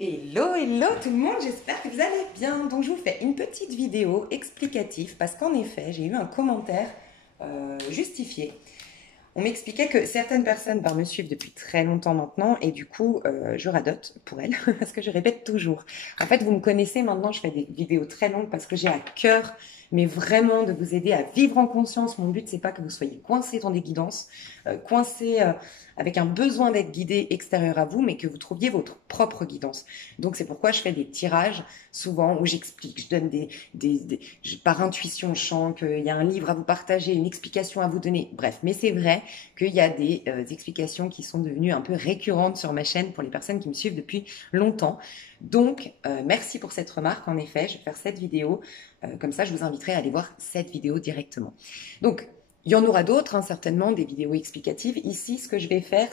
Hello, hello tout le monde, j'espère que vous allez bien. Donc je vous fais une petite vidéo explicative parce qu'en effet j'ai eu un commentaire justifié. On m'expliquait que certaines personnes me suivent depuis très longtemps maintenant et du coup je radote pour elles parce que je répète toujours. En fait vous me connaissez maintenant, je fais des vidéos très longues parce que j'ai à cœur mais vraiment de vous aider à vivre en conscience. Mon but c'est pas que vous soyez coincés dans des guidances, coincés avec un besoin d'être guidé extérieur à vous, mais que vous trouviez votre propre guidance. Donc c'est pourquoi je fais des tirages souvent où j'explique, je donne par intuition, je sens qu'il y a un livre à vous partager, une explication à vous donner. Bref, mais c'est vrai qu'il y a des explications qui sont devenues un peu récurrentes sur ma chaîne pour les personnes qui me suivent depuis longtemps. Donc, merci pour cette remarque. En effet, je vais faire cette vidéo. Comme ça, je vous inviterai à aller voir cette vidéo directement. Donc, il y en aura d'autres, hein, certainement, des vidéos explicatives. Ici, ce que je vais faire,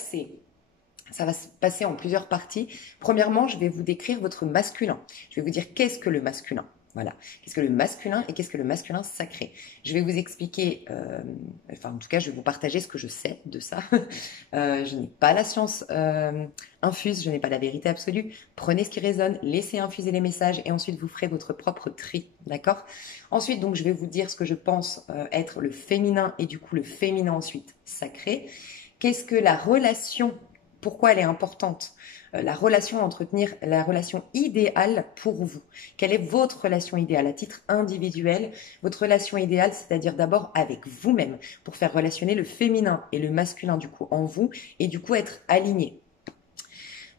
ça va se passer en plusieurs parties. Premièrement, je vais vous décrire votre masculin. Je vais vous dire qu'est-ce que le masculin. Voilà. Qu'est-ce que le masculin et qu'est-ce que le masculin sacré. Je vais vous expliquer, enfin en tout cas je vais vous partager ce que je sais de ça. Je n'ai pas la science infuse, je n'ai pas la vérité absolue. Prenez ce qui résonne, laissez infuser les messages et ensuite vous ferez votre propre tri, d'accord? Ensuite donc je vais vous dire ce que je pense être le féminin et du coup le féminin ensuite sacré. Qu'est-ce que la relation, pourquoi elle est importante? La relation à entretenir, la relation idéale pour vous. Quelle est votre relation idéale à titre individuel? Votre relation idéale, c'est-à-dire d'abord avec vous-même, pour faire relationner le féminin et le masculin du coup en vous et du coup être aligné.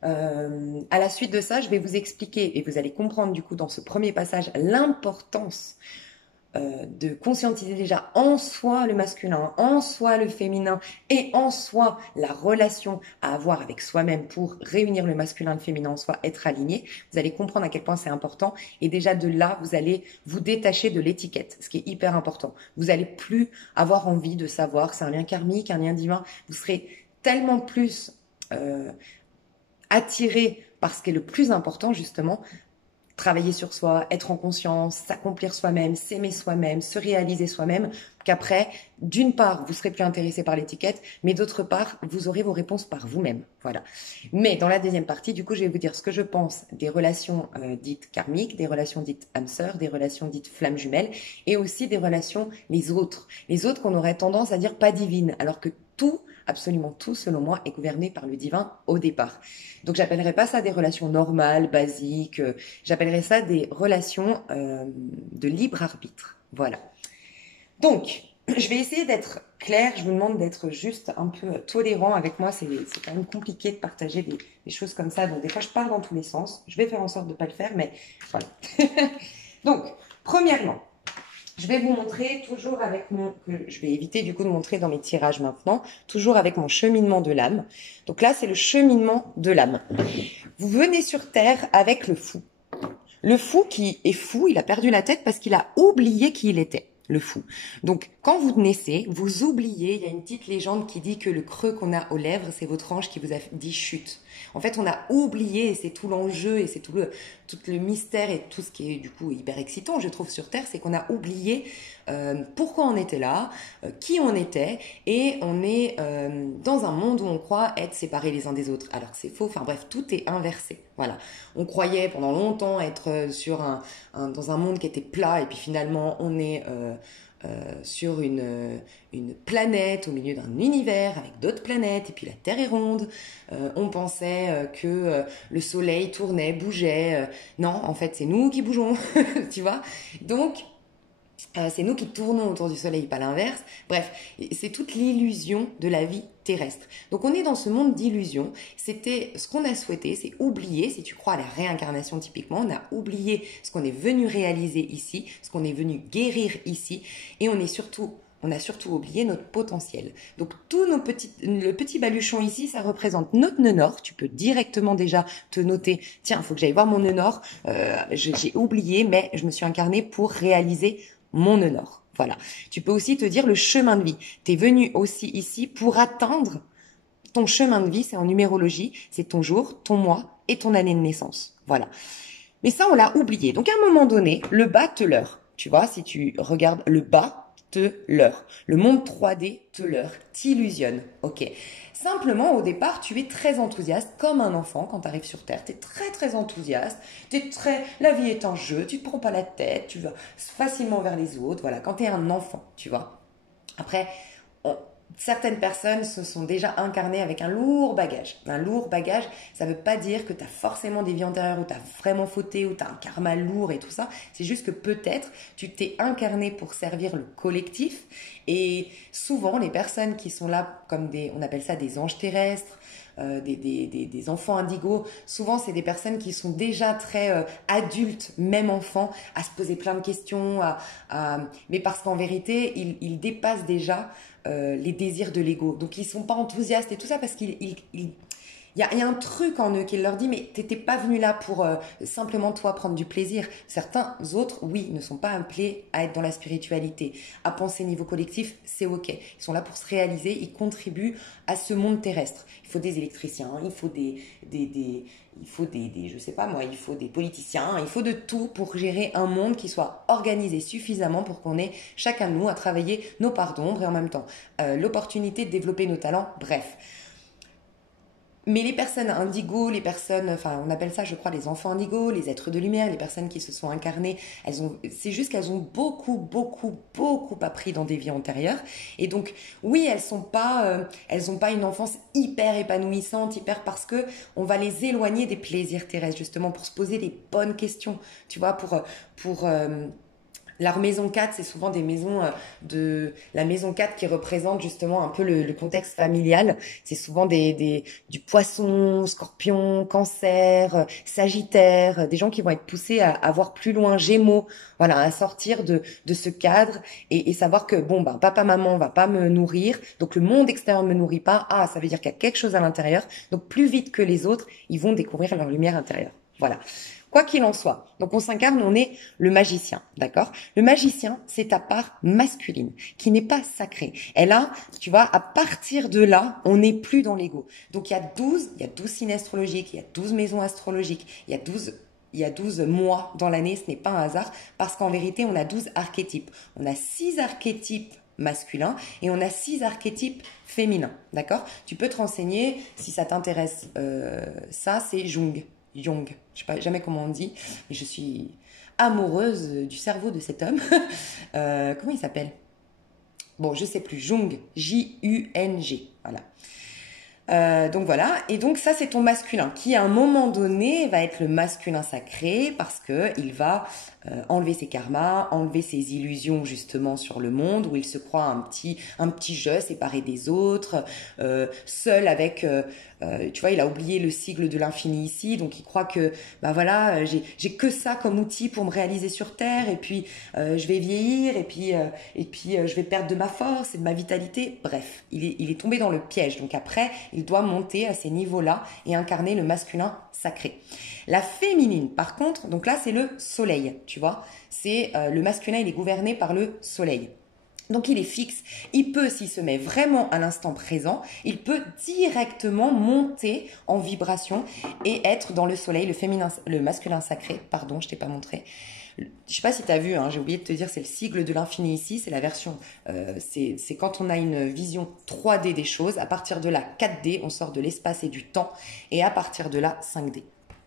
À la suite de ça, je vais vous expliquer et vous allez comprendre du coup dans ce premier passage l'importance de conscientiser déjà en soi le masculin, en soi le féminin et en soi la relation à avoir avec soi-même pour réunir le masculin et le féminin en soi, être aligné. Vous allez comprendre à quel point c'est important et déjà de là, vous allez vous détacher de l'étiquette, ce qui est hyper important. Vous allez plus avoir envie de savoir c'est un lien karmique, un lien divin. Vous serez tellement plus attiré par ce qui est le plus important justement, travailler sur soi, être en conscience, s'accomplir soi-même, s'aimer soi-même, se réaliser soi-même, qu'après, d'une part, vous serez plus intéressé par l'étiquette, mais d'autre part, vous aurez vos réponses par vous-même. Voilà. Mais dans la deuxième partie, du coup, je vais vous dire ce que je pense des relations dites karmiques, des relations dites âmes sœurs, des relations dites flammes jumelles, et aussi des relations les autres. Les autres qu'on aurait tendance à dire pas divines, alors que tout, absolument tout, selon moi, est gouverné par le divin au départ. Donc, j'appellerais pas ça des relations normales, basiques. J'appellerais ça des relations de libre arbitre. Voilà. Donc, je vais essayer d'être claire. Je vous demande d'être juste un peu tolérant avec moi. C'est quand même compliqué de partager des choses comme ça. Donc, des fois, je pars dans tous les sens. Je vais faire en sorte de ne pas le faire, mais voilà. Donc, premièrement, je vais vous montrer toujours avec je vais éviter du coup de montrer dans mes tirages maintenant, toujours avec mon cheminement de l'âme. Donc là, c'est le cheminement de l'âme. Vous venez sur Terre avec le fou. Le fou qui est fou, il a perdu la tête parce qu'il a oublié qui il était. Le fou. Donc, quand vous naissez, vous oubliez, il y a une petite légende qui dit que le creux qu'on a aux lèvres, c'est votre ange qui vous a dit chute. En fait, on a oublié, et c'est tout l'enjeu, et c'est tout le mystère, et tout ce qui est du coup hyper excitant, je trouve, sur Terre, c'est qu'on a oublié pourquoi on était là, qui on était, et on est dans un monde où on croit être séparés les uns des autres, alors que c'est faux, enfin bref, tout est inversé. Voilà. On croyait pendant longtemps être dans un monde qui était plat, et puis finalement, on est sur une planète au milieu d'un univers avec d'autres planètes et puis la Terre est ronde. On pensait que le soleil tournait, bougeait. Non, en fait, c'est nous qui bougeons, tu vois. Donc, c'est nous qui tournons autour du soleil, pas l'inverse. Bref, c'est toute l'illusion de la vie terrestre. Donc on est dans ce monde d'illusions. C'était ce qu'on a souhaité, c'est oublier, si tu crois à la réincarnation typiquement, on a oublié ce qu'on est venu réaliser ici, ce qu'on est venu guérir ici, et on a surtout oublié notre potentiel. Donc le petit baluchon ici, ça représente notre nœud nord. Tu peux directement déjà te noter, tiens, il faut que j'aille voir mon nœud nord. J'ai oublié, mais je me suis incarnée pour réaliser mon nœud nord. Voilà. Tu peux aussi te dire le chemin de vie. Tu es venu aussi ici pour atteindre ton chemin de vie, c'est en numérologie, c'est ton jour, ton mois et ton année de naissance. Voilà. Mais ça, on l'a oublié. Donc, à un moment donné, le bas te leurre. Tu vois, si tu regardes le bas, te leurre. Le monde 3D te leurre, t'illusionne. Ok. Simplement, au départ, tu es très enthousiaste, comme un enfant quand tu arrives sur Terre. Tu es très très enthousiaste. La vie est un jeu, tu te prends pas la tête, tu vas facilement vers les autres. Voilà, quand tu es un enfant, tu vois. Après, on- certaines personnes se sont déjà incarnées avec un lourd bagage. Un lourd bagage, ça ne veut pas dire que tu as forcément des vies antérieures où tu as vraiment fauté, où tu as un karma lourd et tout ça. C'est juste que peut-être tu t'es incarné pour servir le collectif. Et souvent, les personnes qui sont là comme on appelle ça des anges terrestres, des enfants indigos. Souvent, c'est des personnes qui sont déjà très adultes, même enfants, à se poser plein de questions, mais parce qu'en vérité, ils dépassent déjà les désirs de l'ego. Donc, ils sont pas enthousiastes et tout ça parce qu'il y a un truc en eux qui leur dit, mais t'étais pas venu là pour simplement toi prendre du plaisir. Certains autres, oui, ne sont pas appelés à être dans la spiritualité, à penser niveau collectif, c'est ok. Ils sont là pour se réaliser, ils contribuent à ce monde terrestre. Il faut des électriciens, il faut je sais pas moi, il faut des politiciens, il faut de tout pour gérer un monde qui soit organisé suffisamment pour qu'on ait chacun de nous à travailler nos parts d'ombre et en même temps l'opportunité de développer nos talents. Bref. Mais les personnes indigo, enfin, on appelle ça, je crois, les enfants indigo, les êtres de lumière, les personnes qui se sont incarnées, c'est juste qu'elles ont beaucoup, beaucoup, beaucoup appris dans des vies antérieures. Et donc, oui, elles ont pas une enfance hyper épanouissante, hyper parce que on va les éloigner des plaisirs terrestres, justement, pour se poser les bonnes questions, tu vois, pour leur maison 4, c'est souvent des maisons la maison 4 qui représente justement un peu le contexte familial. C'est souvent du poisson, scorpion, cancer, sagittaire, des gens qui vont être poussés à voir plus loin, gémeaux, voilà, à sortir de ce cadre et savoir que bon, ben, papa, maman va pas me nourrir, donc le monde extérieur ne me nourrit pas. Ah, ça veut dire qu'il y a quelque chose à l'intérieur. Donc plus vite que les autres, ils vont découvrir leur lumière intérieure. Voilà. Quoi qu'il en soit, donc on s'incarne, on est le magicien, d'accord? Le magicien, c'est ta part masculine, qui n'est pas sacrée. Et là, tu vois, à partir de là, on n'est plus dans l'ego. Donc il y a 12 signes astrologiques, il y a 12 maisons astrologiques, il y a 12 mois dans l'année, ce n'est pas un hasard, parce qu'en vérité, on a 12 archétypes. On a 6 archétypes masculins et on a 6 archétypes féminins, d'accord? Tu peux te renseigner, si ça t'intéresse, ça c'est Jung. Jung, je sais pas jamais comment on dit, mais je suis amoureuse du cerveau de cet homme. Comment il s'appelle? Bon, je sais plus. Jung, Jung, voilà. Donc voilà, et donc ça c'est ton masculin qui à un moment donné va être le masculin sacré parce que il va enlever ses karmas, enlever ses illusions justement sur le monde où il se croit un petit je séparé des autres, seul avec tu vois, il a oublié le sigle de l'infini ici, donc il croit que bah voilà, j'ai que ça comme outil pour me réaliser sur terre et puis je vais vieillir et puis je vais perdre de ma force et de ma vitalité. Bref, il est tombé dans le piège. Donc après, il doit monter à ces niveaux-là et incarner le masculin sacré. La féminine, par contre, donc là c'est le soleil, tu vois. C'est le masculin, il est gouverné par le soleil. Donc il est fixe, il peut, s'il se met vraiment à l'instant présent, il peut directement monter en vibration et être dans le soleil, le masculin sacré, pardon, je t'ai pas montré. Je sais pas si tu as vu, hein, j'ai oublié de te dire, c'est le sigle de l'infini ici, c'est la version, c'est quand on a une vision 3D des choses, à partir de là 4D, on sort de l'espace et du temps, et à partir de là 5D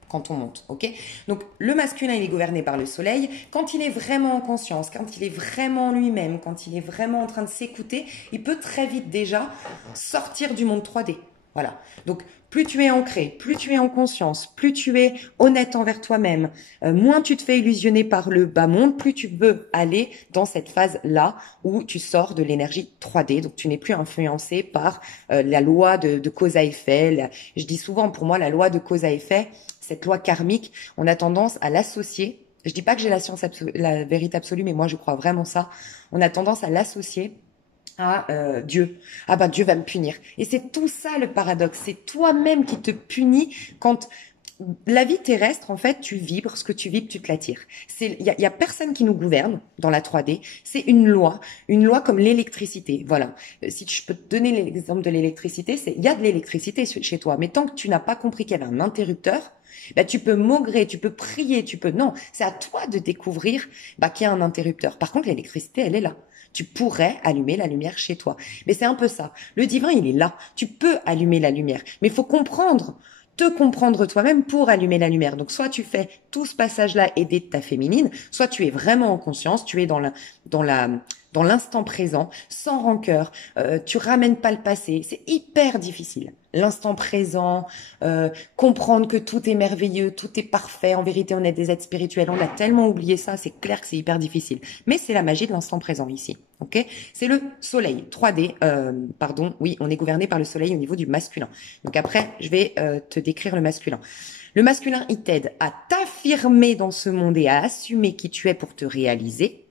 quand on monte, ok? Donc le masculin, il est gouverné par le soleil. Quand il est vraiment en conscience, quand il est vraiment lui-même, quand il est vraiment en train de s'écouter, il peut très vite déjà sortir du monde 3D. Voilà. Donc plus tu es ancré, plus tu es en conscience, plus tu es honnête envers toi-même, moins tu te fais illusionner par le bas monde, plus tu veux aller dans cette phase-là où tu sors de l'énergie 3D. Donc tu n'es plus influencé par la loi de cause à effet. Je dis souvent, pour moi, la loi de cause à effet, cette loi karmique, on a tendance à l'associer. Je dis pas que j'ai la vérité absolue, mais moi je crois vraiment ça. On a tendance à l'associer à Dieu. Ah ben Dieu va me punir. Et c'est tout ça le paradoxe. C'est toi-même qui te punis quand la vie terrestre, en fait, tu vibres, ce que tu vibres, tu te l'attires. Il y a personne qui nous gouverne dans la 3D. C'est une loi comme l'électricité. Voilà. Si je peux te donner l'exemple de l'électricité, il y a de l'électricité chez toi, mais tant que tu n'as pas compris qu'il y avait un interrupteur, bah, tu peux maugrer, tu peux prier, non, c'est à toi de découvrir qu'il y a un interrupteur. Par contre, l'électricité, elle est là. Tu pourrais allumer la lumière chez toi. Mais c'est un peu ça. Le divin, il est là. Tu peux allumer la lumière. Mais il faut te comprendre toi-même pour allumer la lumière. Donc, soit tu fais tout ce passage-là aidé de ta féminine, soit tu es vraiment en conscience, tu es dans l'instant présent, sans rancœur, tu ramènes pas le passé. C'est hyper difficile. L'instant présent, comprendre que tout est merveilleux, tout est parfait. En vérité, on est des êtres spirituels. On a tellement oublié ça, c'est clair que c'est hyper difficile. Mais c'est la magie de l'instant présent ici. Ok? C'est le soleil, 3D, pardon. Oui, on est gouverné par le soleil au niveau du masculin. Donc après, je vais te décrire le masculin. Le masculin, il t'aide à t'affirmer dans ce monde et à assumer qui tu es pour te réaliser.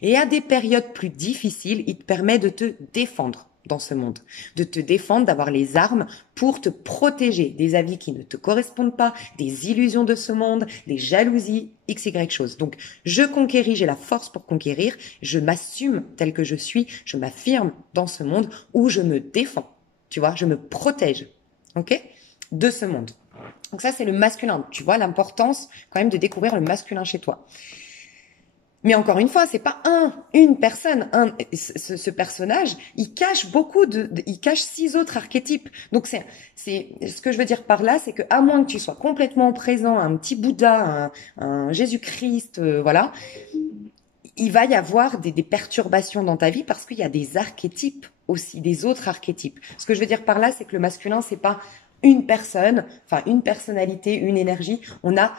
Et à des périodes plus difficiles, il te permet de te défendre dans ce monde, de te défendre, d'avoir les armes pour te protéger des avis qui ne te correspondent pas, des illusions de ce monde, des jalousies, XY choses. Donc, je conquéris, j'ai la force pour conquérir, je m'assume tel que je suis, je m'affirme dans ce monde où je me défends, tu vois, je me protège, ok, de ce monde. Donc ça, c'est le masculin. Tu vois l'importance quand même de découvrir le masculin chez toi. Mais encore une fois, c'est pas une personne, ce personnage, il cache il cache 6 autres archétypes. Donc c'est ce que je veux dire par là, c'est que à moins que tu sois complètement présent, un petit Bouddha, un Jésus-Christ, voilà, il va y avoir des perturbations dans ta vie parce qu'il y a des archétypes aussi, des autres archétypes. Ce que je veux dire par là, c'est que le masculin, c'est pas une personne, enfin une personnalité, une énergie. On a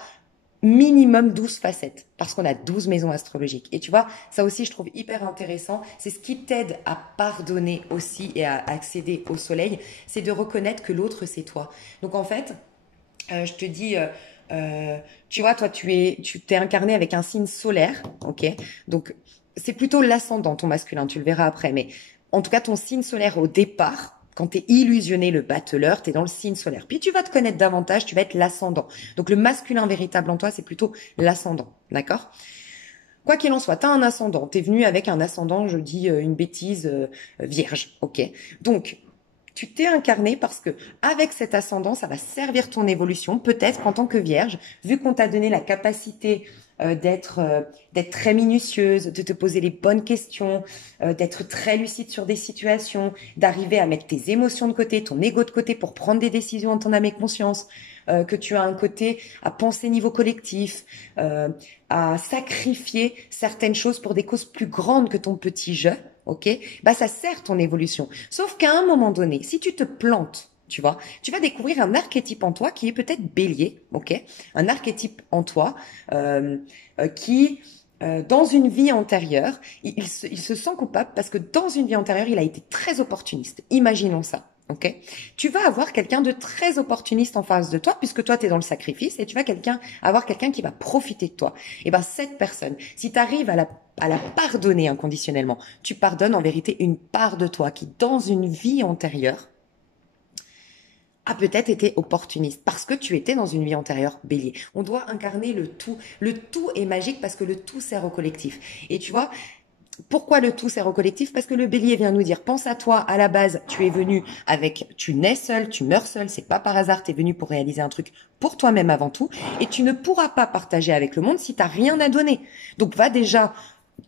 minimum 12 facettes, parce qu'on a 12 maisons astrologiques. Et tu vois, ça aussi, je trouve hyper intéressant. C'est ce qui t'aide à pardonner aussi et à accéder au soleil, c'est de reconnaître que l'autre, c'est toi. Donc en fait, je te dis, tu vois, toi, tu t'es incarné avec un signe solaire, ok? Donc, c'est plutôt l'ascendant, ton masculin, tu le verras après. Mais en tout cas, ton signe solaire au départ, quand tu es illusionné, le battleur, tu es dans le signe solaire. Puis tu vas te connaître davantage, tu vas être l'ascendant. Donc le masculin véritable en toi, c'est plutôt l'ascendant, d'accord? Quoi qu'il en soit, tu as un ascendant, tu es venu avec un ascendant, je dis une bêtise, vierge, ok? Donc, tu t'es incarné parce que avec cet ascendant, ça va servir ton évolution, peut-être qu'en tant que vierge, vu qu'on t'a donné la capacité d'être très minutieuse, de te poser les bonnes questions, d'être très lucide sur des situations, d'arriver à mettre tes émotions de côté, ton ego de côté pour prendre des décisions en ton âme et conscience, que tu as un côté à penser niveau collectif, à sacrifier certaines choses pour des causes plus grandes que ton petit jeu, ok? Bah ça sert ton évolution. Sauf qu'à un moment donné, si tu te plantes, tu vois, tu vas découvrir un archétype en toi qui est peut-être bélier, ok? Un archétype en toi qui, dans une vie antérieure, il se sent coupable parce que dans une vie antérieure, il a été très opportuniste. Imaginons ça. Ok, tu vas avoir quelqu'un de très opportuniste en face de toi, puisque toi, tu es dans le sacrifice, et tu vas avoir quelqu'un qui va profiter de toi. Et ben cette personne, si tu arrives à la pardonner inconditionnellement, tu pardonnes en vérité une part de toi qui, dans une vie antérieure, a peut-être été opportuniste, parce que tu étais dans une vie antérieure bélier. On doit incarner le tout. Le tout est magique parce que le tout sert au collectif. Et tu vois, pourquoi le tout sert au collectif? Parce que le bélier vient nous dire, pense à toi, à la base, tu nais seul, tu meurs seul, c'est pas par hasard, tu es venu pour réaliser un truc pour toi-même avant tout, et tu ne pourras pas partager avec le monde si t'as rien à donner. Donc va déjà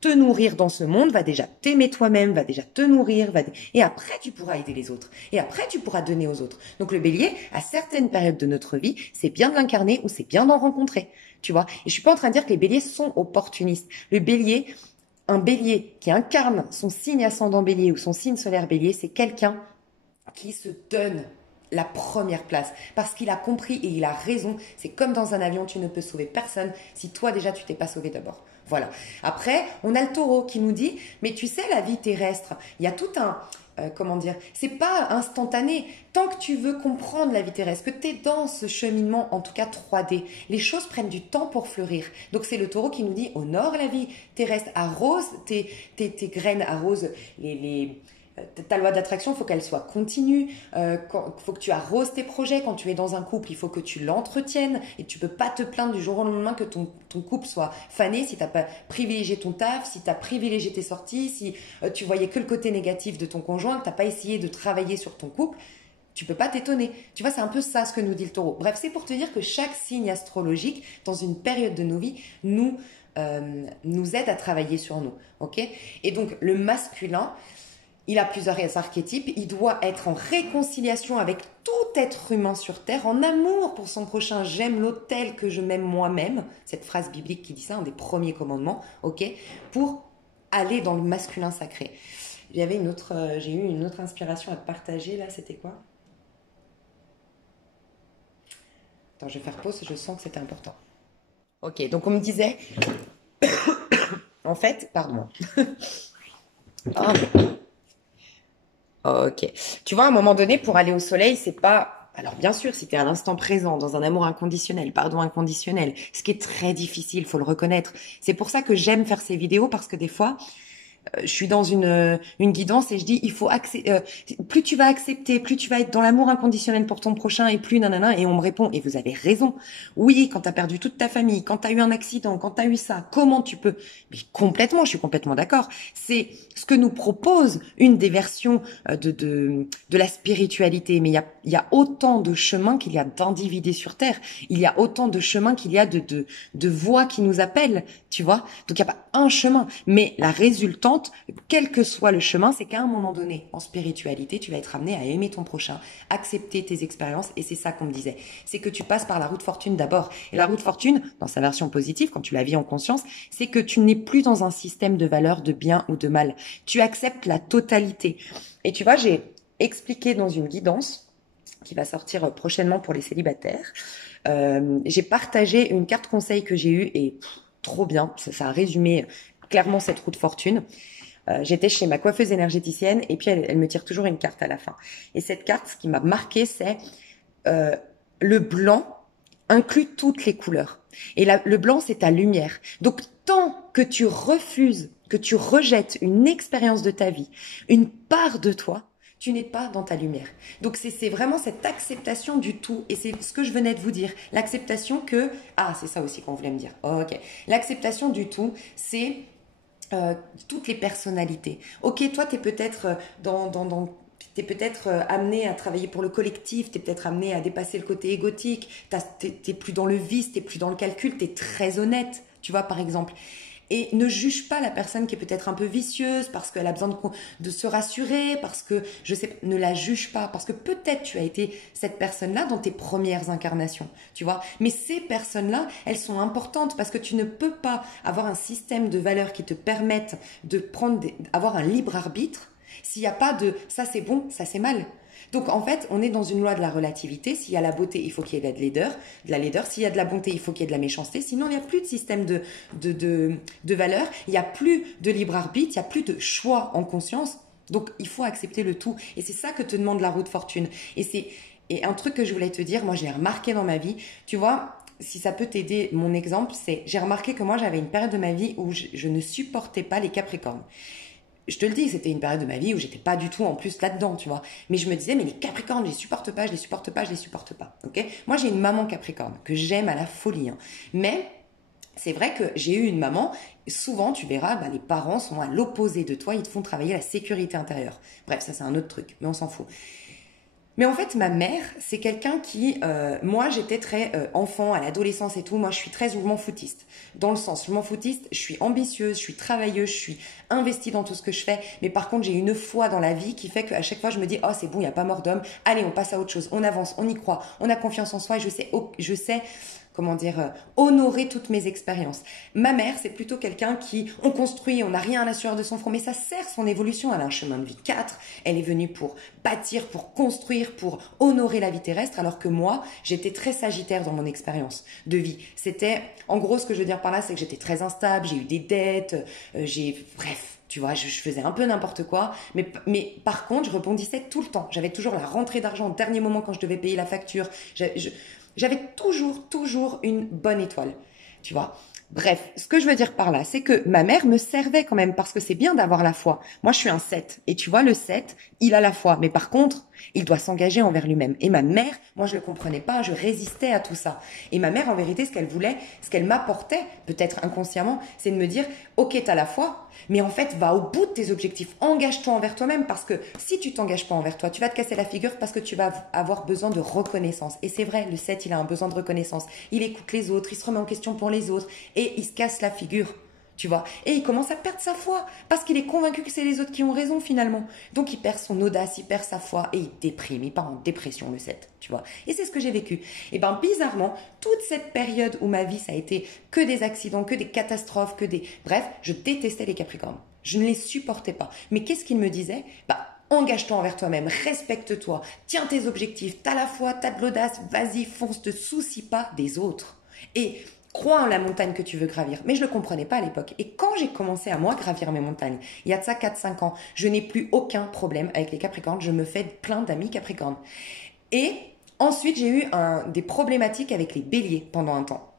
te nourrir dans ce monde, va déjà t'aimer toi-même, va déjà te nourrir, et après tu pourras aider les autres, et après tu pourras donner aux autres. Donc le bélier, à certaines périodes de notre vie, c'est bien de l'incarner ou c'est bien d'en rencontrer, tu vois. Et je suis pas en train de dire que les béliers sont opportunistes. Un bélier qui incarne son signe ascendant bélier ou son signe solaire bélier, c'est quelqu'un qui se donne la première place parce qu'il a compris et il a raison. C'est comme dans un avion, tu ne peux sauver personne si toi déjà tu t'es pas sauvé d'abord. Voilà. Après, on a le taureau qui nous dit, mais tu sais, la vie terrestre, il y a tout un... comment dire, c'est pas instantané. Tant que tu veux comprendre la vie terrestre, que tu es dans ce cheminement, en tout cas 3D, les choses prennent du temps pour fleurir. Donc c'est le taureau qui nous dit, honore la vie terrestre, arrose tes graines, arrose ta loi d'attraction, il faut qu'elle soit continue. Il faut que tu arroses tes projets. Quand tu es dans un couple, il faut que tu l'entretiennes. Et tu peux pas te plaindre du jour au lendemain que ton couple soit fané si tu n'as pas privilégié ton taf, si tu as privilégié tes sorties, si tu voyais que le côté négatif de ton conjoint, que tu n'as pas essayé de travailler sur ton couple. Tu peux pas t'étonner. Tu vois, c'est un peu ça ce que nous dit le taureau. Bref, c'est pour te dire que chaque signe astrologique, dans une période de nos vies, nous nous aide à travailler sur nous. Ok? Et donc, le masculin, il a plusieurs archétypes. Il doit être en réconciliation avec tout être humain sur Terre, en amour pour son prochain. J'aime l'autre tel que je m'aime moi-même. Cette phrase biblique qui dit ça, un des premiers commandements. Ok? Pour aller dans le masculin sacré. J'ai eu une autre inspiration à te partager là. C'était quoi? Attends, je vais faire pause. Je sens que c'était important. Ok, donc on me disait, en fait, pardon. Oh. Ok. Tu vois, à un moment donné, pour aller au soleil, c'est pas... Alors bien sûr, si tu es à l'instant présent, dans un amour inconditionnel, pardon inconditionnel, ce qui est très difficile, faut le reconnaître. C'est pour ça que j'aime faire ces vidéos, parce que des fois, je suis dans une guidance et je dis, il faut plus tu vas accepter, plus tu vas être dans l'amour inconditionnel pour ton prochain et plus nanana. Et on me répond, et vous avez raison. Oui, quand t'as perdu toute ta famille, quand t'as eu un accident, quand t'as eu ça, comment tu peux? Mais complètement, je suis complètement d'accord. C'est ce que nous propose une des versions de la spiritualité. Mais il y a autant de chemins qu'il y a d'individus sur Terre. Il y a autant de chemins qu'il y a de voix qui nous appellent, tu vois. Donc il n'y a pas un chemin. Mais la résultante, quel que soit le chemin, c'est qu'à un moment donné, en spiritualité, tu vas être amené à aimer ton prochain, accepter tes expériences, et c'est ça qu'on me disait. C'est que tu passes par la route fortune d'abord. Et la route fortune, dans sa version positive, quand tu la vis en conscience, c'est que tu n'es plus dans un système de valeurs de bien ou de mal. Tu acceptes la totalité. Et tu vois, j'ai expliqué dans une guidance qui va sortir prochainement pour les célibataires, j'ai partagé une carte conseil que j'ai eue et trop bien, ça a résumé clairement cette route fortune. J'étais chez ma coiffeuse énergéticienne et puis elle me tire toujours une carte à la fin. Et cette carte, ce qui m'a marqué, c'est le blanc inclut toutes les couleurs. Et le blanc, c'est ta lumière. Donc, tant que tu refuses, que tu rejettes une expérience de ta vie, une part de toi, tu n'es pas dans ta lumière. Donc, c'est vraiment cette acceptation du tout. Et c'est ce que je venais de vous dire. L'acceptation que... Ah, c'est ça aussi qu'on voulait me dire. Oh, ok. L'acceptation du tout, c'est toutes les personnalités. Ok, toi, tu es peut-être t'es peut-être amené à travailler pour le collectif, t'es peut-être amené à dépasser le côté égotique, t'es plus dans le vice, t'es plus dans le calcul, t'es très honnête, tu vois, par exemple. Et ne juge pas la personne qui est peut-être un peu vicieuse parce qu'elle a besoin de se rassurer, parce que, je sais, ne la juge pas, parce que peut-être tu as été cette personne-là dans tes premières incarnations, tu vois. Mais ces personnes-là, elles sont importantes parce que tu ne peux pas avoir un système de valeurs qui te permettent de avoir un libre arbitre s'il n'y a pas de ça c'est bon, ça c'est mal. Donc en fait, on est dans une loi de la relativité. S'il y a la beauté, il faut qu'il y ait de la laideur. S'il y a de la bonté, il faut qu'il y ait de la méchanceté. Sinon, il n'y a plus de système de valeurs. Il n'y a plus de libre arbitre. Il n'y a plus de choix en conscience. Donc il faut accepter le tout. Et c'est ça que te demande la route fortune. Et un truc que je voulais te dire, moi je l'ai remarqué dans ma vie. Tu vois, si ça peut t'aider, mon exemple, c'est j'ai remarqué que moi j'avais une période de ma vie où je ne supportais pas les Capricornes. Je te le dis, c'était une période de ma vie où j'étais pas du tout en plus là-dedans, tu vois. Mais je me disais, mais les Capricornes, je les supporte pas, je les supporte pas, je les supporte pas, ok? Moi, j'ai une maman Capricorne que j'aime à la folie, hein. Mais c'est vrai que j'ai eu une maman, souvent, tu verras, les parents sont à l'opposé de toi, ils te font travailler la sécurité intérieure. Bref, ça c'est un autre truc, mais on s'en fout. Mais en fait, ma mère, c'est quelqu'un qui... moi, j'étais très enfant, à l'adolescence et tout. Moi, je suis très je m'en foutiste. Dans le sens, je m'en foutiste, je suis ambitieuse, je suis travailleuse, je suis investie dans tout ce que je fais. Mais par contre, j'ai une foi dans la vie qui fait qu'à chaque fois, je me dis « Oh, c'est bon, il n'y a pas mort d'homme. Allez, on passe à autre chose. On avance, on y croit. On a confiance en soi. » Et je sais comment dire, honorer toutes mes expériences. Ma mère, c'est plutôt quelqu'un qui, on construit, on n'a rien à la sueur de son front, mais ça sert son évolution. Elle a un chemin de vie 4, elle est venue pour bâtir, pour construire, pour honorer la vie terrestre, alors que moi, j'étais très sagittaire dans mon expérience de vie. C'était, en gros, ce que je veux dire par là, c'est que j'étais très instable, j'ai eu des dettes, bref, tu vois, je faisais un peu n'importe quoi, mais par contre, je rebondissais tout le temps. J'avais toujours la rentrée d'argent au dernier moment quand je devais payer la facture. J'avais toujours une bonne étoile, tu vois. Bref, ce que je veux dire par là, c'est que ma mère me servait quand même parce que c'est bien d'avoir la foi. Moi, je suis un 7 et tu vois, le 7, il a la foi. Mais par contre, Il doit s'engager envers lui-même. Et ma mère, moi je le comprenais pas, je résistais à tout ça. Et ma mère, en vérité, ce qu'elle voulait, ce qu'elle m'apportait, peut-être inconsciemment, c'est de me dire, ok, t'as la foi, mais en fait, va au bout de tes objectifs. Engage-toi envers toi-même, parce que si tu t'engages pas envers toi, tu vas te casser la figure parce que tu vas avoir besoin de reconnaissance. Et c'est vrai, le 7, il a un besoin de reconnaissance. Il écoute les autres, il se remet en question pour les autres, et il se casse la figure. Tu vois, et il commence à perdre sa foi parce qu'il est convaincu que c'est les autres qui ont raison finalement. Donc il perd son audace, il perd sa foi et il déprime, il part en dépression le 7, tu vois. Et c'est ce que j'ai vécu. Et ben bizarrement, toute cette période où ma vie ça a été que des accidents, que des catastrophes, bref, je détestais les Capricornes. Je ne les supportais pas. Mais qu'est-ce qu'ils me disaient? Bah engage-toi envers toi-même, respecte-toi, tiens tes objectifs, t'as la foi, t'as de l'audace, vas-y, fonce, te soucie pas des autres. Et crois en la montagne que tu veux gravir. Mais je ne le comprenais pas à l'époque. Et quand j'ai commencé à moi gravir mes montagnes, il y a de ça 4-5 ans, je n'ai plus aucun problème avec les Capricornes. Je me fais plein d'amis Capricornes. Et ensuite, j'ai eu des problématiques avec les Béliers pendant un temps.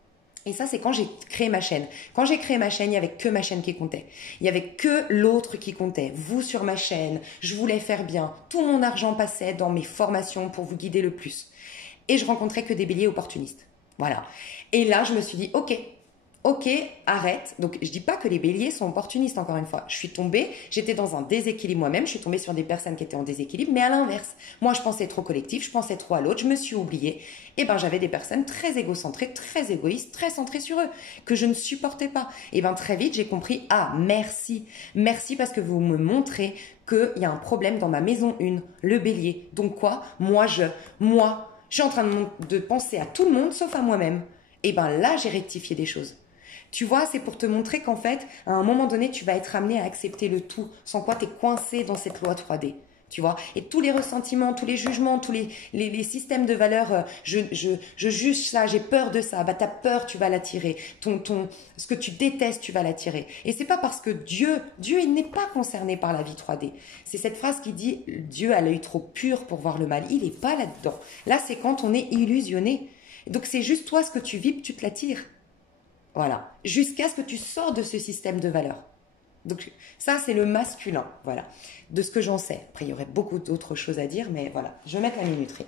Et ça, c'est quand j'ai créé ma chaîne. Quand j'ai créé ma chaîne, il n'y avait que ma chaîne qui comptait. Il n'y avait que l'autre qui comptait. Vous sur ma chaîne, je voulais faire bien. Tout mon argent passait dans mes formations pour vous guider le plus. Et je rencontrais que des Béliers opportunistes. Voilà. Et là, je me suis dit, ok, arrête. Donc, je dis pas que les béliers sont opportunistes, encore une fois. Je suis tombée, j'étais dans un déséquilibre moi-même, je suis tombée sur des personnes qui étaient en déséquilibre, mais à l'inverse. Moi, je pensais trop collectif, je pensais trop à l'autre, je me suis oubliée. Et ben, j'avais des personnes très égocentrées, très égoïstes, très centrées sur eux, que je ne supportais pas. Et ben, très vite, j'ai compris, ah, merci. Merci parce que vous me montrez qu'il y a un problème dans ma maison 1, le bélier. Donc quoi? Moi, je suis en train de penser à tout le monde sauf à moi-même. Et ben là, j'ai rectifié des choses. Tu vois, c'est pour te montrer qu'en fait, à un moment donné, tu vas être amené à accepter le tout, sans quoi tu es coincé dans cette loi 3D. Tu vois, et tous les ressentiments, tous les jugements, tous les systèmes de valeurs, je juge ça, j'ai peur de ça, bah ta peur, tu vas l'attirer, ce que tu détestes, tu vas l'attirer. Et c'est pas parce que Dieu, il n'est pas concerné par la vie 3D. C'est cette phrase qui dit, Dieu a l'œil trop pur pour voir le mal, il n'est pas là-dedans. Là, c'est quand on est illusionné. Donc c'est juste toi, ce que tu vibres, tu te l'attires. Voilà, jusqu'à ce que tu sors de ce système de valeurs. Donc ça, c'est le masculin, voilà, de ce que j'en sais. Après, il y aurait beaucoup d'autres choses à dire, mais voilà, je vais mettre la minuterie.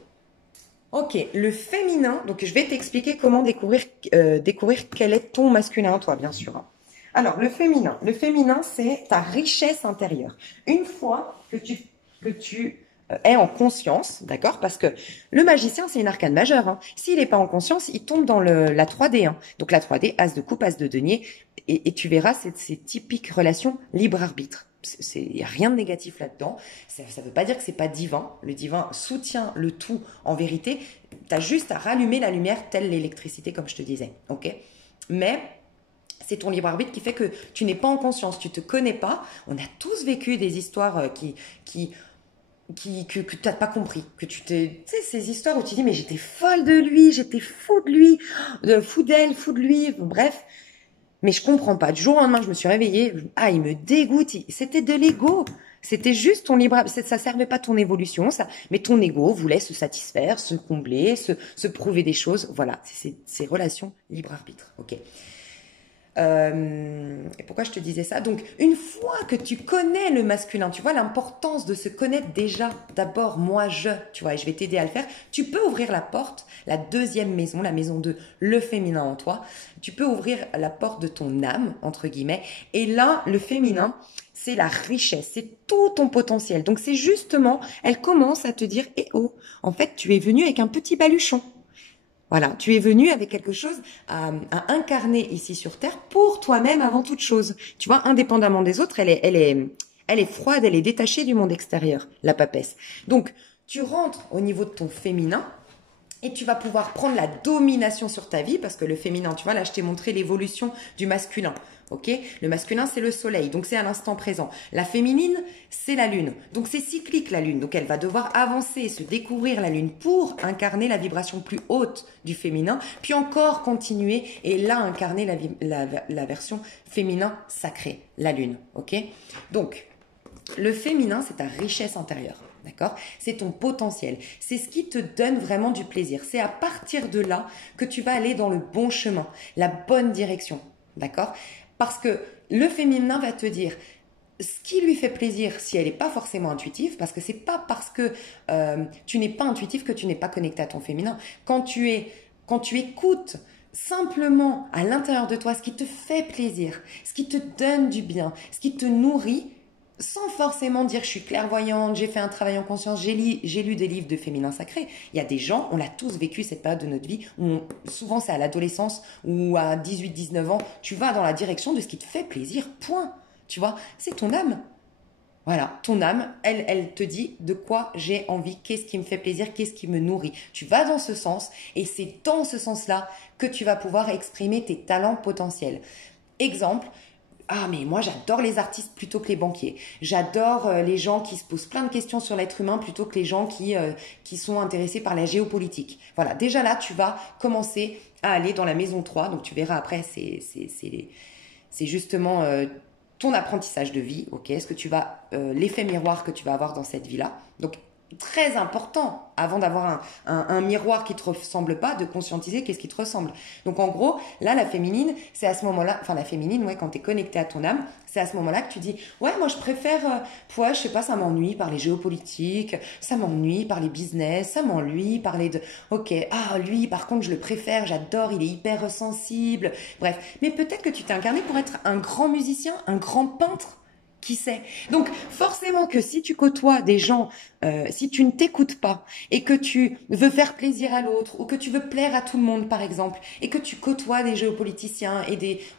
Ok, le féminin, donc je vais t'expliquer comment découvrir quel est ton masculin, toi, bien sûr. Alors, le féminin, c'est ta richesse intérieure. Une fois que tu est en conscience, d'accord? Parce que le magicien, c'est une arcane majeure. Hein. S'il n'est pas en conscience, il tombe dans la 3D. Hein. Donc la 3D, as de coupe, as de denier, et tu verras ces typiques relations libre-arbitre. Il n'y a rien de négatif là-dedans. Ça ne veut pas dire que c'est pas divin. Le divin soutient le tout en vérité. Tu as juste à rallumer la lumière telle l'électricité, comme je te disais. Ok? Mais c'est ton libre arbitre qui fait que tu n'es pas en conscience, tu te connais pas. On a tous vécu des histoires que tu n'as pas compris, que tu sais, ces histoires où tu dis, mais j'étais folle de lui, j'étais fou de lui, fou d'elle, fou de lui, bref. Mais je comprends pas. Du jour au lendemain, je me suis réveillée, ah, il me dégoûte, c'était de l'ego. C'était juste ton libre arbitre, ça servait pas ton évolution, ça, mais ton ego voulait se satisfaire, se combler, se prouver des choses. Voilà, c'est ces relations libre arbitre, ok. Et pourquoi je te disais ça? Donc, une fois que tu connais le masculin, tu vois l'importance de se connaître déjà. D'abord, tu vois, et je vais t'aider à le faire. Tu peux ouvrir la porte, la deuxième maison, la maison de le féminin en toi. Tu peux ouvrir la porte de ton âme, entre guillemets. Et là, le féminin, c'est la richesse, c'est tout ton potentiel. Donc, c'est justement, elle commence à te dire, eh oh, en fait, tu es venu avec un petit baluchon. Voilà, tu es venu avec quelque chose à incarner ici sur Terre pour toi-même avant toute chose. Tu vois, indépendamment des autres, elle est froide, elle est détachée du monde extérieur, la papesse. Donc, tu rentres au niveau de ton féminin et tu vas pouvoir prendre la domination sur ta vie parce que le féminin, tu vois, là, je t'ai montré l'évolution du masculin. Ok, le masculin, c'est le soleil, donc c'est à l'instant présent. La féminine, c'est la lune. Donc c'est cyclique la lune. Donc elle va devoir avancer, se découvrir la lune pour incarner la vibration plus haute du féminin, puis encore continuer et là incarner la version féminin sacrée, la lune. Ok, donc le féminin, c'est ta richesse intérieure. D'accord? C'est ton potentiel. C'est ce qui te donne vraiment du plaisir. C'est à partir de là que tu vas aller dans le bon chemin, la bonne direction. D'accord? Parce que le féminin va te dire, ce qui lui fait plaisir si elle n'est pas forcément intuitive, parce que c'est pas parce que tu n'es pas intuitif que tu n'es pas connecté à ton féminin. Quand tu écoutes simplement à l'intérieur de toi ce qui te fait plaisir, ce qui te donne du bien, ce qui te nourrit, sans forcément dire je suis clairvoyante, j'ai fait un travail en conscience, j'ai lu des livres de féminin sacré. Il y a des gens, on l'a tous vécu cette période de notre vie, souvent c'est à l'adolescence ou à 18-19 ans, tu vas dans la direction de ce qui te fait plaisir, point. Tu vois, c'est ton âme. Voilà, ton âme, elle te dit de quoi j'ai envie, qu'est-ce qui me fait plaisir, qu'est-ce qui me nourrit. Tu vas dans ce sens et c'est dans ce sens-là que tu vas pouvoir exprimer tes talents potentiels. Exemple, ah mais moi j'adore les artistes plutôt que les banquiers. J'adore les gens qui se posent plein de questions sur l'être humain plutôt que les gens qui sont intéressés par la géopolitique. Voilà, déjà là tu vas commencer à aller dans la maison 3, donc tu verras après c'est justement ton apprentissage de vie, ok, est-ce que tu vas, l'effet miroir que tu vas avoir dans cette vie-là. Donc, très important, avant d'avoir un miroir qui ne te ressemble pas, de conscientiser qu'est-ce qui te ressemble. Donc, en gros, là, la féminine, c'est à ce moment-là, enfin, la féminine, ouais, quand tu es connecté à ton âme, c'est à ce moment-là que tu dis, ouais, moi, je préfère, ouais, je sais pas, ça m'ennuie par les géopolitiques, ça m'ennuie par les business, ça m'ennuie par les... Ok, ah, lui, par contre, je le préfère, j'adore, il est hyper sensible. Bref, mais peut-être que tu t'es incarné pour être un grand musicien, un grand peintre. Qui sait? Donc forcément que si tu côtoies des gens, si tu ne t'écoutes pas et que tu veux faire plaisir à l'autre ou que tu veux plaire à tout le monde par exemple et que tu côtoies des géopoliticiens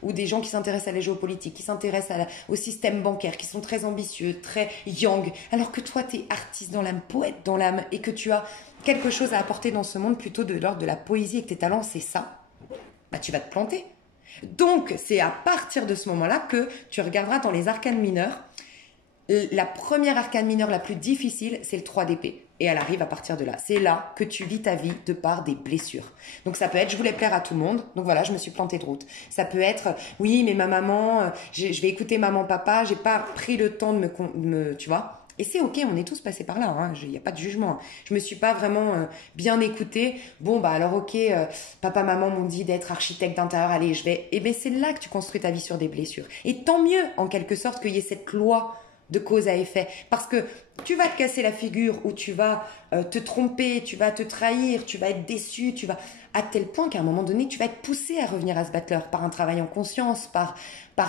ou des gens qui s'intéressent à la géopolitique, qui s'intéressent au système bancaire, qui sont très ambitieux, très yang, alors que toi tu es artiste dans l'âme, poète dans l'âme et que tu as quelque chose à apporter dans ce monde plutôt de l'ordre de la poésie et que tes talents c'est ça, bah tu vas te planter. Donc, c'est à partir de ce moment-là que tu regarderas dans les arcanes mineurs. La première arcane mineure la plus difficile, c'est le 3 d'épée. Et elle arrive à partir de là. C'est là que tu vis ta vie de par des blessures. Donc, ça peut être, je voulais plaire à tout le monde. Donc, voilà, je me suis plantée de route. Ça peut être, oui, mais ma maman, je vais écouter maman, papa. J'ai pas pris le temps de tu vois. Et c'est ok, on est tous passés par là, hein. Il n'y a pas de jugement. Je me suis pas vraiment bien écoutée. Bon, bah alors ok, papa, maman m'ont dit d'être architecte d'intérieur, allez, je vais... Et bien c'est là que tu construis ta vie sur des blessures. Et tant mieux, en quelque sorte, qu'il y ait cette loi de cause à effet. Parce que tu vas te casser la figure ou tu vas te tromper, tu vas te trahir, tu vas être déçu, tu vas... À tel point qu'à un moment donné, tu vas être poussé à revenir à ce battleur par un travail en conscience, par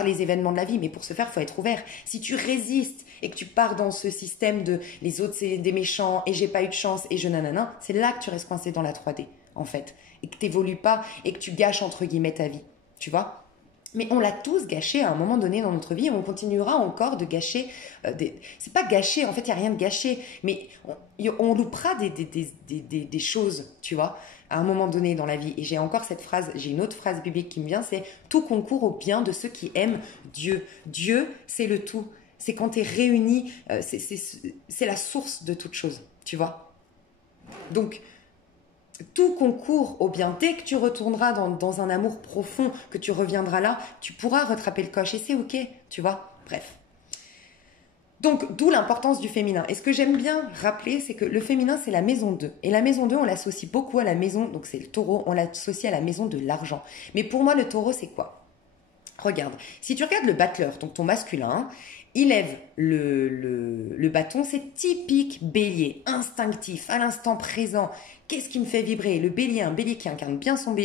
les événements de la vie. Mais pour ce faire, il faut être ouvert. Si tu résistes et que tu pars dans ce système de les autres, c'est des méchants et j'ai pas eu de chance et je nanana, c'est là que tu restes coincé dans la 3D, en fait. Et que tu n'évolues pas et que tu gâches, entre guillemets, ta vie. Tu vois ? Mais on l'a tous gâché à un moment donné dans notre vie et on continuera encore de gâcher. C'est pas gâcher, en fait, il n'y a rien de gâché. Mais on loupera des choses, tu vois, à un moment donné dans la vie. Et j'ai encore cette phrase, j'ai une autre phrase biblique qui me vient, c'est « Tout concourt au bien de ceux qui aiment Dieu ». Dieu, c'est le tout. C'est quand tu es réuni, c'est la source de toute chose, tu vois. Donc, tout concourt au bien. Dès que tu retourneras dans un amour profond, que tu reviendras là, tu pourras rattraper le coche et c'est ok, tu vois. Bref. Donc, d'où l'importance du féminin. Et ce que j'aime bien rappeler, c'est que le féminin, c'est la maison 2. Et la maison 2, on l'associe beaucoup à la maison, donc c'est le taureau, on l'associe à la maison de l'argent. Mais pour moi, le taureau, c'est quoi? Regarde, si tu regardes le battleur, donc ton masculin, il lève le bâton, c'est typique bélier, instinctif, à l'instant présent. Qu'est-ce qui me fait vibrer? Le bélier, un bélier qui incarne bien son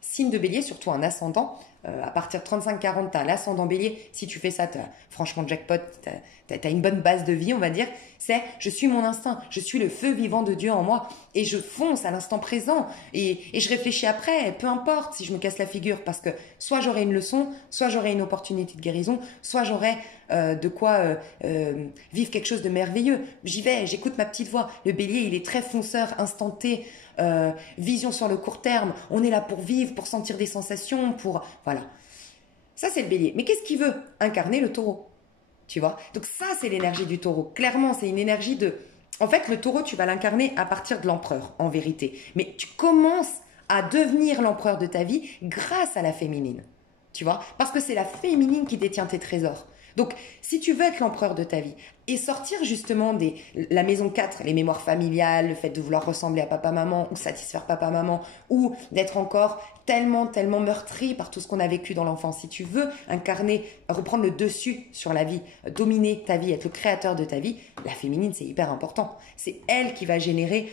signe de bélier, surtout un ascendant. À partir de 35-40, tu as l'ascendant bélier. Si tu fais ça, franchement, jackpot, tu as une bonne base de vie, on va dire. C'est, je suis mon instinct, je suis le feu vivant de Dieu en moi. Et je fonce à l'instant présent. Et je réfléchis après, peu importe si je me casse la figure. Parce que soit j'aurai une leçon, soit j'aurai une opportunité de guérison, soit j'aurai de quoi vivre quelque chose de merveilleux. J'y vais, j'écoute ma petite voix. Le bélier, il est très fonceur, instanté. Vision sur le court terme, on est là pour vivre, pour sentir des sensations, voilà. Ça c'est le bélier. Mais qu'est-ce qu'il veut? Incarner le taureau. Tu vois? Donc ça c'est l'énergie du taureau. Clairement, c'est une énergie de... En fait, le taureau, tu vas l'incarner à partir de l'empereur, en vérité. Mais tu commences à devenir l'empereur de ta vie grâce à la féminine. Tu vois? Parce que c'est la féminine qui détient tes trésors. Donc, si tu veux être l'empereur de ta vie et sortir justement la maison 4, les mémoires familiales, le fait de vouloir ressembler à papa-maman ou satisfaire papa-maman ou d'être encore tellement, tellement meurtri par tout ce qu'on a vécu dans l'enfance, si tu veux incarner, reprendre le dessus sur la vie, dominer ta vie, être le créateur de ta vie, la féminine, c'est hyper important. C'est elle qui va générer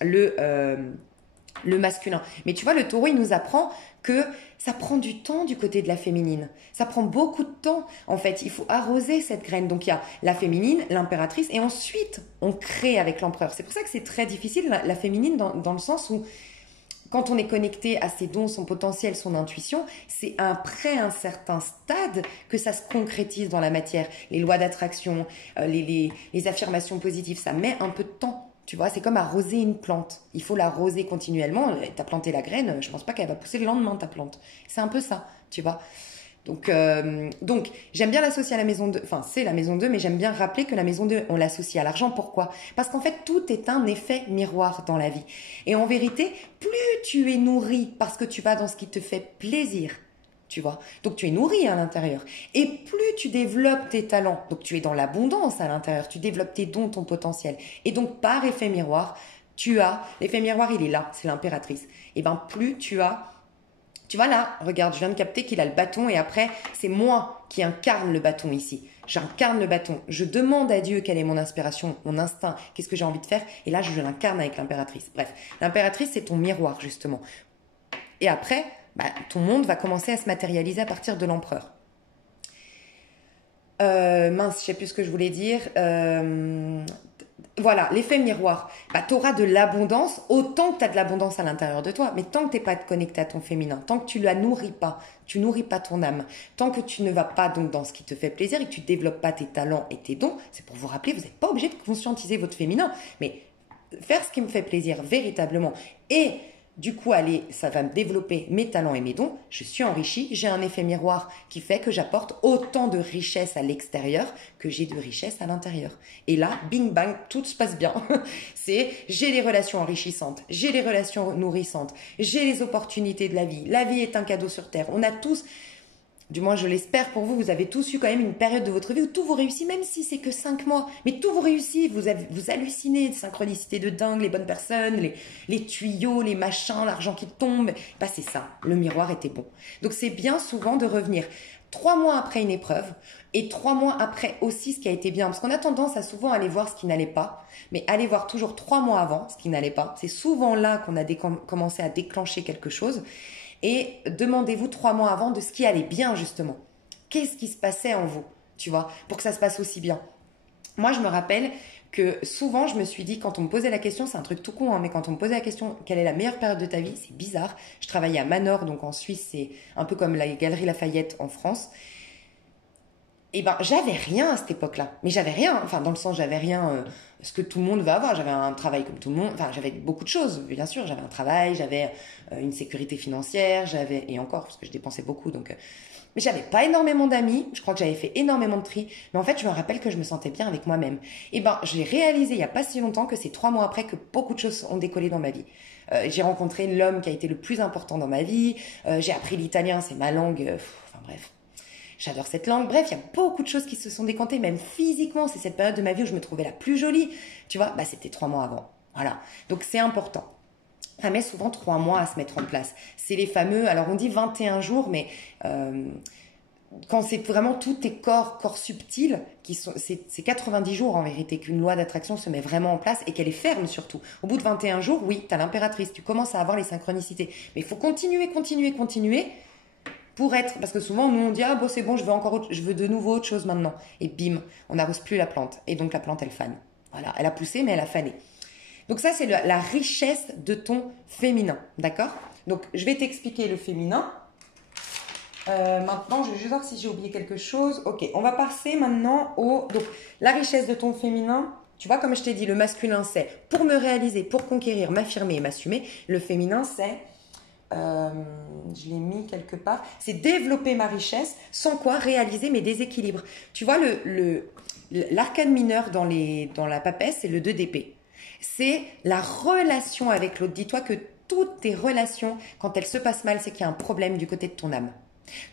le masculin. Mais tu vois, le taureau, il nous apprend que ça prend du temps du côté de la féminine. Ça prend beaucoup de temps. En fait, il faut arroser cette graine. Donc, il y a la féminine, l'impératrice, et ensuite, on crée avec l'empereur. C'est pour ça que c'est très difficile, la féminine, dans le sens où, quand on est connecté à ses dons, son potentiel, son intuition, c'est après un certain stade que ça se concrétise dans la matière. Les lois d'attraction, les affirmations positives, ça met un peu de temps. Tu vois, c'est comme arroser une plante. Il faut l'arroser continuellement. Tu as planté la graine, je pense pas qu'elle va pousser le lendemain, ta plante. C'est un peu ça, tu vois. Donc j'aime bien l'associer à la maison 2. Enfin, c'est la maison 2, mais j'aime bien rappeler que la maison 2, on l'associe à l'argent. Pourquoi? Parce qu'en fait, tout est un effet miroir dans la vie. Et en vérité, plus tu es nourri parce que tu vas dans ce qui te fait plaisir, tu vois. Donc, tu es nourri à l'intérieur. Et plus tu développes tes talents, donc tu es dans l'abondance à l'intérieur, tu développes tes dons, ton potentiel. Et donc, par effet miroir, l'effet miroir, il est là, c'est l'impératrice. Et bien, plus tu vois là, regarde, je viens de capter qu'il a le bâton et après, c'est moi qui incarne le bâton ici. J'incarne le bâton. Je demande à Dieu quelle est mon inspiration, mon instinct, qu'est-ce que j'ai envie de faire. Et là, je l'incarne avec l'impératrice. Bref, l'impératrice, c'est ton miroir, justement. Et après, ton monde va commencer à se matérialiser à partir de l'empereur. Mince, je sais plus ce que je voulais dire. Voilà, l'effet miroir. Tu auras de l'abondance autant que tu as de l'abondance à l'intérieur de toi. Mais tant que tu n'es pas connecté à ton féminin, tant que tu ne la nourris pas, tu nourris pas ton âme, tant que tu ne vas pas donc dans ce qui te fait plaisir et que tu ne développes pas tes talents et tes dons, c'est pour vous rappeler, vous n'êtes pas obligé de conscientiser votre féminin. Mais faire ce qui me fait plaisir véritablement et du coup, allez, ça va me développer mes talents et mes dons. Je suis enrichie, j'ai un effet miroir qui fait que j'apporte autant de richesse à l'extérieur que j'ai de richesse à l'intérieur. Et là, bing bang, tout se passe bien. J'ai les relations enrichissantes, j'ai les relations nourrissantes, j'ai les opportunités de la vie. La vie est un cadeau sur terre. On a tous, du moins je l'espère pour vous, vous avez tous eu quand même une période de votre vie où tout vous réussit, même si c'est que 5 mois. Mais tout vous réussit, vous hallucinez de synchronicité de dingue, les bonnes personnes, les tuyaux, les machins, l'argent qui tombe. C'est ça, le miroir était bon. Donc c'est bien souvent de revenir 3 mois après une épreuve et 3 mois après aussi ce qui a été bien. Parce qu'on a tendance à souvent aller voir ce qui n'allait pas, mais aller voir toujours 3 mois avant ce qui n'allait pas. C'est souvent là qu'on a commencé à déclencher quelque chose. Et demandez-vous 3 mois avant de ce qui allait bien, justement. Qu'est-ce qui se passait en vous, tu vois, pour que ça se passe aussi bien. Moi, je me rappelle que souvent, je me suis dit, quand on me posait la question, c'est un truc tout con, hein, mais quand on me posait la question, quelle est la meilleure période de ta vie, c'est bizarre. Je travaillais à Manor, donc en Suisse, c'est un peu comme la Galerie Lafayette en France. Et j'avais rien à cette époque-là. Mais j'avais rien, enfin, dans le sens, j'avais rien, ce que tout le monde va avoir. J'avais un travail comme tout le monde, enfin, j'avais beaucoup de choses, bien sûr. J'avais un travail, j'avais une sécurité financière, et encore, parce que je dépensais beaucoup, donc. Mais j'avais pas énormément d'amis, je crois que j'avais fait énormément de tri, mais en fait, je me rappelle que je me sentais bien avec moi-même. Et j'ai réalisé il y a pas si longtemps que c'est 3 mois après que beaucoup de choses ont décollé dans ma vie. J'ai rencontré l'homme qui a été le plus important dans ma vie, j'ai appris l'italien, c'est ma langue, enfin bref. J'adore cette langue. Bref, il y a beaucoup de choses qui se sont décantées, même physiquement. C'est cette période de ma vie où je me trouvais la plus jolie. Tu vois, c'était 3 mois avant. Voilà. Donc, c'est important. Ça met souvent 3 mois à se mettre en place. C'est les fameux, alors on dit 21 jours, mais quand c'est vraiment tous tes corps subtils, c'est 90 jours en vérité qu'une loi d'attraction se met vraiment en place et qu'elle est ferme surtout. Au bout de 21 jours, oui, tu as l'impératrice. Tu commences à avoir les synchronicités. Mais il faut continuer. Pour être, parce que souvent nous on dit c'est bon, je veux de nouveau autre chose maintenant, et bim, on n'arrose plus la plante et donc la plante elle fane. Voilà, elle a poussé mais elle a fané. Donc ça c'est la richesse de ton féminin, d'accord? Donc je vais t'expliquer le féminin. Maintenant je vais juste voir si j'ai oublié quelque chose. Ok, on va passer maintenant donc la richesse de ton féminin. Tu vois, comme je t'ai dit, le masculin c'est pour me réaliser, pour conquérir, m'affirmer et m'assumer. Le féminin c'est je l'ai mis quelque part, c'est développer ma richesse, sans quoi réaliser mes déséquilibres. Tu vois, l'arcane mineur dans la papesse, c'est le 2 d'épée. C'est la relation avec l'autre. Dis-toi que toutes tes relations, quand elles se passent mal, c'est qu'il y a un problème du côté de ton âme.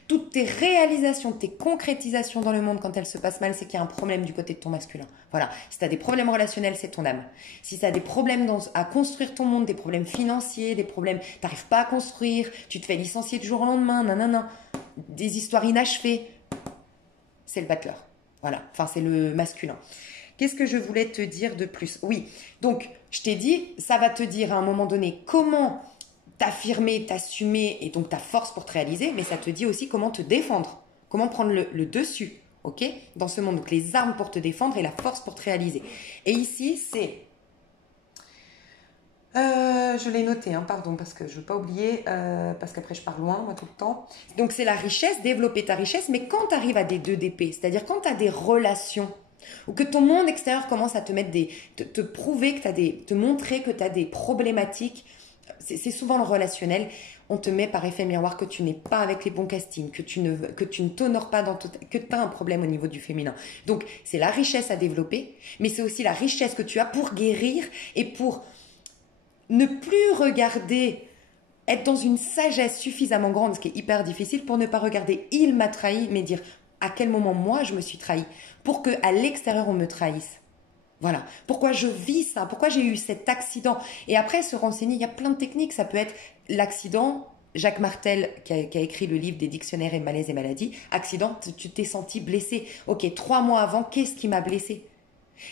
Toutes tes réalisations, tes concrétisations dans le monde, quand elles se passent mal, c'est qu'il y a un problème du côté de ton masculin. Voilà. Si tu as des problèmes relationnels, c'est ton âme. Si tu as des problèmes à construire ton monde, des problèmes financiers, des problèmes, tu n'arrives pas à construire, tu te fais licencier du jour au lendemain, nanana, des histoires inachevées, c'est le battleur. Voilà. Enfin, c'est le masculin. Qu'est-ce que je voulais te dire de plus? Oui. Donc, je t'ai dit, ça va te dire à un moment donné comment t'affirmer, t'assumer et donc ta force pour te réaliser, mais ça te dit aussi comment te défendre, comment prendre le dessus, ok, dans ce monde. Donc les armes pour te défendre et la force pour te réaliser. Et ici, c'est... je l'ai noté, hein, pardon, parce que je ne veux pas oublier, parce qu'après je pars loin, moi, tout le temps. Donc c'est la richesse, développer ta richesse, mais quand tu arrives à des 2 d'épée, c'est-à-dire quand tu as des relations, ou que ton monde extérieur commence à te mettre te prouver que tu as te montrer que tu as des problématiques. C'est souvent le relationnel. On te met par effet miroir que tu n'es pas avec les bons castings, que tu ne t'honores pas, que tu as un problème au niveau du féminin. Donc, c'est la richesse à développer, mais c'est aussi la richesse que tu as pour guérir et pour ne plus regarder, être dans une sagesse suffisamment grande, ce qui est hyper difficile, pour ne pas regarder « il m'a trahi », mais dire « à quel moment moi je me suis trahi » pour qu'à l'extérieur on me trahisse. Voilà. Pourquoi je vis ça? Pourquoi j'ai eu cet accident? Et après, se renseigner, il y a plein de techniques. Ça peut être l'accident. Jacques Martel, qui a écrit le livre des dictionnaires et malaises et maladies. Accident, tu t'es senti blessé. Ok, 3 mois avant, qu'est-ce qui m'a blessé?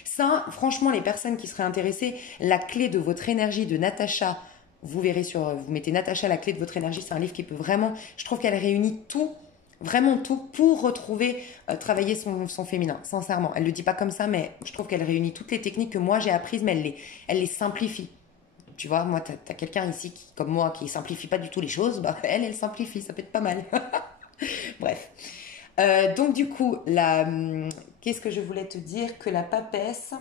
Ça, franchement, les personnes qui seraient intéressées, la clé de votre énergie de Natacha, vous verrez vous mettez Natacha, la clé de votre énergie, c'est un livre qui peut vraiment, je trouve qu'elle réunit tout. Vraiment tout pour retrouver, travailler son féminin, sincèrement. Elle ne le dit pas comme ça, mais je trouve qu'elle réunit toutes les techniques que moi j'ai apprises, mais elle les simplifie. Tu vois, moi, tu as quelqu'un ici, comme moi, qui ne simplifie pas du tout les choses, bah, elle simplifie, ça peut être pas mal. Bref. Donc du coup, qu'est-ce que je voulais te dire? Que la papesse...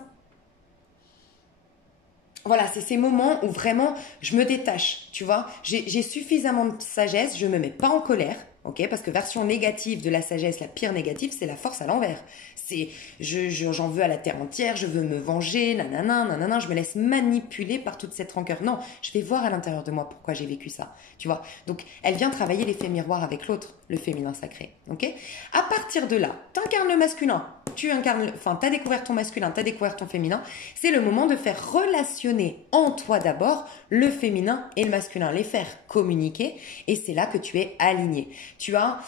Voilà, c'est ces moments où vraiment je me détache, tu vois. J'ai suffisamment de sagesse, je ne me mets pas en colère, ok? Parce que version négative de la sagesse, la pire négative, c'est la force à l'envers. C'est j'en veux à la terre entière, je veux me venger, nanana, nanana, je me laisse manipuler par toute cette rancœur. Non, je vais voir à l'intérieur de moi pourquoi j'ai vécu ça, tu vois. Donc, elle vient travailler l'effet miroir avec l'autre, le féminin sacré, ok? À partir de là, t'incarnes le masculin, t'as découvert ton masculin, t'as découvert ton féminin, c'est le moment de faire relationner en toi d'abord le féminin et le masculin, les faire communiquer, et c'est là que tu es aligné. Tu as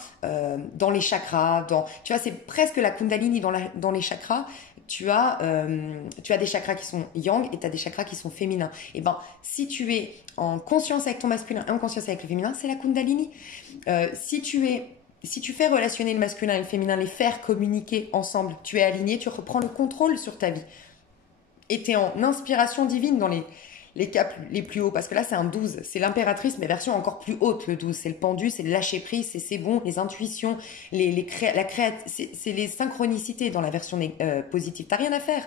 dans les chakras, tu vois, c'est presque la Kundalini dans les chakras. Tu as des chakras qui sont yang et tu as des chakras qui sont féminins. Et ben, si tu es en conscience avec ton masculin et en conscience avec le féminin, c'est la Kundalini. Si tu fais relationner le masculin et le féminin, les faire communiquer ensemble, tu es aligné, tu reprends le contrôle sur ta vie. Et tu es en inspiration divine dans les caps les plus hauts, parce que là c'est un 12, c'est l'impératrice, mais version encore plus haute, le 12, c'est le pendu, c'est le lâcher prise, c'est bon, les intuitions, c'est les synchronicités dans la version positive. T'as rien à faire,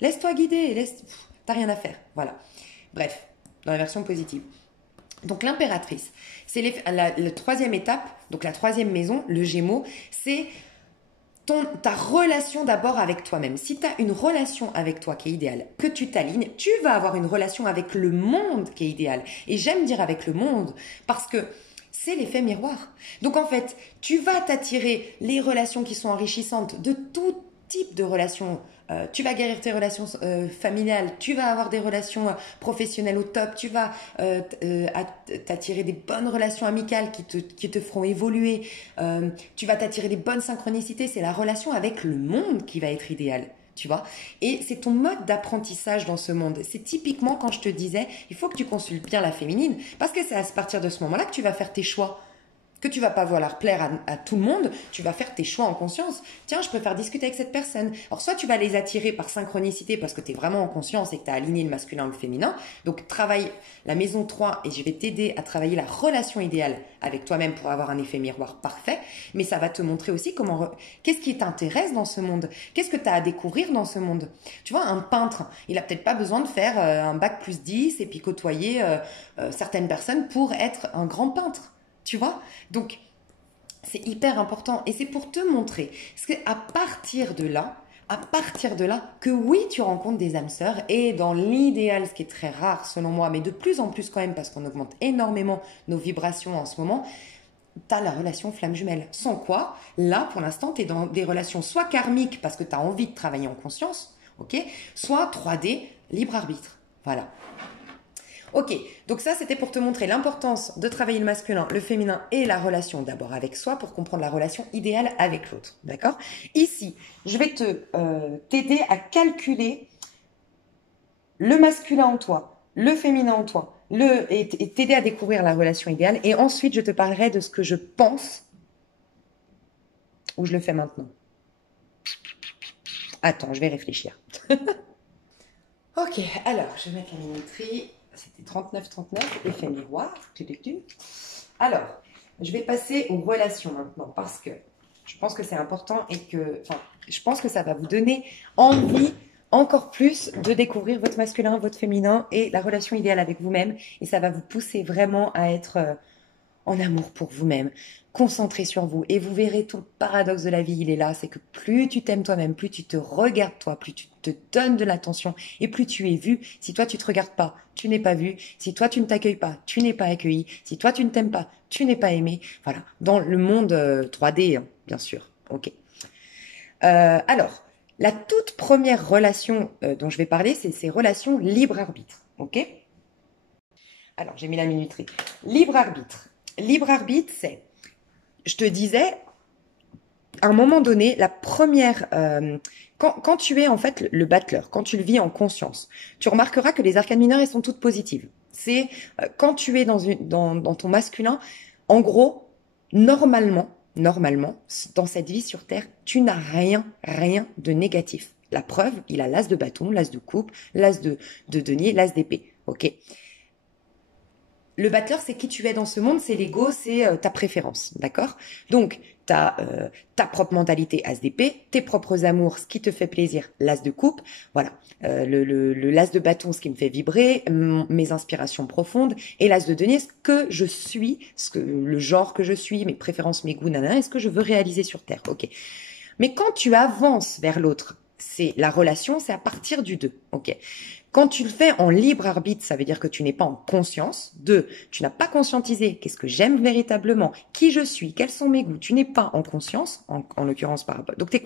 laisse-toi guider, t'as rien à faire, voilà. Bref, dans la version positive. Donc l'impératrice, c'est la 3e étape, donc la 3e maison, le Gémeaux, c'est ta relation d'abord avec toi-même. Si tu as une relation avec toi qui est idéale, que tu t'alignes, tu vas avoir une relation avec le monde qui est idéale. Et j'aime dire avec le monde parce que c'est l'effet miroir. Donc en fait, tu vas t'attirer les relations qui sont enrichissantes de tout type de relations. Tu vas guérir tes relations familiales, tu vas avoir des relations professionnelles au top, tu vas t'attirer des bonnes relations amicales qui te feront évoluer, tu vas t'attirer des bonnes synchronicités. C'est la relation avec le monde qui va être idéale, tu vois. Et c'est ton mode d'apprentissage dans ce monde. C'est typiquement quand je te disais, il faut que tu consultes bien la féminine, parce que c'est à partir de ce moment-là que tu vas faire tes choix. Que tu vas pas vouloir plaire à tout le monde, tu vas faire tes choix en conscience. Tiens, je préfère discuter avec cette personne. Alors, soit tu vas les attirer par synchronicité parce que tu es vraiment en conscience et que tu as aligné le masculin ou le féminin. Donc, travaille la maison 3 et je vais t'aider à travailler la relation idéale avec toi-même pour avoir un effet miroir parfait. Mais ça va te montrer aussi qu'est-ce qui t'intéresse dans ce monde. Qu'est-ce que tu as à découvrir dans ce monde. Tu vois, un peintre, il a peut-être pas besoin de faire un bac plus 10 et puis côtoyer certaines personnes pour être un grand peintre. Tu vois? Donc, c'est hyper important. Et c'est pour te montrer. Parce qu'à partir de là, que oui, tu rencontres des âmes sœurs. Et dans l'idéal, ce qui est très rare selon moi, mais de plus en plus quand même, parce qu'on augmente énormément nos vibrations en ce moment, tu as la relation flamme jumelle. Sans quoi, là, pour l'instant, tu es dans des relations soit karmiques parce que tu as envie de travailler en conscience, ok, soit 3D, libre arbitre. Voilà. Ok, donc ça c'était pour te montrer l'importance de travailler le masculin, le féminin et la relation d'abord avec soi pour comprendre la relation idéale avec l'autre, d'accord? Ici, je vais t'aider à calculer le masculin en toi, le féminin en toi, et t'aider à découvrir la relation idéale. Et ensuite, je te parlerai de ce que je pense, ou je le fais maintenant. Attends, je vais réfléchir. Ok, alors, je vais mettre la minuterie. C'était 39,39, effet miroir. Alors, je vais passer aux relations maintenant parce que je pense que c'est important et que, enfin, je pense que ça va vous donner envie encore plus de découvrir votre masculin, votre féminin et la relation idéale avec vous-même. Et ça va vous pousser vraiment à être en amour pour vous-même, concentré sur vous. Et vous verrez tout le paradoxe de la vie, il est là, c'est que plus tu t'aimes toi-même, plus tu te regardes toi, plus tu te donnes de l'attention et plus tu es vu. Si toi tu te regardes pas, tu n'es pas vu. Si toi tu ne t'accueilles pas, tu n'es pas accueilli. Si toi tu ne t'aimes pas, tu n'es pas aimé. Voilà, dans le monde 3D, hein, bien sûr. Ok. Alors, la toute première relation dont je vais parler, c'est ces relations libre-arbitre. Ok. Alors, j'ai mis la minuterie. Libre-arbitre. Libre-arbitre, c'est, je te disais, à un moment donné, la première, quand tu es en fait le battleur, quand tu le vis en conscience, tu remarqueras que les arcanes mineures, elles sont toutes positives. C'est quand tu es dans ton masculin, en gros, normalement, dans cette vie sur Terre, tu n'as rien de négatif. La preuve, il a l'as de bâton, l'as de coupe, l'as de denier, l'as d'épée. Ok. Le battleur, c'est qui tu es dans ce monde, c'est l'ego, c'est ta préférence, d'accord? Donc, tu as ta propre mentalité as d'épée, tes propres amours, ce qui te fait plaisir, l'as de coupe, voilà. Le l'as de bâton, ce qui me fait vibrer, mes inspirations profondes, et l'as de denier, ce que je suis, le genre que je suis, mes préférences, mes goûts, nanana, et ce que je veux réaliser sur Terre, ok. Mais quand tu avances vers l'autre, c'est la relation, c'est à partir du 2, ok. Quand tu le fais en libre arbitre, ça veut dire que tu n'es pas en conscience. 2, tu n'as pas conscientisé qu'est-ce que j'aime véritablement, qui je suis, quels sont mes goûts. Tu n'es pas en conscience, en l'occurrence par rapport. Donc tu es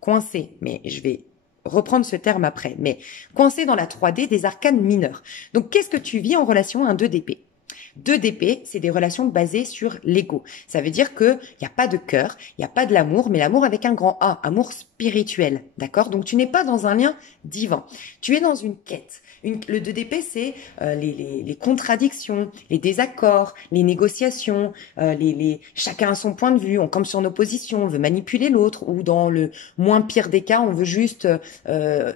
coincé, mais je vais reprendre ce terme après, mais coincé dans la 3D des arcanes mineures. Donc qu'est-ce que tu vis en relation à un 2 d'épée? 2 d'épée, c'est des relations basées sur l'ego. Ça veut dire que il y a pas de cœur, il y a pas de l'amour, mais l'amour avec un grand A, amour spirituel, d'accord? Donc tu n'es pas dans un lien divin. Tu es dans une quête. Le 2 d'épée, c'est les contradictions, les désaccords, les négociations, chacun a son point de vue, on campe sur nos positions, on veut manipuler l'autre, ou dans le moins pire des cas, on veut juste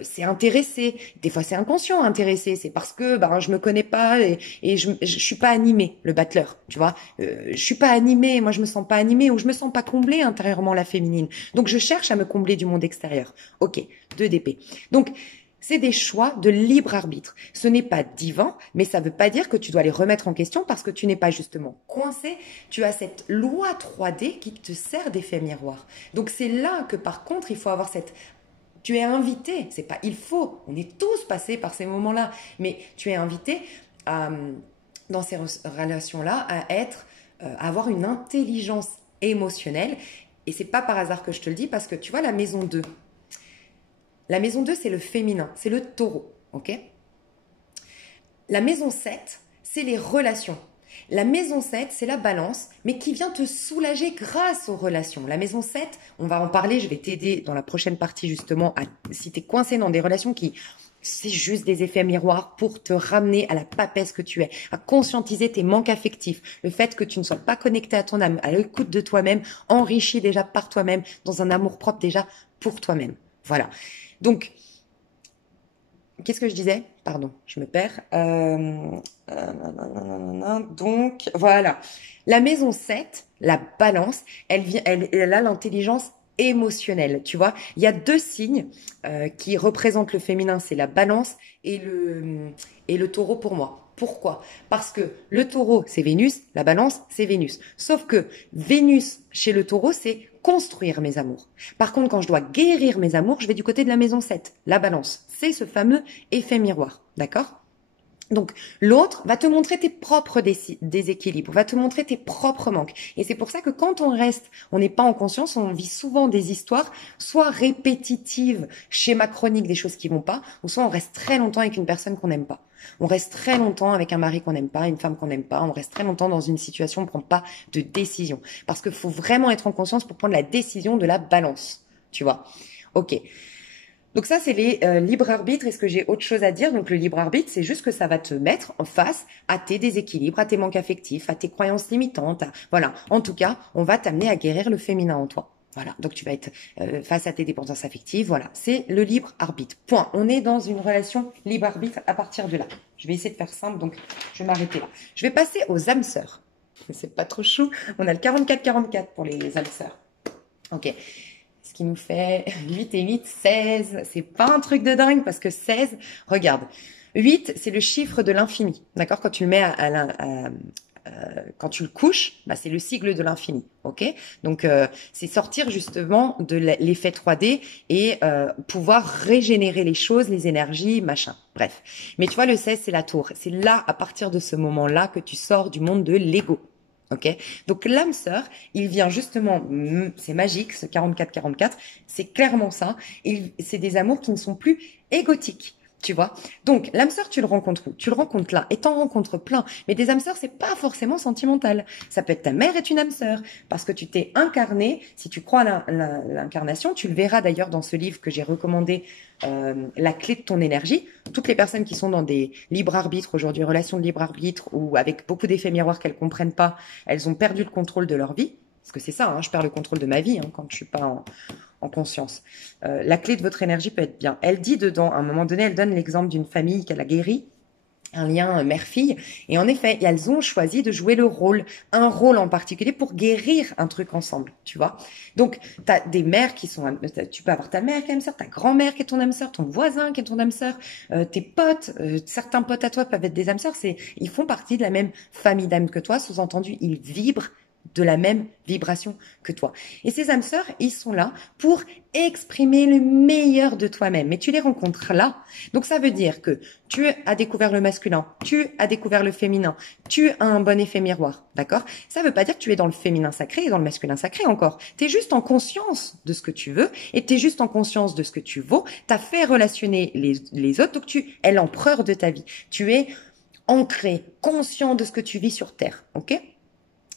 c'est intéressé. Des fois, c'est inconscient intéressé, c'est parce que je me connais pas et je suis pas animée, le battleur, tu vois. Je suis pas animée, moi je me sens pas animée ou je me sens pas comblée intérieurement la féminine. Donc je cherche à me combler du monde extérieur. Ok, 2 d'épée. Donc c'est des choix de libre arbitre. Ce n'est pas divin, mais ça ne veut pas dire que tu dois les remettre en question parce que tu n'es pas justement coincé. Tu as cette loi 3D qui te sert d'effet miroir. Donc c'est là que par contre, il faut avoir cette... Tu es invité, c'est pas il faut, on est tous passés par ces moments-là, mais tu es invité à, dans ces relations-là à avoir une intelligence émotionnelle. Et c'est pas par hasard que je te le dis parce que tu vois la maison 2. La maison 2, c'est le féminin, c'est le taureau, ok? La maison 7, c'est les relations. La maison 7, c'est la balance, mais qui vient te soulager grâce aux relations. La maison 7, on va en parler, je vais t'aider dans la prochaine partie justement, si tu es coincé dans des relations c'est juste des effets miroirs pour te ramener à la papesse que tu es, à conscientiser tes manques affectifs, le fait que tu ne sois pas connecté à ton âme, à l'écoute de toi-même, enrichi déjà par toi-même, dans un amour propre déjà pour toi-même. Voilà. Donc, qu'est-ce que je disais? Pardon, je me perds. Donc, voilà. La maison 7, la balance, elle a l'intelligence émotionnelle, tu vois. Il y a 2 signes qui représentent le féminin, c'est la balance et le taureau pour moi. Pourquoi? Parce que le taureau, c'est Vénus, la balance, c'est Vénus. Sauf que Vénus, chez le taureau, c'est construire mes amours. Par contre, quand je dois guérir mes amours, je vais du côté de la maison 7, la balance. C'est ce fameux effet miroir, d'accord? Donc, l'autre va te montrer tes propres déséquilibres, va te montrer tes propres manques. Et c'est pour ça que quand on reste, on n'est pas en conscience, on vit souvent des histoires, soit répétitives, schéma chronique des choses qui vont pas, ou soit on reste très longtemps avec une personne qu'on n'aime pas. On reste très longtemps avec un mari qu'on n'aime pas, une femme qu'on n'aime pas, on reste très longtemps dans une situation où on ne prend pas de décision. Parce qu'il faut vraiment être en conscience pour prendre la décision de la balance. Tu vois? Ok. Donc ça, c'est les libres arbitres. Est-ce que j'ai autre chose à dire? Donc le libre arbitre, c'est juste que ça va te mettre en face à tes déséquilibres, à tes manques affectifs, à tes croyances limitantes. Voilà. En tout cas, on va t'amener à guérir le féminin en toi. Voilà. Donc tu vas être face à tes dépendances affectives. Voilà. C'est le libre arbitre. Point. On est dans une relation libre arbitre à partir de là. Je vais essayer de faire simple. Donc je vais m'arrêter là. Je vais passer aux âmes sœurs. C'est pas trop chou. On a le 44-44 pour les âmes sœurs. Ok. Ce qui nous fait 8 et 8, 16. C'est pas un truc de dingue parce que 16, regarde, 8, c'est le chiffre de l'infini. D'accord? Quand tu le mets quand tu le couches, bah, c'est le sigle de l'infini. Ok? Donc, c'est sortir justement de l'effet 3D et pouvoir régénérer les choses, les énergies, machin. Bref. Mais tu vois, le 16, c'est la tour. C'est là, à partir de ce moment-là, que tu sors du monde de l'ego. Ok, donc l'âme sœur, il vient justement, c'est magique, ce 44-44, c'est clairement ça. C'est des amours qui ne sont plus égotiques. Tu vois, donc l'âme sœur, tu le rencontres où? Tu le rencontres là, et t'en rencontres plein. Mais des âmes sœurs, c'est pas forcément sentimental. Ça peut être ta mère est une âme sœur, parce que tu t'es incarné. Si tu crois à l'incarnation, tu le verras d'ailleurs dans ce livre que j'ai recommandé, La clé de ton énergie. Toutes les personnes qui sont dans des libres arbitres aujourd'hui, relations de libre arbitre, ou avec beaucoup d'effets miroirs qu'elles comprennent pas, elles ont perdu le contrôle de leur vie. Parce que c'est ça, hein, je perds le contrôle de ma vie quand je suis pas en conscience. La clé de votre énergie peut être bien. Elle dit dedans, à un moment donné, elle donne l'exemple d'une famille qu'elle a guérie, un lien mère-fille, et en effet, elles ont choisi de jouer le rôle, un rôle en particulier pour guérir un truc ensemble, tu vois. Donc, tu as des mères qui sont, tu peux avoir ta mère qui est âme sœur, ta grand-mère qui est ton âme sœur, ton voisin qui est ton âme sœur, tes potes, certains potes à toi peuvent être des âmes sœurs, ils font partie de la même famille d'âmes que toi, sous-entendu, ils vibrent de la même vibration que toi. Et ces âmes sœurs, ils sont là pour exprimer le meilleur de toi-même. Mais tu les rencontres là. Donc ça veut dire que tu as découvert le masculin, tu as découvert le féminin, tu as un bon effet miroir. D'accord? Ça veut pas dire que tu es dans le féminin sacré et dans le masculin sacré encore. Tu es juste en conscience de ce que tu veux et tu es juste en conscience de ce que tu vaux. Tu as fait relationner les autres. Donc tu es l'empereur de ta vie. Tu es ancré, conscient de ce que tu vis sur Terre. Ok?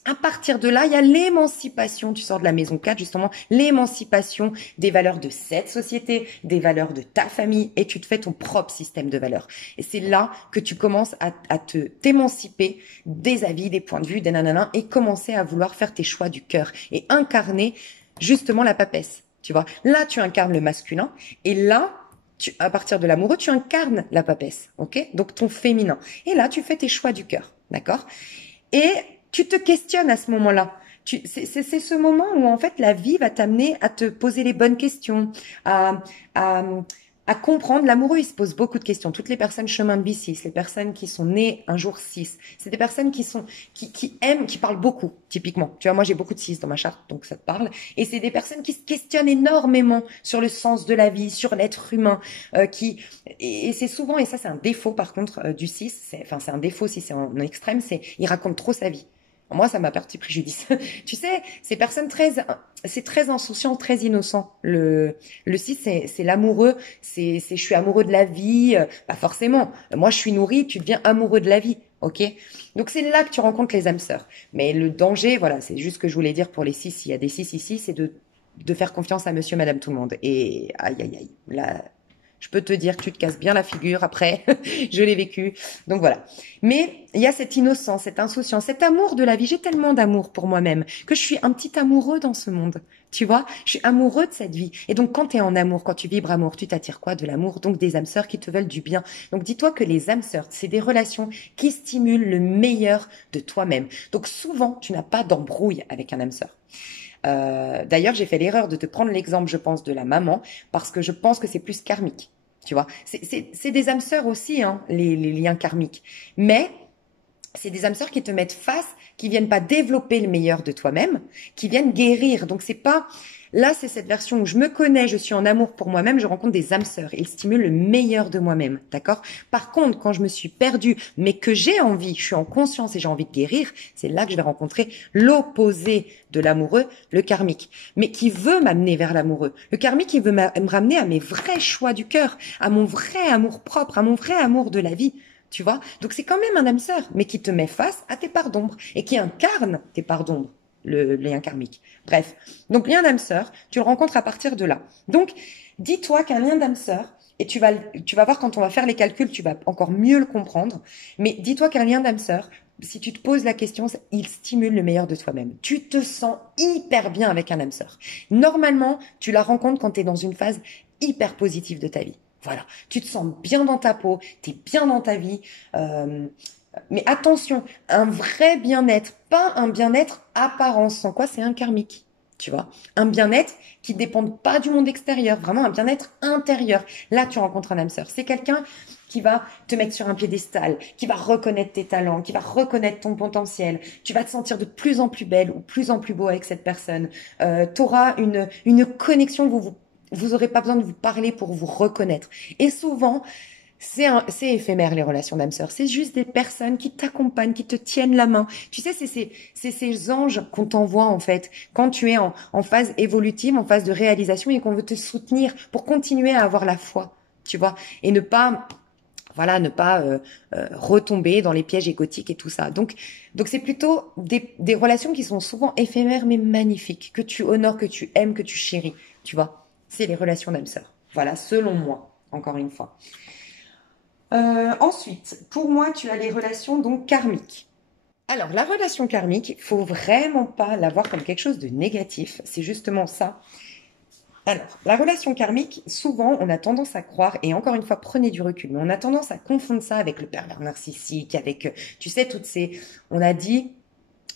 À partir de là, il y a l'émancipation, tu sors de la maison 4 justement, l'émancipation des valeurs de cette société, des valeurs de ta famille, et tu te fais ton propre système de valeurs. Et c'est là que tu commences à t'émanciper des avis, des points de vue, des nanana, et commencer à vouloir faire tes choix du cœur et incarner justement la papesse. Tu vois, là tu incarnes le masculin, et là, à partir de l'amoureux, tu incarnes la papesse, ok? Donc ton féminin. Et là, tu fais tes choix du cœur, d'accord? Et tu te questionnes à ce moment-là. C'est ce moment où en fait la vie va t'amener à te poser les bonnes questions, à, à comprendre. L'amoureux, il se pose beaucoup de questions. Toutes les personnes chemin de vie 6, les personnes qui sont nées un jour 6, c'est des personnes qui aiment, qui parlent beaucoup, typiquement. Tu vois, moi j'ai beaucoup de 6 dans ma charte, donc ça te parle. Et c'est des personnes qui se questionnent énormément sur le sens de la vie, sur l'être humain, et c'est souvent, et ça c'est un défaut par contre du 6, c'est un défaut si c'est en extrême, c'est il raconte trop sa vie. Moi, ça m'a porté préjudice. Tu sais, ces personnes c'est très insouciant, très innocent. Le 6, c'est l'amoureux, je suis amoureux de la vie. Pas forcément. Moi, je suis nourrie, tu deviens amoureux de la vie. Ok? Donc, c'est là que tu rencontres les âmes sœurs. Mais le danger, voilà, c'est juste ce que je voulais dire pour les 6. S'il y a des 6 ici, c'est de faire confiance à monsieur, madame, tout le monde. Et aïe, aïe, aïe. Là, je peux te dire que tu te casses bien la figure après. Je l'ai vécu. Donc voilà. Mais il y a cette innocence, cette insouciance, cet amour de la vie. J'ai tellement d'amour pour moi-même que je suis un petit amoureux dans ce monde. Tu vois, je suis amoureux de cette vie. Et donc, quand tu es en amour, quand tu vibres amour, tu t'attires quoi? De l'amour, donc des âmes sœurs qui te veulent du bien. Donc, dis-toi que les âmes sœurs, c'est des relations qui stimulent le meilleur de toi-même. Donc, souvent, tu n'as pas d'embrouille avec un âme sœur. D'ailleurs, j'ai fait l'erreur de te prendre l'exemple, je pense, de la maman, parce que je pense que c'est plus karmique. Tu vois, c'est des âmes sœurs aussi, hein, les liens karmiques. Mais c'est des âmes sœurs qui te mettent face, qui viennent pas développer le meilleur de toi-même, qui viennent guérir. Donc c'est pas, là c'est cette version où je me connais, je suis en amour pour moi-même, je rencontre des âmes sœurs. Ils stimulent le meilleur de moi-même, d'accord? Par contre, quand je me suis perdue, mais que j'ai envie, je suis en conscience et j'ai envie de guérir, c'est là que je vais rencontrer l'opposé de l'amoureux, le karmique, mais qui veut m'amener vers l'amoureux. Le karmique, il veut me ramener à mes vrais choix du cœur, à mon vrai amour propre, à mon vrai amour de la vie. Tu vois? Donc c'est quand même un âme sœur, mais qui te met face à tes parts d'ombre et qui incarne tes parts d'ombre, le lien karmique. Bref. Donc lien d'âme sœur, tu le rencontres à partir de là. Donc, dis-toi qu'un lien d'âme sœur, et tu vas voir quand on va faire les calculs, tu vas encore mieux le comprendre, mais dis-toi qu'un lien d'âme sœur, si tu te poses la question, il stimule le meilleur de toi-même. Tu te sens hyper bien avec un âme sœur. Normalement, tu la rencontres quand tu es dans une phase hyper positive de ta vie. Voilà, tu te sens bien dans ta peau, tu es bien dans ta vie. Mais attention, un vrai bien-être, pas un bien-être apparent, sans quoi c'est un karmique, tu vois. Un bien-être qui ne dépend pas du monde extérieur, vraiment un bien-être intérieur. Là, tu rencontres un âme sœur. C'est quelqu'un qui va te mettre sur un piédestal, qui va reconnaître tes talents, qui va reconnaître ton potentiel. Tu vas te sentir de plus en plus belle ou plus en plus beau avec cette personne. Tu auras une connexion, vous aurez pas besoin de vous parler pour vous reconnaître. Et souvent, c'est éphémère les relations d'âme sœur. C'est juste des personnes qui t'accompagnent, qui te tiennent la main. Tu sais, c'est ces anges qu'on t'envoie en fait quand tu es en phase évolutive, en phase de réalisation et qu'on veut te soutenir pour continuer à avoir la foi, tu vois, et ne pas voilà, ne pas retomber dans les pièges égotiques et tout ça. Donc c'est plutôt des relations qui sont souvent éphémères mais magnifiques, que tu honores, que tu aimes, que tu chéris, tu vois. C'est les relations d'âme sœur. Voilà, selon moi, encore une fois. Ensuite, pour moi, tu as les relations donc karmiques. Alors, la relation karmique, il faut vraiment pas la voir comme quelque chose de négatif. C'est justement ça. Alors, la relation karmique, souvent, on a tendance à croire, et encore une fois, prenez du recul, mais on a tendance à confondre ça avec le pervers narcissique, avec, tu sais, on a dit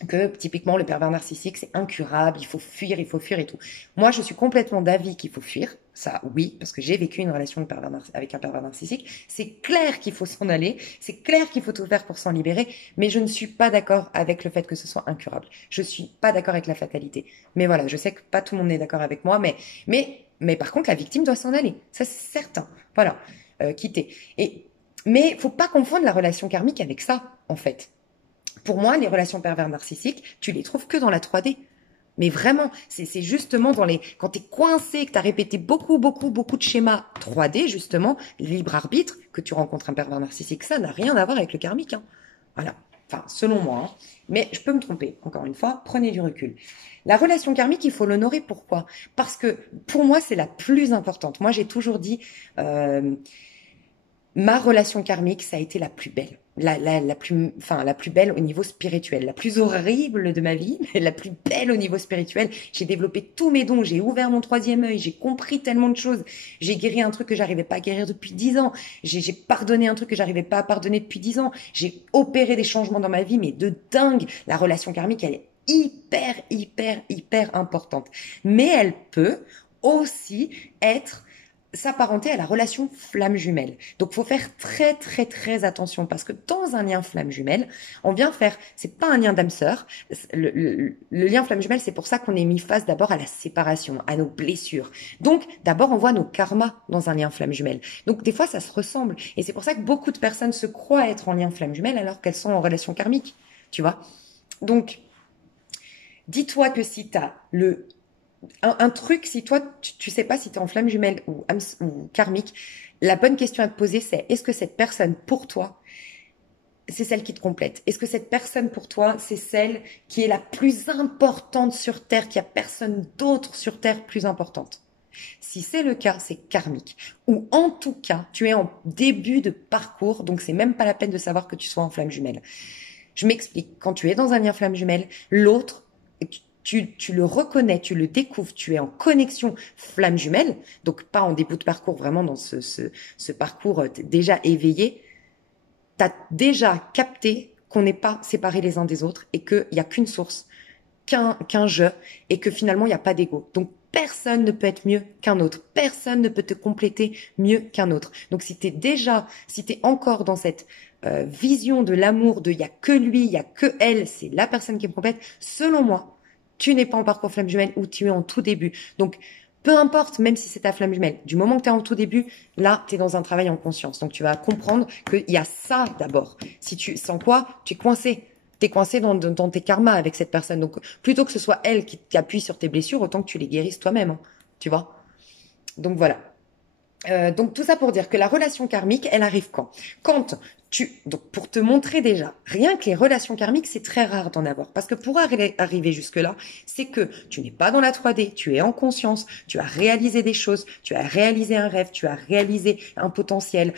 que typiquement le pervers narcissique c'est incurable, il faut fuir et tout. Moi je suis complètement d'avis qu'il faut fuir, ça oui, parce que j'ai vécu une relation avec un pervers narcissique, c'est clair qu'il faut s'en aller, c'est clair qu'il faut tout faire pour s'en libérer, mais je ne suis pas d'accord avec le fait que ce soit incurable. Je suis pas d'accord avec la fatalité. Mais voilà, je sais que pas tout le monde est d'accord avec moi, mais par contre la victime doit s'en aller, ça c'est certain. Voilà, quitter. Mais faut pas confondre la relation karmique avec ça en fait. Pour moi, les relations pervers narcissiques, tu les trouves que dans la 3D. Mais vraiment, c'est justement quand t'es coincé, que t'as répété beaucoup de schémas 3D, justement, libre arbitre, que tu rencontres un pervers narcissique. Ça n'a rien à voir avec le karmique, hein. Voilà. Enfin, selon moi, hein. Mais je peux me tromper. Encore une fois, prenez du recul. La relation karmique, il faut l'honorer. Pourquoi? Parce que, pour moi, c'est la plus importante. Moi, j'ai toujours dit, ma relation karmique, ça a été la plus belle. La plus belle au niveau spirituel, la plus horrible de ma vie, mais la plus belle au niveau spirituel. J'ai développé tous mes dons, j'ai ouvert mon troisième œil, j'ai compris tellement de choses. J'ai guéri un truc que j'arrivais pas à guérir depuis 10 ans. J'ai pardonné un truc que j'arrivais pas à pardonner depuis 10 ans. J'ai opéré des changements dans ma vie, mais de dingue. La relation karmique, elle est hyper importante. Mais elle peut aussi s'apparenter à la relation flamme jumelle. Donc, faut faire très attention parce que dans un lien flamme jumelle, on vient faire, c'est pas un lien d'âme sœur. Le lien flamme jumelle, c'est pour ça qu'on est mis face d'abord à la séparation, à nos blessures. Donc, d'abord, on voit nos karmas dans un lien flamme jumelle. Donc, des fois, ça se ressemble. Et c'est pour ça que beaucoup de personnes se croient être en lien flamme jumelle alors qu'elles sont en relation karmique. Tu vois? Donc, dis-toi que si tu as un truc, si toi, tu sais pas si tu es en flamme jumelle ou karmique, la bonne question à te poser, c'est est-ce que cette personne, pour toi, c'est celle qui te complète? Est-ce que cette personne, pour toi, c'est celle qui est la plus importante sur Terre, qu'il n'y a personne d'autre sur Terre plus importante? Si c'est le cas, c'est karmique. Ou en tout cas, tu es en début de parcours, donc c'est même pas la peine de savoir que tu sois en flamme jumelle. Je m'explique. Quand tu es dans un lien flamme jumelle, l'autre, tu le reconnais, tu le découvres, tu es en connexion flamme jumelle, donc pas en début de parcours, vraiment dans ce parcours déjà éveillé, tu as déjà capté qu'on n'est pas séparés les uns des autres et qu'il n'y a qu'une source, qu'un je, et que finalement il n'y a pas d'ego. Donc personne ne peut être mieux qu'un autre, personne ne peut te compléter mieux qu'un autre. Donc si t'es encore dans cette vision de l'amour, de il y a que lui, il y a que elle, c'est la personne qui me complète, selon moi, tu n'es pas en parcours flamme jumelle ou tu es en tout début. Donc, peu importe, même si c'est ta flamme jumelle, du moment que tu es en tout début, là, tu es dans un travail en conscience. Donc, tu vas comprendre qu'il y a ça d'abord. Si tu, sans quoi, tu es coincé. T'es coincé dans tes karmas avec cette personne. Donc, plutôt que ce soit elle qui t'appuie sur tes blessures, autant que tu les guérisses toi-même. Hein, tu vois? Donc, voilà. Donc tout ça pour dire que la relation karmique, elle arrive quand? Donc pour te montrer déjà, rien que les relations karmiques, c'est très rare d'en avoir. Parce que pour arriver jusque-là, c'est que tu n'es pas dans la 3D, tu es en conscience, tu as réalisé des choses, tu as réalisé un rêve, tu as réalisé un potentiel,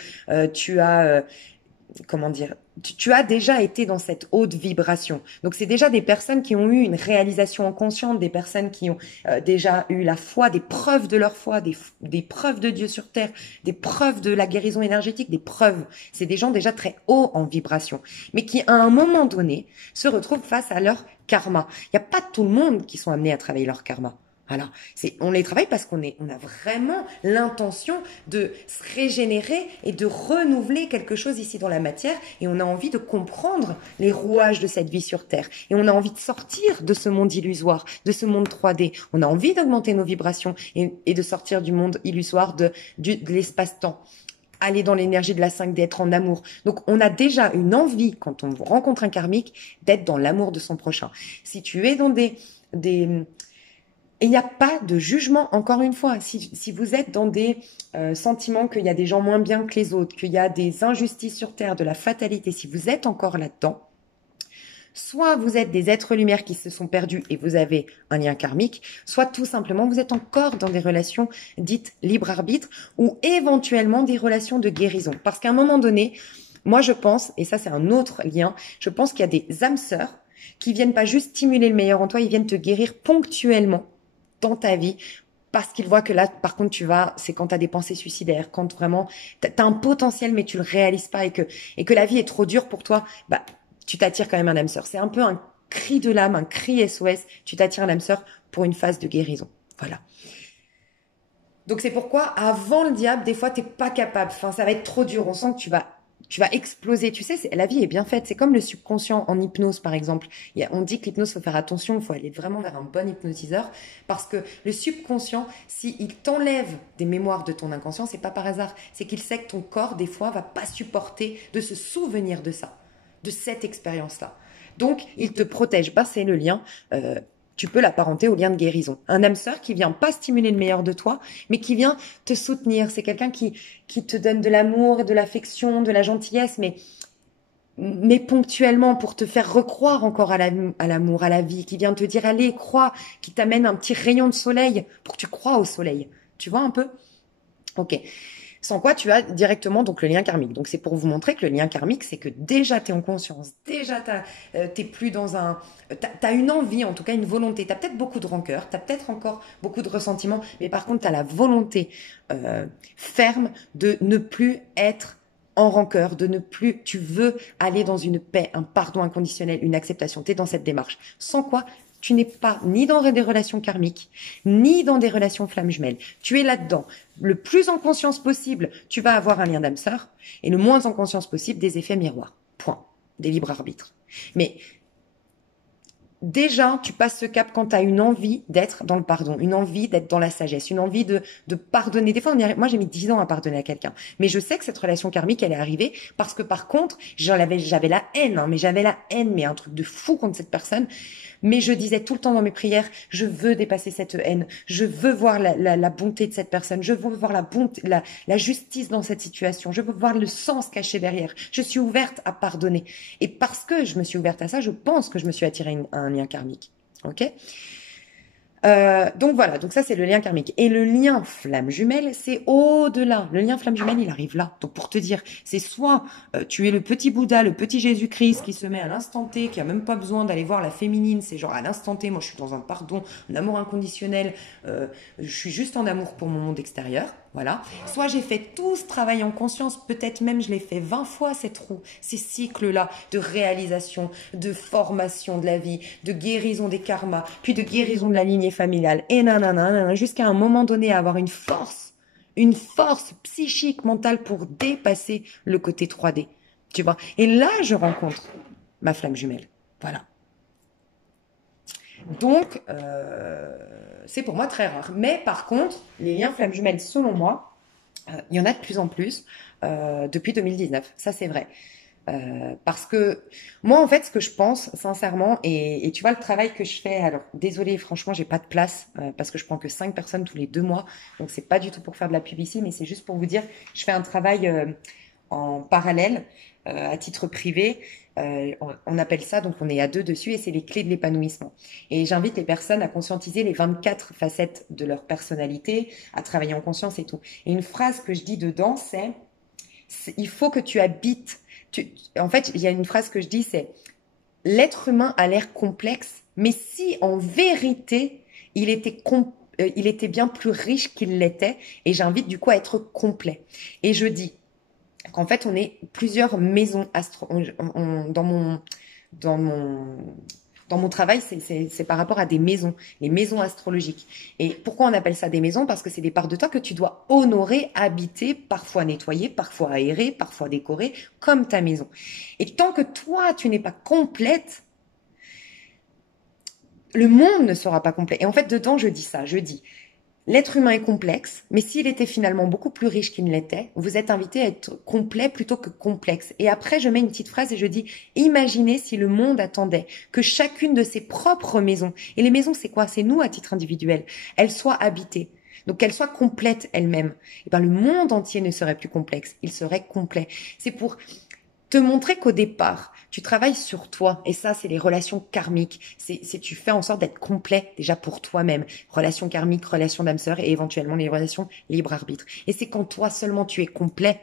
comment dire, tu as déjà été dans cette haute vibration. Donc c'est déjà des personnes qui ont eu une réalisation consciente, des personnes qui ont déjà eu la foi, des preuves de leur foi, des preuves de Dieu sur terre, des preuves de la guérison énergétique, des preuves. C'est des gens déjà très hauts en vibration, mais qui à un moment donné se retrouvent face à leur karma. Il n'y a pas tout le monde qui sont amenés à travailler leur karma. Voilà, on les travaille parce on a vraiment l'intention de se régénérer et de renouveler quelque chose ici dans la matière, et on a envie de comprendre les rouages de cette vie sur Terre, et on a envie de sortir de ce monde illusoire, de ce monde 3D. On a envie d'augmenter nos vibrations et de sortir du monde illusoire de l'espace-temps. Aller dans l'énergie de la 5D, être en amour. Donc, on a déjà une envie, quand on rencontre un karmique, d'être dans l'amour de son prochain. Si tu es dans et il n'y a pas de jugement, encore une fois. Si vous êtes dans des sentiments qu'il y a des gens moins bien que les autres, qu'il y a des injustices sur Terre, de la fatalité, si vous êtes encore là-dedans, soit vous êtes des êtres lumière qui se sont perdus et vous avez un lien karmique, soit tout simplement vous êtes encore dans des relations dites libre-arbitre ou éventuellement des relations de guérison. Parce qu'à un moment donné, moi je pense, et ça c'est un autre lien, je pense qu'il y a des âmes sœurs qui viennent pas juste stimuler le meilleur en toi, ils viennent te guérir ponctuellement dans ta vie, parce qu'ils voient que là, par contre, c'est quand tu as des pensées suicidaires, quand vraiment tu as un potentiel mais tu le réalises pas et que la vie est trop dure pour toi, bah tu t'attires quand même un âme sœur. C'est un peu un cri de l'âme, un cri SOS, tu t'attires un âme sœur pour une phase de guérison. Voilà. Donc c'est pourquoi avant le diable, des fois t'es pas capable, enfin ça va être trop dur, on sent que tu vas exploser. Tu sais, la vie est bien faite. C'est comme le subconscient en hypnose, par exemple. On dit que l'hypnose, faut faire attention, il faut aller vraiment vers un bon hypnotiseur, parce que le subconscient, s'il t'enlève des mémoires de ton inconscient, c'est pas par hasard. C'est qu'il sait que ton corps, des fois, va pas supporter de se souvenir de ça, de cette expérience-là. Donc, il te protège. Bah, c'est le lien. Tu peux l'apparenter au lien de guérison. Un âme sœur qui vient pas stimuler le meilleur de toi, mais qui vient te soutenir. C'est quelqu'un qui te donne de l'amour, de l'affection, de la gentillesse, mais ponctuellement pour te faire recroire encore à l'amour, à la vie, qui vient te dire allez, crois, qui t'amène un petit rayon de soleil pour que tu crois au soleil. Tu vois un peu? Ok. Sans quoi tu as directement donc le lien karmique. Donc c'est pour vous montrer que le lien karmique, c'est que déjà tu es en conscience, déjà t'es plus dans t'as une envie, en tout cas une volonté. T'as peut-être beaucoup de rancœur, t'as peut-être encore beaucoup de ressentiment, mais par contre t'as la volonté ferme de ne plus être en rancœur, tu veux aller dans une paix, un pardon inconditionnel, une acceptation. T'es dans cette démarche. Sans quoi tu n'es pas ni dans des relations karmiques, ni dans des relations flammes jumelles. Tu es là-dedans. Le plus en conscience possible, tu vas avoir un lien d'âme sœur, et le moins en conscience possible, des effets miroirs. Point. Des libres arbitres. Mais déjà, tu passes ce cap quand tu as une envie d'être dans le pardon, une envie d'être dans la sagesse, une envie de pardonner. Des fois, moi, j'ai mis 10 ans à pardonner à quelqu'un. Mais je sais que cette relation karmique, elle est arrivée parce que par contre, j'avais la haine, hein, mais j'avais la haine, mais un truc de fou contre cette personne. Mais je disais tout le temps dans mes prières, je veux dépasser cette haine, je veux voir la bonté de cette personne, je veux voir la bonté, la justice dans cette situation, je veux voir le sens caché derrière. Je suis ouverte à pardonner. Et parce que je me suis ouverte à ça, je pense que je me suis attirée un lien karmique. Ok? Donc voilà, donc ça c'est le lien karmique. Et le lien flamme jumelle, c'est au-delà. Le lien flamme jumelle, il arrive là. Donc pour te dire, c'est soit tu es le petit Bouddha, le petit Jésus-Christ qui se met à l'instant T, qui a même pas besoin d'aller voir la féminine, c'est genre à l'instant T, moi je suis dans un pardon, un amour inconditionnel, je suis juste en amour pour mon monde extérieur. Voilà. Soit j'ai fait tout ce travail en conscience, peut-être même je l'ai fait 20 fois cette roue, ces cycles-là de réalisation, de formation de la vie, de guérison des karmas, puis de guérison de la lignée familiale, et nanana, jusqu'à un moment donné avoir une force psychique, mentale pour dépasser le côté 3D. tu vois. Et là, je rencontre ma flamme jumelle. Voilà. Donc, c'est pour moi très rare. Mais par contre, les liens flamme jumelle, selon moi, il y en a de plus en plus depuis 2019. Ça, c'est vrai. Parce que moi, en fait, ce que je pense, sincèrement, et tu vois le travail que je fais, alors désolé, franchement, j'ai pas de place parce que je prends que 5 personnes tous les 2 mois, donc c'est pas du tout pour faire de la pub ici, mais c'est juste pour vous dire, je fais un travail en parallèle, à titre privé. On appelle ça, donc on est à 2 dessus, et c'est les clés de l'épanouissement. Et j'invite les personnes à conscientiser les 24 facettes de leur personnalité, à travailler en conscience et tout. Et une phrase que je dis dedans, c'est il faut que tu habites. En fait, il y a une phrase que je dis, c'est l'être humain a l'air complexe, mais si en vérité il était bien plus riche qu'il l'était, et j'invite du coup à être complet. Et je dis qu'en fait, on est plusieurs maisons dans mon dans mon travail, c'est par rapport à des maisons, les maisons astrologiques. Et pourquoi on appelle ça des maisons? Parce que c'est des parts de toi que tu dois honorer, habiter, parfois nettoyer, parfois aérer, parfois décorer, comme ta maison. Et tant que toi, tu n'es pas complète, le monde ne sera pas complet. Et en fait, dedans, je dis ça, je dis, l'être humain est complexe, mais s'il était finalement beaucoup plus riche qu'il ne l'était, vous êtes invité à être complet plutôt que complexe. Et après, je mets une petite phrase et je dis, imaginez si le monde attendait que chacune de ses propres maisons, et les maisons, c'est quoi? C'est nous à titre individuel, elles soient habitées. Donc qu'elles soient complètes elles-mêmes. Et ben le monde entier ne serait plus complexe, il serait complet. C'est pour te montrer qu'au départ, tu travailles sur toi. Et ça, c'est les relations karmiques. C'est tu fais en sorte d'être complet déjà pour toi-même. Relations karmiques, relations d'âme sœur et éventuellement les relations libre-arbitre. Et c'est quand toi seulement tu es complet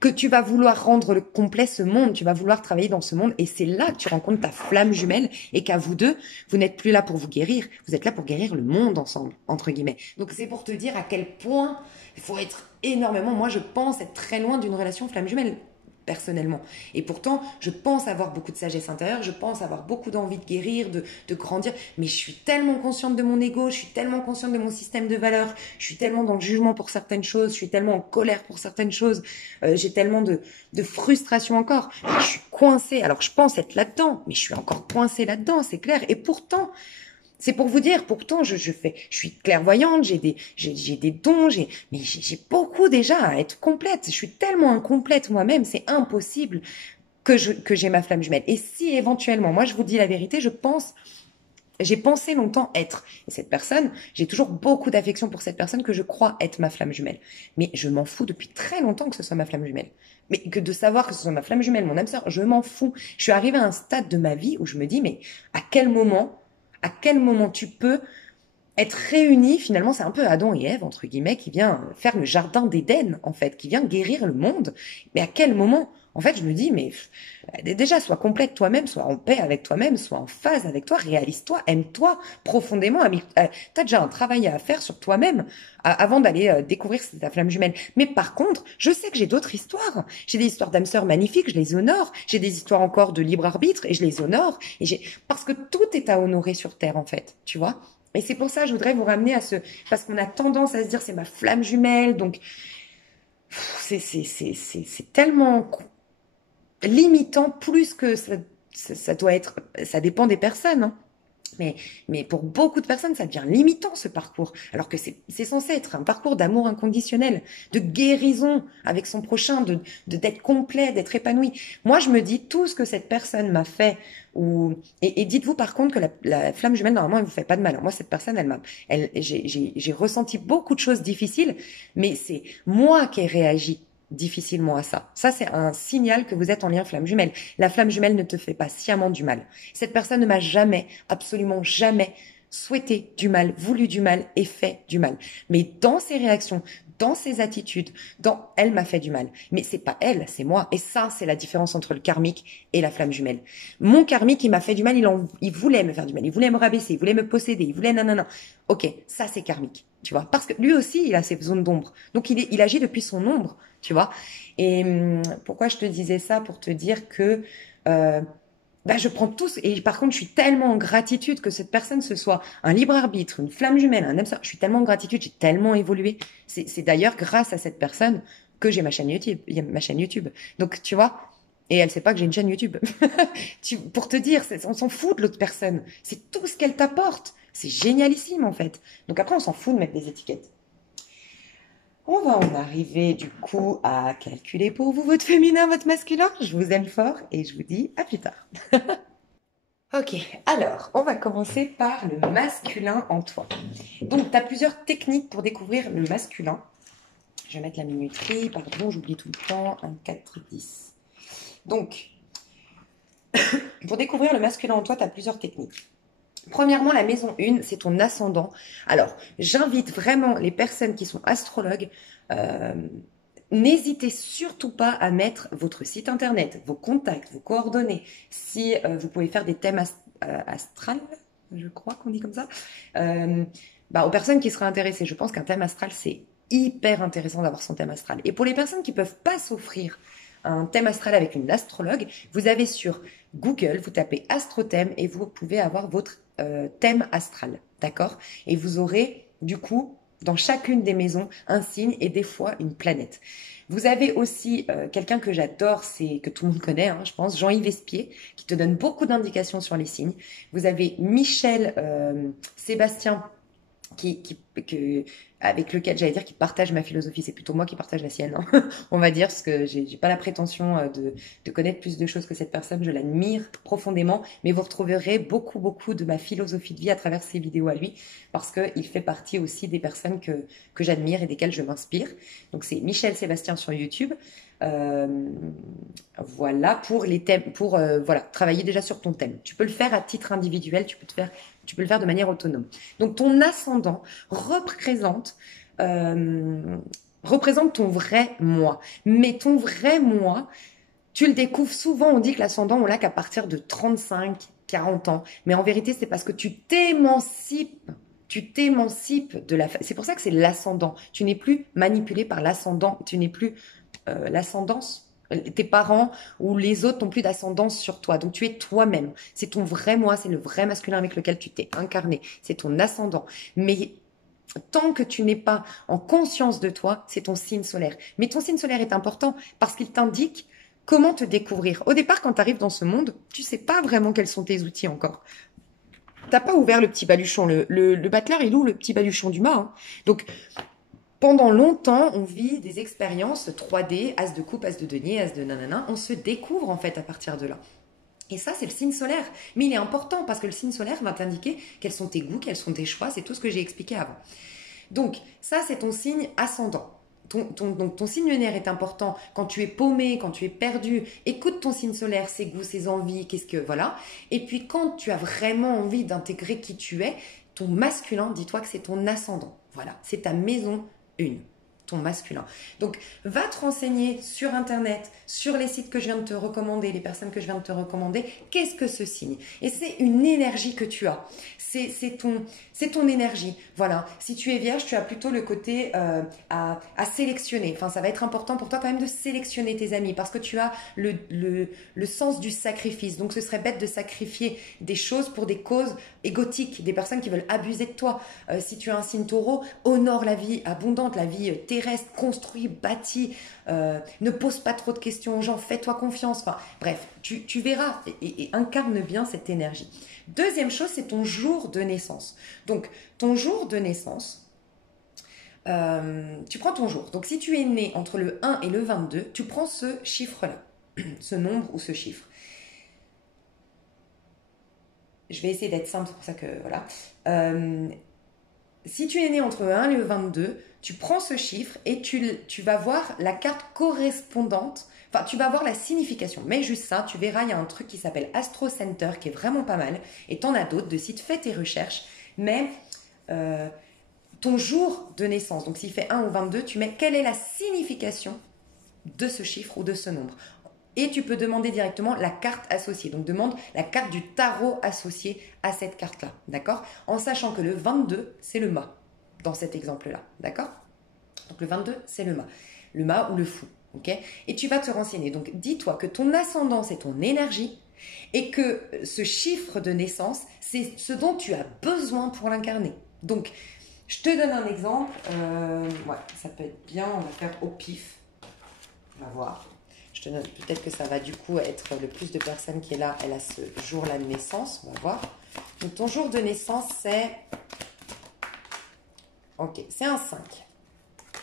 que tu vas vouloir rendre le complet ce monde. Tu vas vouloir travailler dans ce monde. Et c'est là que tu rencontres ta flamme jumelle et qu'à vous deux, vous n'êtes plus là pour vous guérir. Vous êtes là pour guérir le monde ensemble, entre guillemets. Donc c'est pour te dire à quel point il faut être énormément, moi je pense être très loin d'une relation flamme jumelle personnellement. Et pourtant, je pense avoir beaucoup de sagesse intérieure, je pense avoir beaucoup d'envie de guérir, de grandir, mais je suis tellement consciente de mon ego, je suis tellement consciente de mon système de valeurs, je suis tellement dans le jugement pour certaines choses, je suis tellement en colère pour certaines choses, j'ai tellement de frustration encore, je suis coincée, alors je pense être là-dedans, mais je suis encore coincée là-dedans, c'est clair, et pourtant, c'est pour vous dire, pourtant, je suis clairvoyante, j'ai des dons, mais j'ai beaucoup déjà à être complète. Je suis tellement incomplète moi-même, c'est impossible que j'ai ma flamme jumelle. Et si éventuellement, moi je vous dis la vérité, j'ai pensé longtemps être. Et cette personne, j'ai toujours beaucoup d'affection pour cette personne que je crois être ma flamme jumelle. Mais je m'en fous depuis très longtemps que ce soit ma flamme jumelle. Mais que de savoir que ce soit ma flamme jumelle, mon âme sœur, je m'en fous. Je suis arrivée à un stade de ma vie où je me dis, mais à quel moment tu peux être réunis, finalement, c'est un peu Adam et Ève, entre guillemets, qui vient faire le jardin d'Éden, en fait, qui vient guérir le monde. Mais à quel moment? En fait, je me dis, mais déjà, sois complète toi-même, sois en paix avec toi-même, sois en phase avec toi, réalise-toi, aime-toi profondément. T'as déjà un travail à faire sur toi-même avant d'aller découvrir ta flamme jumelle. Mais par contre, je sais que j'ai d'autres histoires. J'ai des histoires d'âmes sœurs magnifiques, je les honore. J'ai des histoires encore de libre arbitre et je les honore. Parce que tout est à honorer sur Terre, en fait, tu vois. Et c'est pour ça, je voudrais vous ramener parce qu'on a tendance à se dire c'est ma flamme jumelle, donc c'est tellement limitant plus que ça doit être, ça dépend des personnes, hein. Mais pour beaucoup de personnes, ça devient limitant ce parcours, alors que c'est censé être un parcours d'amour inconditionnel, de guérison avec son prochain, d'être complet, d'être épanoui. Moi, je me dis tout ce que cette personne m'a fait, et dites-vous par contre que la flamme jumelle, normalement, elle vous fait pas de mal. Alors moi, cette personne, j'ai ressenti beaucoup de choses difficiles, mais c'est moi qui ai réagi difficilement à ça. Ça, c'est un signal que vous êtes en lien flamme jumelle. La flamme jumelle ne te fait pas sciemment du mal. Cette personne ne m'a jamais, absolument jamais souhaité du mal, voulu du mal et fait du mal. Mais dans ses réactions, dans ses attitudes, elle m'a fait du mal. Mais c'est pas elle, c'est moi. Et ça, c'est la différence entre le karmique et la flamme jumelle. Mon karmique, il m'a fait du mal, il voulait me faire du mal, il voulait me rabaisser, il voulait me posséder, il voulait nanana. Ok, ça c'est karmique, tu vois. Parce que lui aussi, il a ses zones d'ombre. Donc il agit depuis son ombre, tu vois. Et pourquoi je te disais ça? Pour te dire que je prends tous, et par contre, je suis tellement en gratitude que cette personne, ce soit un libre arbitre, une flamme jumelle, un âme sœur. Je suis tellement en gratitude, j'ai tellement évolué. C'est d'ailleurs grâce à cette personne que j'ai ma chaîne YouTube. Donc, tu vois. Et elle sait pas que j'ai une chaîne YouTube. Pour te dire, on s'en fout de l'autre personne. C'est tout ce qu'elle t'apporte. C'est génialissime en fait. Donc après, on s'en fout de mettre des étiquettes. On va en arriver du coup à calculer pour vous votre féminin, votre masculin. Je vous aime fort et je vous dis à plus tard. Ok, alors on va commencer par le masculin en toi. Donc tu as plusieurs techniques pour découvrir le masculin. Je vais mettre la minuterie, pardon, j'oublie tout le temps, 1, 4, 10. Donc, pour découvrir le masculin en toi, tu as plusieurs techniques. Premièrement, la maison 1, c'est ton ascendant. Alors, j'invite vraiment les personnes qui sont astrologues, n'hésitez surtout pas à mettre votre site internet, vos contacts, vos coordonnées. Si vous pouvez faire des thèmes astrales, je crois qu'on dit comme ça, aux personnes qui seraient intéressées. Je pense qu'un thème astral, c'est hyper intéressant d'avoir son thème astral. Et pour les personnes qui ne peuvent pas s'offrir un thème astral avec une astrologue, vous avez sur Google, vous tapez astrothème et vous pouvez avoir votre thème astral, d'accord? Et vous aurez du coup dans chacune des maisons un signe et des fois une planète. Vous avez aussi quelqu'un que j'adore, c'est que tout le monde connaît, hein, je pense, Jean-Yves Espier, qui te donne beaucoup d'indications sur les signes. Vous avez Michel Sébastien avec lequel j'allais dire qu'il partage ma philosophie, c'est plutôt moi qui partage la sienne, hein, on va dire, parce que j'ai pas la prétention de connaître plus de choses que cette personne, je l'admire profondément, mais vous retrouverez beaucoup de ma philosophie de vie à travers ses vidéos à lui, parce qu'il fait partie aussi des personnes que j'admire et desquelles je m'inspire. Donc c'est Michel Sébastien sur YouTube. Voilà pour les thèmes, pour voilà, travailler déjà sur ton thème. Tu peux le faire à titre individuel, tu peux le faire de manière autonome. Donc ton ascendant représente ton vrai moi. Mais ton vrai moi, tu le découvres souvent, on dit que l'ascendant, on l'a qu'à partir de 35, 40 ans. Mais en vérité, c'est parce que tu t'émancipes de la... C'est pour ça que c'est l'ascendant. Tu n'es plus manipulé par l'ascendant, tu n'es plus l'ascendance. Tes parents ou les autres n'ont plus d'ascendance sur toi. Donc tu es toi-même. C'est ton vrai moi, c'est le vrai masculin avec lequel tu t'es incarné. C'est ton ascendant. Mais tant que tu n'es pas en conscience de toi, c'est ton signe solaire. Mais ton signe solaire est important parce qu'il t'indique comment te découvrir. Au départ, quand tu arrives dans ce monde, tu sais pas vraiment quels sont tes outils encore. T'as pas ouvert le petit baluchon. Le battleur, il ouvre le petit baluchon du mât. Hein. Donc, pendant longtemps, on vit des expériences 3D, as de coupe, as de denier, as de nanana. On se découvre en fait à partir de là. Et ça, c'est le signe solaire. Mais il est important parce que le signe solaire va t'indiquer quels sont tes goûts, quels sont tes choix. C'est tout ce que j'ai expliqué avant. Donc, ça, c'est ton signe ascendant. Donc, ton signe lunaire est important quand tu es paumé, quand tu es perdu. Écoute ton signe solaire, ses goûts, ses envies, voilà. Et puis, quand tu as vraiment envie d'intégrer qui tu es, ton masculin, dis-toi que c'est ton ascendant. Voilà, c'est ta maison 1. Ton masculin. Donc, va te renseigner sur Internet, sur les sites que je viens de te recommander, les personnes que je viens de te recommander. Qu'est-ce que ce signe? Et c'est une énergie que tu as. C'est ton énergie. Voilà. Si tu es vierge, tu as plutôt le côté à sélectionner. Enfin, ça va être important pour toi quand même de sélectionner tes amis parce que tu as le sens du sacrifice. Donc, ce serait bête de sacrifier des choses pour des causes égotiques, des personnes qui veulent abuser de toi. Si tu as un signe taureau, honore la vie abondante, la vie terrestre, construit, bâti, ne pose pas trop de questions aux gens, fais-toi confiance. Enfin, bref, tu verras et incarne bien cette énergie. Deuxième chose, c'est ton jour de naissance. Donc, ton jour de naissance, tu prends ton jour. Donc, si tu es né entre le 1 et le 22, tu prends ce chiffre-là, ce nombre ou ce chiffre. Je vais essayer d'être simple, c'est pour ça que, voilà. Si tu es né entre le 1 et le 22, tu prends ce chiffre et tu vas voir la carte correspondante. Enfin, tu vas voir la signification. Mais juste ça, tu verras, il y a un truc qui s'appelle Astro Center qui est vraiment pas mal. Et t'en as d'autres de sites, fais tes recherches. Mais ton jour de naissance, donc s'il fait 1 ou 22, tu mets quelle est la signification de ce chiffre ou de ce nombre. Et tu peux demander directement la carte associée. Donc, demande la carte du tarot associée à cette carte-là. D'accord? En sachant que le 22, c'est le mât dans cet exemple-là. D'accord? Donc, le 22, c'est le mât. Le mât ou le fou. Ok? Et tu vas te renseigner. Donc, dis-toi que ton ascendant, c'est ton énergie et que ce chiffre de naissance, c'est ce dont tu as besoin pour l'incarner. Donc, je te donne un exemple. Ouais, ça peut être bien. On va faire au pif. On va voir. Je Je te note peut-être que ça va du coup être le plus de personnes qui est là, elle a ce jour-là de naissance, on va voir. Donc ton jour de naissance c'est... Ok, c'est un 5.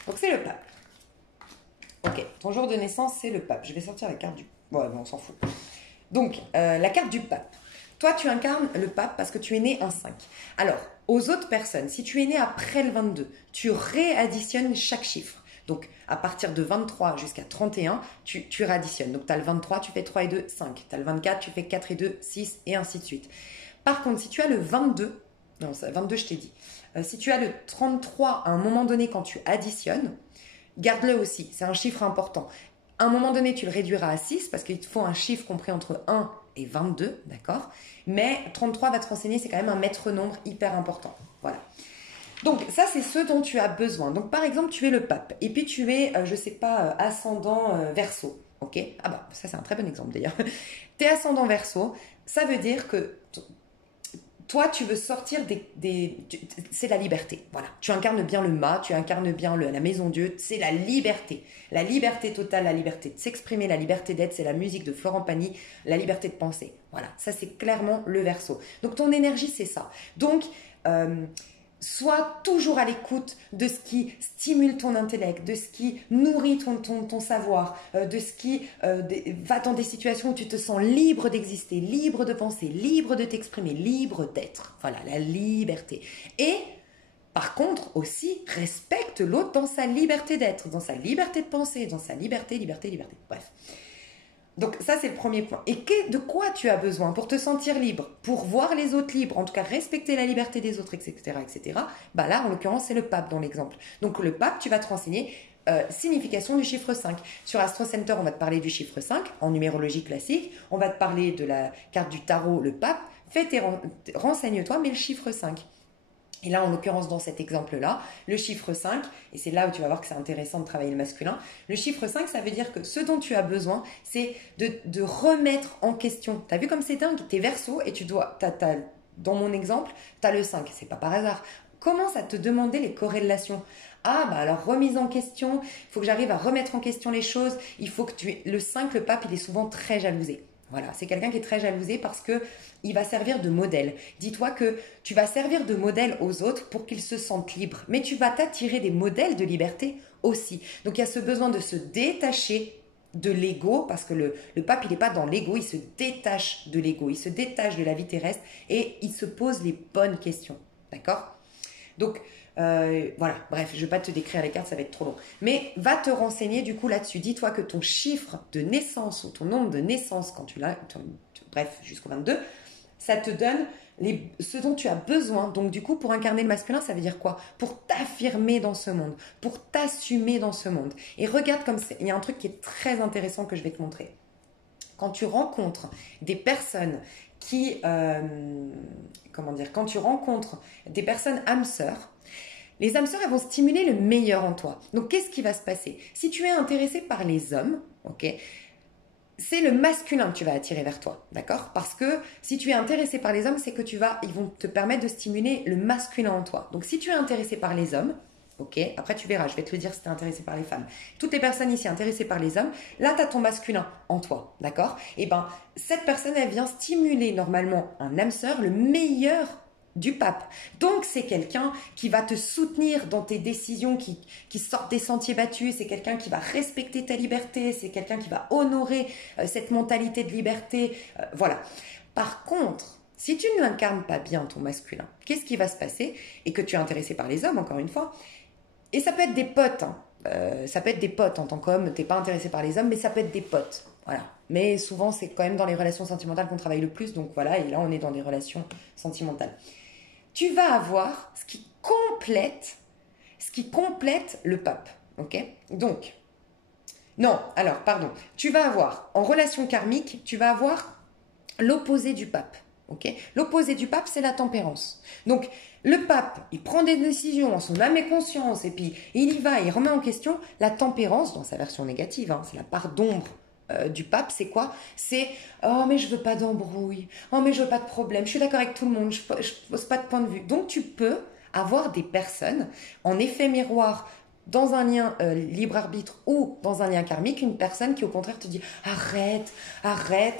Donc c'est le pape. Ok, ton jour de naissance c'est le pape. Je vais sortir la carte du... Ouais, bon, on s'en fout. Donc, la carte du pape. Toi, tu incarnes le pape parce que tu es né un 5. Alors, aux autres personnes, si tu es né après le 22, tu réadditionnes chaque chiffre. Donc, à partir de 23 jusqu'à 31, tu réadditionnes. Donc, tu as le 23, tu fais 3 et 2, 5. Tu as le 24, tu fais 4 et 2, 6 et ainsi de suite. Par contre, si tu as le 22, non, 22, je t'ai dit. Si tu as le 33 à un moment donné quand tu additionnes, garde-le aussi, c'est un chiffre important. À un moment donné, tu le réduiras à 6 parce qu'il te faut un chiffre compris entre 1 et 22, d'accord? Mais 33 va te renseigner, c'est quand même un maître nombre hyper important. Voilà. Donc, ça, c'est ce dont tu as besoin. Donc, par exemple, tu es le pape et puis tu es, je sais pas, ascendant Verseau, ok? Ah bah, ça, c'est un très bon exemple d'ailleurs. Tu es ascendant Verseau, ça veut dire que toi, tu veux sortir c'est la liberté. Voilà. Tu incarnes bien le mât, tu incarnes bien la maison Dieu. C'est la liberté. La liberté totale, la liberté de s'exprimer, la liberté d'être. C'est la musique de Florent Pagny, la liberté de penser. Voilà. Ça, c'est clairement le Verseau. Donc, ton énergie, c'est ça. Donc, sois toujours à l'écoute de ce qui stimule ton intellect, de ce qui nourrit ton savoir, de ce qui va dans des situations où tu te sens libre d'exister, libre de penser, libre de t'exprimer, libre d'être. Voilà, la liberté. Et par contre, aussi, respecte l'autre dans sa liberté d'être, dans sa liberté de penser, dans sa liberté. Bref. Donc ça, c'est le premier point. Et de quoi tu as besoin pour te sentir libre, pour voir les autres libres, en tout cas respecter la liberté des autres, etc., etc. Bah là, en l'occurrence, c'est le pape dans l'exemple. Donc le pape, tu vas te renseigner signification du chiffre 5. Sur Astro Center, on va te parler du chiffre 5 en numérologie classique. On va te parler de la carte du tarot, le pape. Renseigne-toi, mais le chiffre 5. Et là, en l'occurrence, dans cet exemple-là, le chiffre 5, et c'est là où tu vas voir que c'est intéressant de travailler le masculin, le chiffre 5, ça veut dire que ce dont tu as besoin, c'est de remettre en question. Tu as vu comme c'est dingue? Tu es Verseau et tu dois, dans mon exemple, tu as le 5. C'est pas par hasard. Commence à te demander les corrélations. Ah, bah alors remise en question, il faut que j'arrive à remettre en question les choses. Il faut que le 5, le pape, il est souvent très jalousé. Voilà, c'est quelqu'un qui est très jalousé parce que il va servir de modèle. Dis-toi que tu vas servir de modèle aux autres pour qu'ils se sentent libres. Mais tu vas t'attirer des modèles de liberté aussi. Donc il y a ce besoin de se détacher de l'ego, parce que le pape, il n'est pas dans l'ego, il se détache de l'ego, il se détache de la vie terrestre et il se pose les bonnes questions. D'accord? Donc, voilà, bref, je ne vais pas te décrire les cartes, ça va être trop long. Mais va te renseigner du coup là-dessus. Dis-toi que ton chiffre de naissance ou ton nombre de naissance, quand tu l'as, bref, jusqu'au 22, ça te donne ce dont tu as besoin. Donc du coup, pour incarner le masculin, ça veut dire quoi? Pour t'affirmer dans ce monde, pour t'assumer dans ce monde. Et regarde comme il y a un truc qui est très intéressant que je vais te montrer. Quand tu rencontres des personnes qui, quand tu rencontres des personnes âmes sœurs, les âmes sœurs, elles vont stimuler le meilleur en toi. Donc, qu'est-ce qui va se passer? Si tu es intéressé par les hommes, ok, c'est le masculin que tu vas attirer vers toi, d'accord? Parce que si tu es intéressé par les hommes, c'est que ils vont te permettre de stimuler le masculin en toi. Donc, si tu es intéressé par les hommes, ok, après tu verras, je vais te le dire si tu es intéressé par les femmes. Toutes les personnes ici intéressées par les hommes, là tu as ton masculin en toi, d'accord? Et bien, cette personne, elle vient stimuler normalement un âme sœur, le meilleur du pape. Donc c'est quelqu'un qui va te soutenir dans tes décisions qui sortent des sentiers battus, c'est quelqu'un qui va respecter ta liberté, c'est quelqu'un qui va honorer cette mentalité de liberté, voilà. Par contre, si tu ne l'incarnes pas bien ton masculin, qu'est-ce qui va se passer? Et que tu es intéressé par les hommes, encore une fois, et ça peut être des potes, hein. Ça peut être des potes en tant qu'homme, t'es pas intéressé par les hommes, mais ça peut être des potes, voilà. Mais souvent c'est quand même dans les relations sentimentales qu'on travaille le plus, donc voilà, et là on est dans des relations sentimentales. Tu vas avoir ce qui complète le pape, ok? Donc, non, alors, pardon, tu vas avoir, en relation karmique, tu vas avoir l'opposé du pape, ok? L'opposé du pape, c'est la tempérance. Donc, le pape, il prend des décisions en son âme et conscience, et puis il y va, il remet en question la tempérance, dans sa version négative, hein, c'est la part d'ombre du pape, c'est quoi? C'est « Oh, mais je veux pas d'embrouille. Oh, mais je veux pas de problème. Je suis d'accord avec tout le monde. Je pose pas de point de vue. » Donc, tu peux avoir des personnes en effet miroir dans un lien libre arbitre ou dans un lien karmique une personne qui au contraire te dit arrête,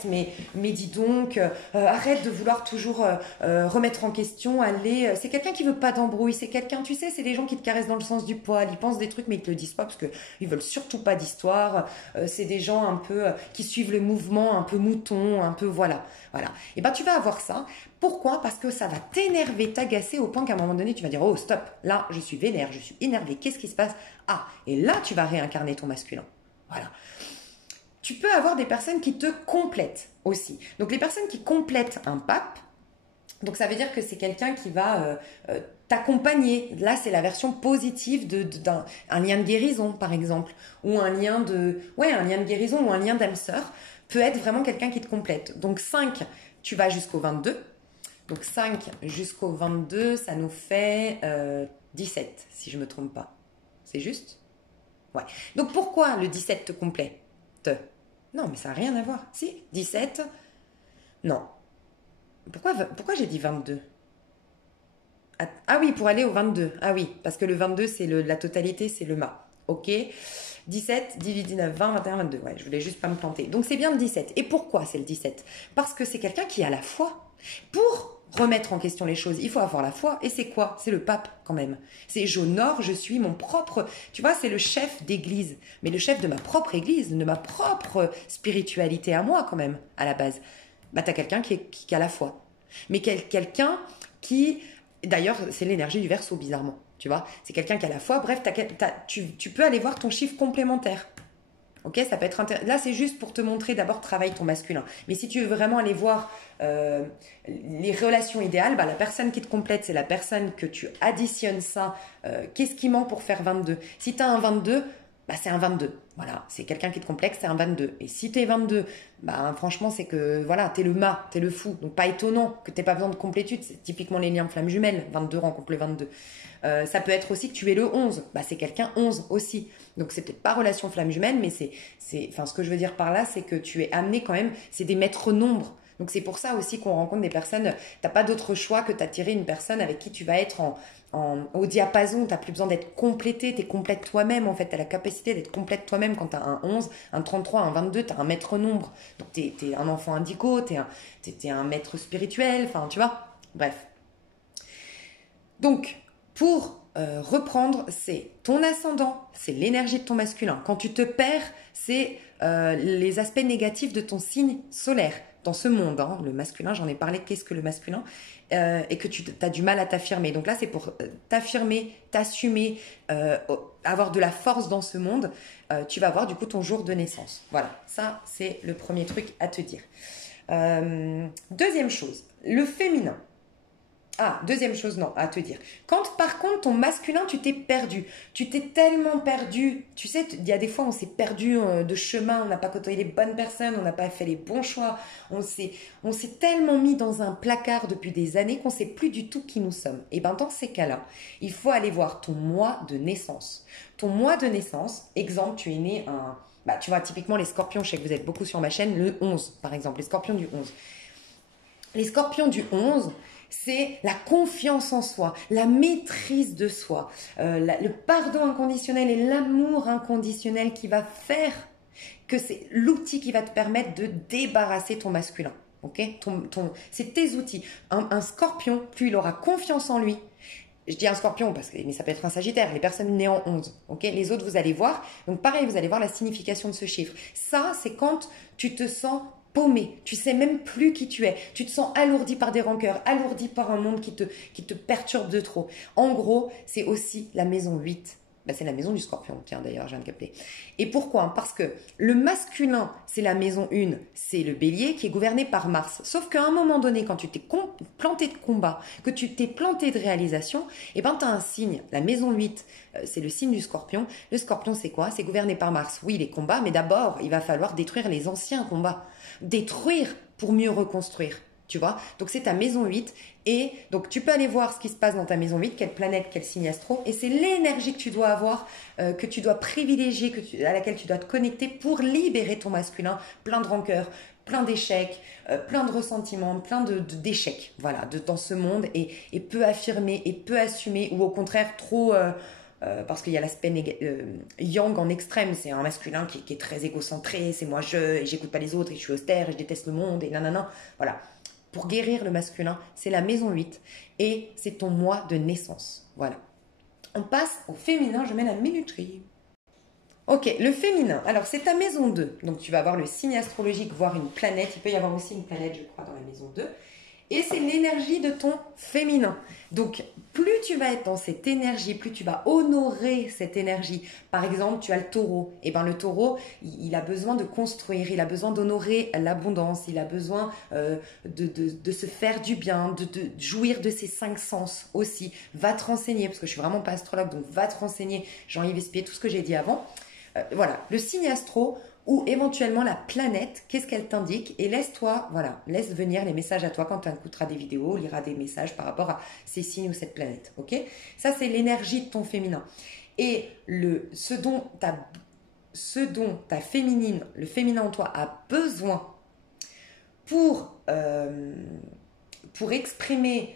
mais dis donc, arrête de vouloir toujours remettre en question, aller. C'est quelqu'un qui veut pas d'embrouille, c'est quelqu'un, tu sais, c'est des gens qui te caressent dans le sens du poil, ils pensent des trucs mais ils te le disent pas parce que ils veulent surtout pas d'histoire. C'est des gens un peu qui suivent le mouvement, un peu mouton, un peu voilà. Et ben tu vas avoir ça. Pourquoi? Parce que ça va t'énerver, t'agacer au point qu'à un moment donné, tu vas dire oh stop, là je suis vénère, je suis énervé, qu'est-ce qui se passe? Ah, et là tu vas réincarner ton masculin. Voilà. Tu peux avoir des personnes qui te complètent aussi. Donc les personnes qui complètent un pape, donc ça veut dire que c'est quelqu'un qui va t'accompagner. Là, c'est la version positive d'un lien de guérison, par exemple, ou un lien de guérison ou un lien d'âme sœur peut être vraiment quelqu'un qui te complète. Donc 5, tu vas jusqu'au 22. Donc 5 jusqu'au 22, ça nous fait 17, si je ne me trompe pas. C'est juste? Ouais. Donc pourquoi le 17 te complète? Non, mais ça n'a rien à voir. Si, 17, non. Pourquoi j'ai dit 22? Ah oui, pour aller au 22. Ah oui, parce que le 22, c'est la totalité, c'est le mât. Ok. 17, 18, 19, 20, 21, 22. Ouais, je voulais juste pas me planter. Donc c'est bien le 17. Et pourquoi c'est le 17? Parce que c'est quelqu'un qui a la foi. Pour remettre en question les choses, il faut avoir la foi. Et c'est quoi? C'est le pape quand même. C'est j'honore, je suis mon propre... Tu vois, c'est le chef d'église. Mais le chef de ma propre église, de ma propre spiritualité à moi quand même, à la base. Bah t'as quelqu'un qui a la foi. Mais quelqu'un qui... D'ailleurs, c'est l'énergie du Verseau, bizarrement. Tu vois, c'est quelqu'un qui a la foi. Bref, tu peux aller voir ton chiffre complémentaire. Ok, ça peut être intéressant. Là, c'est juste pour te montrer d'abord travaille ton masculin. Mais si tu veux vraiment aller voir les relations idéales, bah, la personne qui te complète, c'est la personne que tu additionnes ça. Qu'est-ce qui manque pour faire 22? Si tu as un 22, bah, c'est un 22. Voilà, c'est quelqu'un qui te complexe, c'est un 22. Et si tu es 22, bah, franchement, c'est que voilà, tu es le mât, tu es le fou. Donc, pas étonnant que tu n'aies pas besoin de complétude. C'est typiquement les liens flammes jumelles. 22 rencontre le 22. Ça peut être aussi que tu es le 11. Bah, c'est quelqu'un 11 aussi. Donc, c'est peut-être pas relation flamme jumelle, mais enfin, ce que je veux dire par là, c'est que tu es amené quand même, c'est des maîtres nombres. Donc, c'est pour ça aussi qu'on rencontre des personnes, t'as pas d'autre choix que d'attirer une personne avec qui tu vas être au diapason, tu n'as plus besoin d'être complété, tu es complète toi-même en fait, tu as la capacité d'être complète toi-même quand tu as un 11, un 33, un 22, tu as un maître nombre. Donc tu es un enfant indigo, tu es un maître spirituel, enfin tu vois, bref. Donc, pour reprendre, c'est ton ascendant, c'est l'énergie de ton masculin. Quand tu te perds, c'est les aspects négatifs de ton signe solaire. Dans ce monde, hein, le masculin, j'en ai parlé, qu'est-ce que le masculin? Et que tu as du mal à t'affirmer. Donc là, c'est pour t'affirmer, t'assumer, avoir de la force dans ce monde. Tu vas avoir du coup ton jour de naissance. Voilà, ça, c'est le premier truc à te dire. Deuxième chose, le féminin. Ah, deuxième chose, non, à te dire. Quand par contre ton masculin, tu t'es perdu, tu t'es tellement perdu, tu sais, il y a des fois on s'est perdu de chemin, on n'a pas côtoyé les bonnes personnes, on n'a pas fait les bons choix, on s'est tellement mis dans un placard depuis des années qu'on ne sait plus du tout qui nous sommes. Et bien dans ces cas-là, il faut aller voir ton mois de naissance. Ton mois de naissance, exemple, tu es né bah, tu vois, typiquement les scorpions, je sais que vous êtes beaucoup sur ma chaîne, le 11 par exemple, les scorpions du 11. Les scorpions du 11, c'est la confiance en soi, la maîtrise de soi, le pardon inconditionnel et l'amour inconditionnel qui va faire que c'est l'outil qui va te permettre de débarrasser ton masculin. Okay, c'est tes outils. Un scorpion, plus il aura confiance en lui. Je dis un scorpion, mais ça peut être un sagittaire, les personnes nées en 11. Okay, les autres, vous allez voir. Donc pareil, vous allez voir la signification de ce chiffre. Ça, c'est quand tu te sens paumé, tu sais même plus qui tu es, tu te sens alourdi par des rancœurs, alourdi par un monde qui te perturbe de trop. En gros, c'est aussi la maison 8. Ben, c'est la maison du scorpion, tiens d'ailleurs, je viens de capter. Et pourquoi? Parce que le masculin, c'est la maison 1, c'est le bélier qui est gouverné par Mars. Sauf qu'à un moment donné, quand tu t'es planté de combat, que tu t'es planté de réalisation, et ben tu as un signe, la maison 8, c'est le signe du scorpion. Le scorpion, c'est quoi? C'est gouverné par Mars. Oui, les combats, mais d'abord, il va falloir détruire les anciens combats. Détruire pour mieux reconstruire. Tu vois, donc c'est ta maison 8 et donc tu peux aller voir ce qui se passe dans ta maison 8, quelle planète, quel signe astro, et c'est l'énergie que tu dois avoir, que tu dois privilégier, à laquelle tu dois te connecter pour libérer ton masculin, plein de rancœur, plein d'échecs, plein de ressentiments, plein d'échecs, voilà, dans ce monde et peu affirmé et peu assumé ou au contraire trop parce qu'il y a l'aspect yang en extrême, c'est un masculin qui est très égocentré, c'est moi et j'écoute pas les autres, et je suis austère, et je déteste le monde, et nanana. Voilà. Pour guérir le masculin, c'est la maison 8, et c'est ton mois de naissance. Voilà. On passe au féminin, je mets la minuterie. Ok, le féminin, alors c'est ta maison 2, donc tu vas avoir le signe astrologique, voire une planète, il peut y avoir aussi une planète, je crois, dans la maison 2. Et c'est l'énergie de ton féminin. Donc, plus tu vas être dans cette énergie, plus tu vas honorer cette énergie. Par exemple, tu as le taureau. Et bien, le taureau, il a besoin de construire, il a besoin d'honorer l'abondance, il a besoin de se faire du bien, de jouir de ses 5 sens aussi. Va te renseigner, parce que je suis vraiment pas astrologue, donc va te renseigner, Jean-Yves Espier, tout ce que j'ai dit avant. Voilà, le signe astro, ou éventuellement la planète, qu'est-ce qu'elle t'indique, et laisse-toi, voilà, laisse venir les messages à toi quand tu écouteras des vidéos, liras des messages par rapport à ces signes ou cette planète, ok? Ça, c'est l'énergie de ton féminin. Et ce dont ta féminine, le féminin en toi a besoin pour exprimer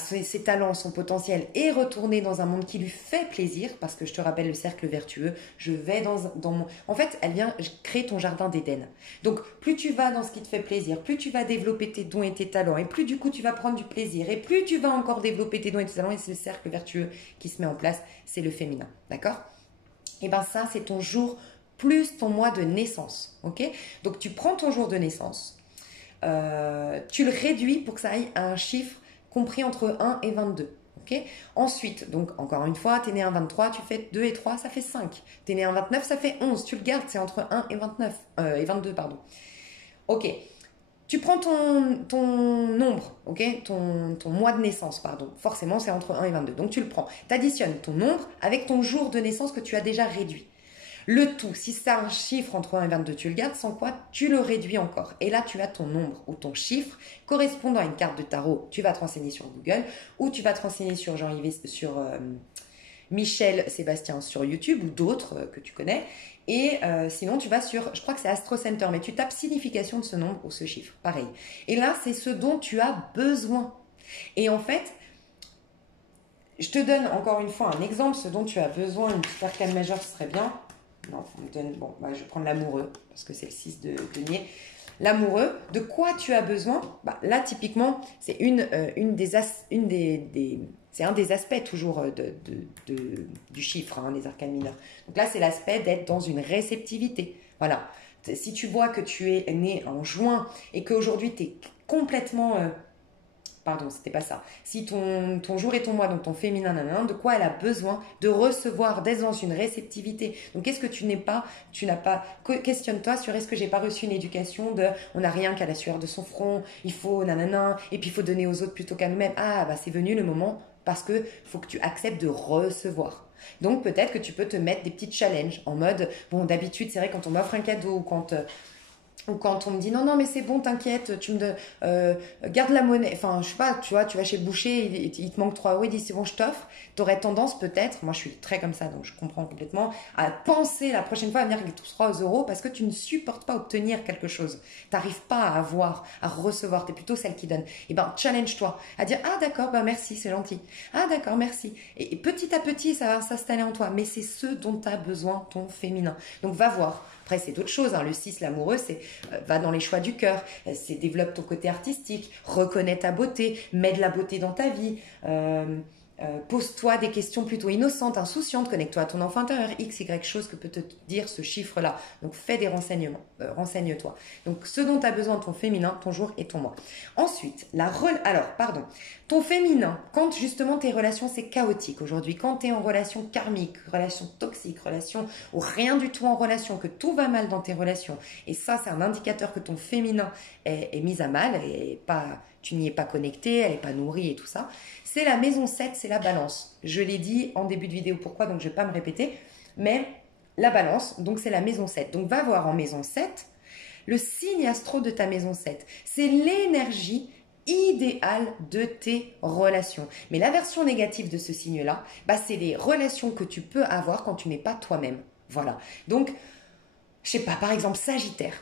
ses talents, son potentiel, et retourner dans un monde qui lui fait plaisir, parce que je te rappelle le cercle vertueux, je vais dans mon... En fait, elle vient créer ton jardin d'Éden. Donc, plus tu vas dans ce qui te fait plaisir, plus tu vas développer tes dons et tes talents, et plus du coup tu vas prendre du plaisir, et plus tu vas encore développer tes dons et tes talents, et c'est le cercle vertueux qui se met en place, c'est le féminin, d'accord? Et bien ça, c'est ton jour plus ton mois de naissance, ok? Donc, tu prends ton jour de naissance, tu le réduis pour que ça aille à un chiffre compris entre 1 et 22. Okay. Ensuite, donc encore une fois, tu es né un 23, tu fais 2 et 3, ça fait 5. Tu es né un 29, ça fait 11. Tu le gardes, c'est entre 1 et 29. Et 22, pardon. Ok. Tu prends ton nombre, ok, ton mois de naissance, pardon. Forcément, c'est entre 1 et 22. Donc tu le prends. Tu additionnes ton nombre avec ton jour de naissance que tu as déjà réduit. Le tout, si c'est un chiffre entre 1 et 22, tu le gardes, sans quoi tu le réduis encore. Et là, tu as ton nombre ou ton chiffre correspondant à une carte de tarot. Tu vas te renseigner sur Google ou tu vas te renseigner sur Michel Sébastien sur YouTube ou d'autres que tu connais. Et sinon, tu vas sur, je crois que c'est Astro Center, mais tu tapes signification de ce nombre ou ce chiffre. Pareil. Et là, c'est ce dont tu as besoin. Et en fait, je te donne encore une fois un exemple, ce dont tu as besoin. Une petite arcane majeure, ce serait bien. Non, on me donne, bon, je vais prendre l'amoureux, parce que c'est le 6 de denier. L'amoureux, de quoi tu as besoin? Là, typiquement, c'est c'est un des aspects toujours du chiffre, hein, les arcanes mineures. Donc là, c'est l'aspect d'être dans une réceptivité. Voilà. Si tu vois que tu es né en juin et qu'aujourd'hui, tu es complètement... Pardon, c'était pas ça. Si ton jour et ton mois, donc ton féminin, de quoi elle a besoin de recevoir, d'être dans une réceptivité. Donc, qu'est-ce que tu n'as pas, questionne-toi sur est-ce que j'ai pas reçu une éducation de on n'a rien qu'à la sueur de son front, il faut nanana, et puis il faut donner aux autres plutôt qu'à nous-mêmes. Ah, c'est venu le moment parce que faut que tu acceptes de recevoir. Donc, peut-être que tu peux te mettre des petits challenges en mode, bon, d'habitude, c'est vrai, quand on m'offre un cadeau ou quand on me dit non, mais c'est bon, t'inquiète, tu me garde la monnaie. Enfin, je sais pas, tu vois, tu vas chez le boucher, il te manque 3 euros, il dit c'est bon, je t'offre. T'aurais tendance peut-être, moi je suis très comme ça, donc je comprends complètement, à penser la prochaine fois à venir avec 3 euros parce que tu ne supportes pas obtenir quelque chose. T'arrives pas à avoir, à recevoir, t'es plutôt celle qui donne. Et ben, challenge-toi à dire ah d'accord, merci, c'est gentil. Ah d'accord, merci. Et petit à petit, ça va s'installer en toi. Mais c'est ce dont tu as besoin, ton féminin. Donc va voir. Après, c'est d'autres choses. Hein. Le 6, l'amoureux, c'est va dans les choix du cœur. C'est développe ton côté artistique. Reconnais ta beauté. Mets de la beauté dans ta vie. Pose-toi des questions plutôt innocentes, insouciantes. Connecte-toi à ton enfant intérieur. X, Y chose que peut te dire ce chiffre-là. Donc, fais des renseignements. Renseigne-toi. Donc, ce dont tu as besoin, ton féminin, ton jour et ton mois. Ensuite, ton féminin, quand justement tes relations, c'est chaotique aujourd'hui, quand tu es en relation karmique, relation toxique, relation ou rien du tout en relation, que tout va mal dans tes relations, et ça, c'est un indicateur que ton féminin est mis à mal, et tu n'y es pas connecté, elle n'est pas nourrie et tout ça, c'est la maison 7, c'est la balance. Je l'ai dit en début de vidéo, pourquoi, donc je ne vais pas me répéter, mais la balance, donc c'est la maison 7. Donc va voir en maison 7, le signe astro de ta maison 7, c'est l'énergie idéal de tes relations. Mais la version négative de ce signe-là, c'est les relations que tu peux avoir quand tu n'es pas toi-même. Voilà. Donc, je sais pas, par exemple, Sagittaire.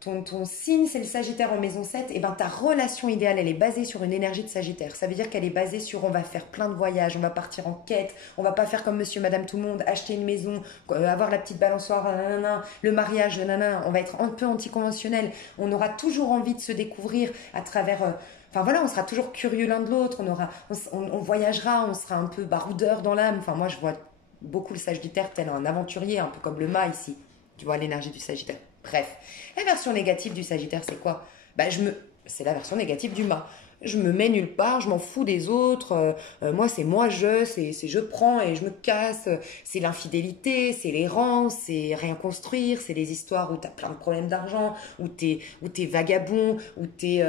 ton signe, c'est le Sagittaire en maison 7, et ben ta relation idéale, elle est basée sur une énergie de Sagittaire. Ça veut dire qu'elle est basée sur on va faire plein de voyages, on va partir en quête, on va pas faire comme monsieur, madame, tout le monde, acheter une maison, avoir la petite balançoire, nanana, le mariage, nanana, on va être un peu anticonventionnel. On aura toujours envie de se découvrir à travers... Enfin voilà, on sera toujours curieux l'un de l'autre, on voyagera, on sera un peu baroudeur dans l'âme. Enfin moi je vois beaucoup le Sagittaire tel un aventurier, un peu comme le mât ici. Tu vois l'énergie du Sagittaire. Bref, la version négative du Sagittaire c'est quoi? C'est la version négative du mât. Je me mets nulle part, je m'en fous des autres. Moi, c'est c'est je prends et je me casse. C'est l'infidélité, c'est l'errance, c'est rien construire, c'est les histoires où tu as plein de problèmes d'argent, où t'es vagabond, où t'es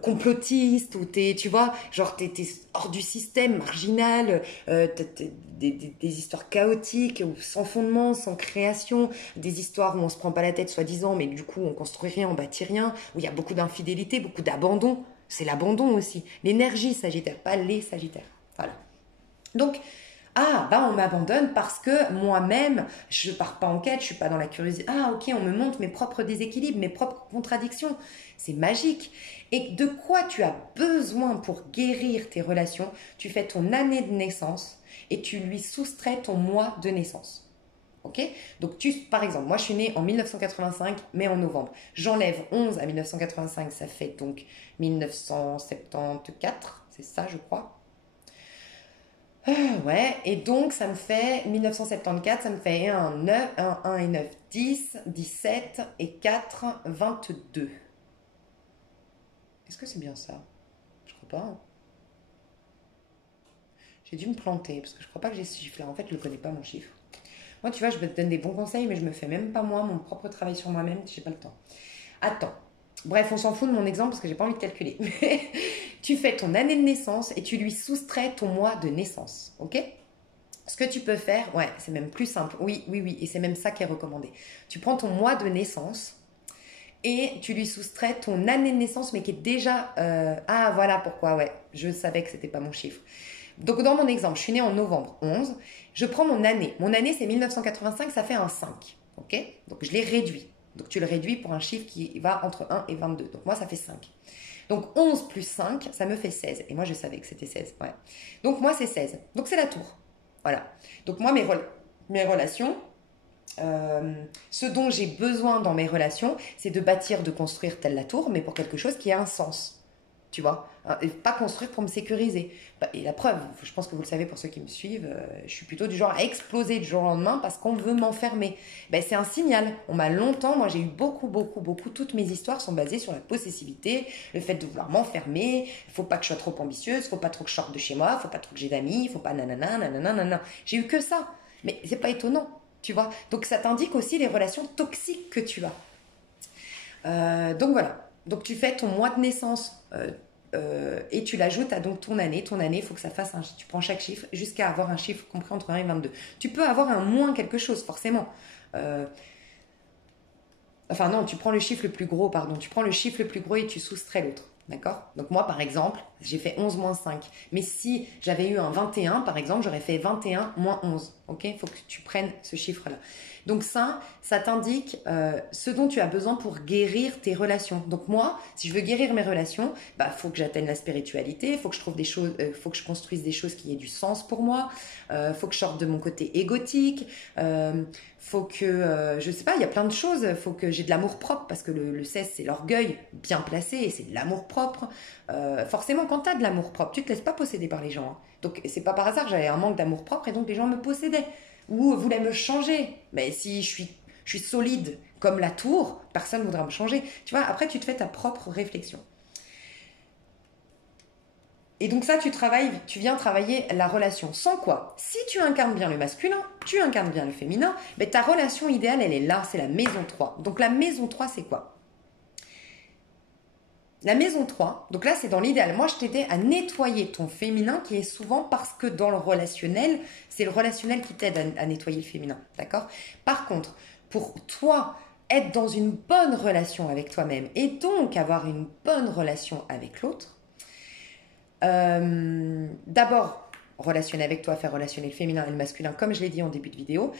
complotiste, où tu vois, genre t'es hors du système, marginal, des histoires chaotiques, ou sans fondement, sans création, des histoires où on se prend pas la tête soi-disant, mais du coup on construit rien, on bâtit rien, où il y a beaucoup d'infidélité, beaucoup d'abandon. C'est l'abandon aussi. L'énergie Sagittaire, pas les Sagittaires. Voilà. Donc, on m'abandonne parce que moi-même, je pars pas en quête, je suis pas dans la curiosité. Ah, ok, on me montre mes propres déséquilibres, mes propres contradictions. C'est magique. Et de quoi tu as besoin pour guérir tes relations? Tu fais ton année de naissance et tu lui soustrais ton mois de naissance. Ok? Donc, par exemple, moi je suis née en 1985, mais en novembre. J'enlève 11 à 1985, ça fait donc 1974, c'est ça, je crois. Ouais, et donc ça me fait 1974, ça me fait 1 et 9, 10, 17 et 4, 22. Est-ce que c'est bien ça? Je crois pas, hein. J'ai dû me planter, parce que je crois pas que j'ai ce chiffre-là. En fait, je ne connais pas mon chiffre. Moi, tu vois, je me donne des bons conseils, mais je me fais même pas moi, mon propre travail sur moi-même, j'ai pas le temps. Attends. Bref, on s'en fout de mon exemple parce que j'ai pas envie de calculer. Tu fais ton année de naissance et tu lui soustrais ton mois de naissance, ok? Ce que tu peux faire, ouais, c'est même plus simple. Oui, oui, oui, et c'est même ça qui est recommandé. Tu prends ton mois de naissance et tu lui soustrais ton année de naissance, mais qui est déjà... Ah, voilà pourquoi, ouais, je savais que c'était pas mon chiffre. Donc, dans mon exemple, je suis née en novembre 11. Je prends mon année. Mon année, c'est 1985, ça fait un 5. Ok? Donc, je l'ai réduit. Donc, tu le réduis pour un chiffre qui va entre 1 et 22. Donc, moi, ça fait 5. Donc, 11 plus 5, ça me fait 16. Et moi, je savais que c'était 16. Ouais. Donc, moi, c'est 16. Donc, c'est la tour. Voilà. Donc, moi, mes relations, ce dont j'ai besoin dans mes relations, c'est de bâtir, de construire telle la tour, mais pour quelque chose qui a un sens. Tu vois, et pas construire pour me sécuriser. Et la preuve, je pense que vous le savez pour ceux qui me suivent, je suis plutôt du genre à exploser du jour au lendemain parce qu'on veut m'enfermer. C'est un signal. Moi j'ai eu beaucoup, toutes mes histoires sont basées sur la possessivité, le fait de vouloir m'enfermer, il faut pas que je sois trop ambitieuse, il faut pas trop que je sorte de chez moi, il faut pas trop que j'ai d'amis, il faut pas nanana, nanana, nanana. J'ai eu que ça. Mais c'est pas étonnant, tu vois. Donc ça t'indique aussi les relations toxiques que tu as. Donc voilà. Donc tu fais ton mois de naissance et tu l'ajoutes à donc ton année. Ton année, il faut que ça fasse tu prends chaque chiffre jusqu'à avoir un chiffre compris entre 1 et 22. Tu peux avoir un moins quelque chose, forcément. Enfin non, tu prends le chiffre le plus gros, pardon. Tu prends le chiffre le plus gros et tu soustrais l'autre. D'accord? Donc moi, par exemple, j'ai fait 11 moins 5. Mais si j'avais eu un 21, par exemple, j'aurais fait 21 moins 11. Ok? Il faut que tu prennes ce chiffre-là. Donc ça t'indique ce dont tu as besoin pour guérir tes relations. Donc moi, si je veux guérir mes relations, faut que j'atteigne la spiritualité, faut que je trouve des choses, faut que je construise des choses qui aient du sens pour moi, faut que je sorte de mon côté égotique, faut que, je sais pas, il y a plein de choses, faut que j'ai de l'amour propre parce que le 16 c'est l'orgueil bien placé et c'est de l'amour propre. Forcément, quand tu as de l'amour propre, tu te laisses pas posséder par les gens. Hein. Donc c'est pas par hasard que j'avais un manque d'amour propre et donc les gens me possédaient ou voulaient me changer. Mais si je suis solide comme la tour, personne ne voudra me changer. Tu vois, après tu te fais ta propre réflexion. Et donc ça, tu viens travailler la relation. Sans quoi, si tu incarnes bien le masculin, tu incarnes bien le féminin, mais ta relation idéale, elle est là, c'est la maison 3. Donc la maison 3, c'est quoi? La maison 3, donc là c'est dans l'idéal. Moi je t'aidais à nettoyer ton féminin qui est souvent parce que dans le relationnel, c'est le relationnel qui t'aide à nettoyer le féminin. D'accord? Par contre, pour toi, être dans une bonne relation avec toi-même et donc avoir une bonne relation avec l'autre, d'abord relationner avec toi, faire relationner le féminin et le masculin comme je l'ai dit en début de vidéo.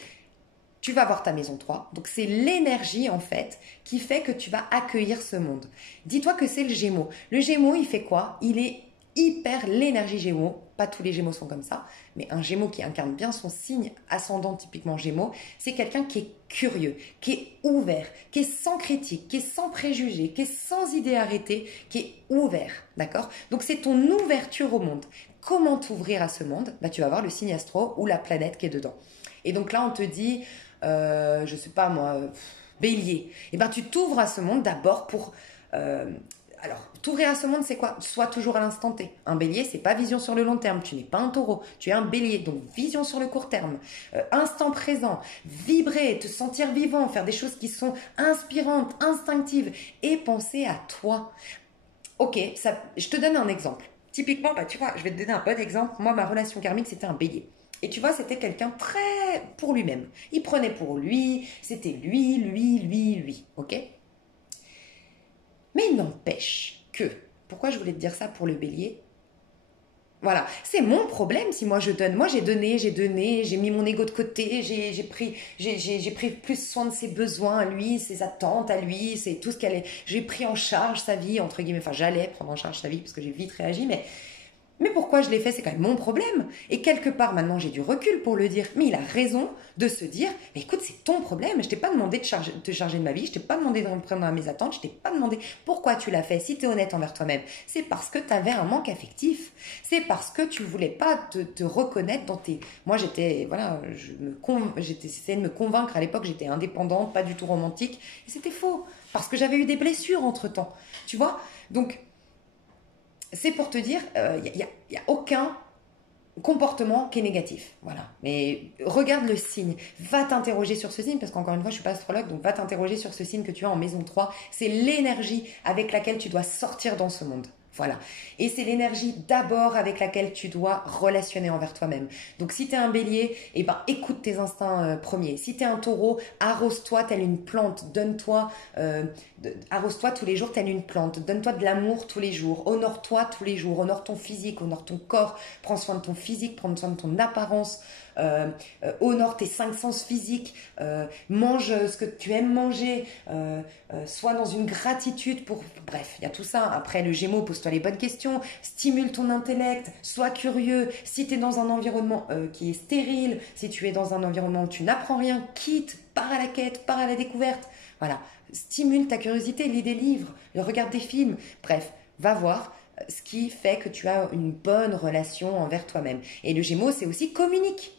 tu vas voir ta maison 3. Donc, c'est l'énergie, en fait, qui fait que tu vas accueillir ce monde. Dis-toi que c'est le Gémeaux. Le Gémeaux, il fait quoi? Il est hyper l'énergie Gémeaux. Pas tous les Gémeaux sont comme ça, mais un Gémeaux qui incarne bien son signe ascendant typiquement Gémeaux, c'est quelqu'un qui est curieux, qui est ouvert, qui est sans critique, qui est sans préjugés, qui est sans idée arrêtée, qui est ouvert, d'accord? Donc c'est ton ouverture au monde. Comment t'ouvrir à ce monde? Bah, tu vas voir le signe astro ou la planète qui est dedans. Et donc là, on te dit, je sais pas moi, Bélier. Et ben tu t'ouvres à ce monde d'abord pour... alors, t'ouvrir à ce monde, c'est quoi? Sois toujours à l'instant T. Un bélier, c'est pas vision sur le long terme. Tu n'es pas un taureau. Tu es un bélier, donc vision sur le court terme. Instant présent. Vibrer, te sentir vivant, faire des choses qui sont inspirantes, instinctives. Et penser à toi. Ok, je te donne un exemple. Typiquement, bah, tu vois, je vais te donner un bon exemple. Moi, ma relation karmique, c'était un bélier. Et tu vois, c'était quelqu'un très pour lui-même. Il prenait pour lui, c'était lui. Ok? Mais il n'empêche que, pourquoi je voulais te dire ça pour le bélier? Voilà, c'est mon problème si moi je donne. Moi j'ai donné, j'ai mis mon ego de côté, j'ai pris plus soin de ses besoins à lui, ses attentes à lui, c'est tout ce qu'elle est. J'ai pris en charge sa vie, entre guillemets, enfin j'allais prendre en charge sa vie parce que j'ai vite réagi, mais pourquoi je l'ai fait, c'est quand même mon problème. Et quelque part, maintenant, j'ai du recul pour le dire. Mais il a raison de se dire, mais écoute, c'est ton problème. Je t'ai pas demandé de te charger de ma vie. Je t'ai pas demandé de répondre à mes attentes. Je t'ai pas demandé pourquoi tu l'as fait. Si tu es honnête envers toi-même, c'est parce que tu avais un manque affectif. C'est parce que tu voulais pas te reconnaître dans tes... Moi, j'étais, voilà, j'essayais de me convaincre à l'époque, j'étais indépendante, pas du tout romantique. Et c'était faux. Parce que j'avais eu des blessures entre-temps. Tu vois? Donc... c'est pour te dire, il y a aucun comportement qui est négatif. Voilà. Mais regarde le signe. Va t'interroger sur ce signe, parce qu'encore une fois, je ne suis pas astrologue, donc va t'interroger sur ce signe que tu as en maison 3. C'est l'énergie avec laquelle tu dois sortir dans ce monde. Voilà. Et c'est l'énergie d'abord avec laquelle tu dois relationner envers toi-même. Donc si tu es un bélier, eh ben, écoute tes instincts premiers. Si tu es un taureau, arrose-toi telle une plante. Donne-toi, arrose-toi tous les jours telle une plante. Donne-toi de l'amour tous les jours. Honore-toi tous les jours. Honore ton physique, honore ton corps. Prends soin de ton physique, prends soin de ton apparence. Honore tes 5 sens physiques, mange ce que tu aimes manger, sois dans une gratitude pour... Bref, il y a tout ça. Après, le Gémeaux, pose-toi les bonnes questions, stimule ton intellect, sois curieux. Si tu es dans un environnement qui est stérile, si tu es dans un environnement où tu n'apprends rien, quitte, pars à la quête, pars à la découverte. Voilà, stimule ta curiosité, lis des livres, regarde des films. Bref, va voir ce qui fait que tu as une bonne relation envers toi-même. Et le Gémeaux, c'est aussi communique.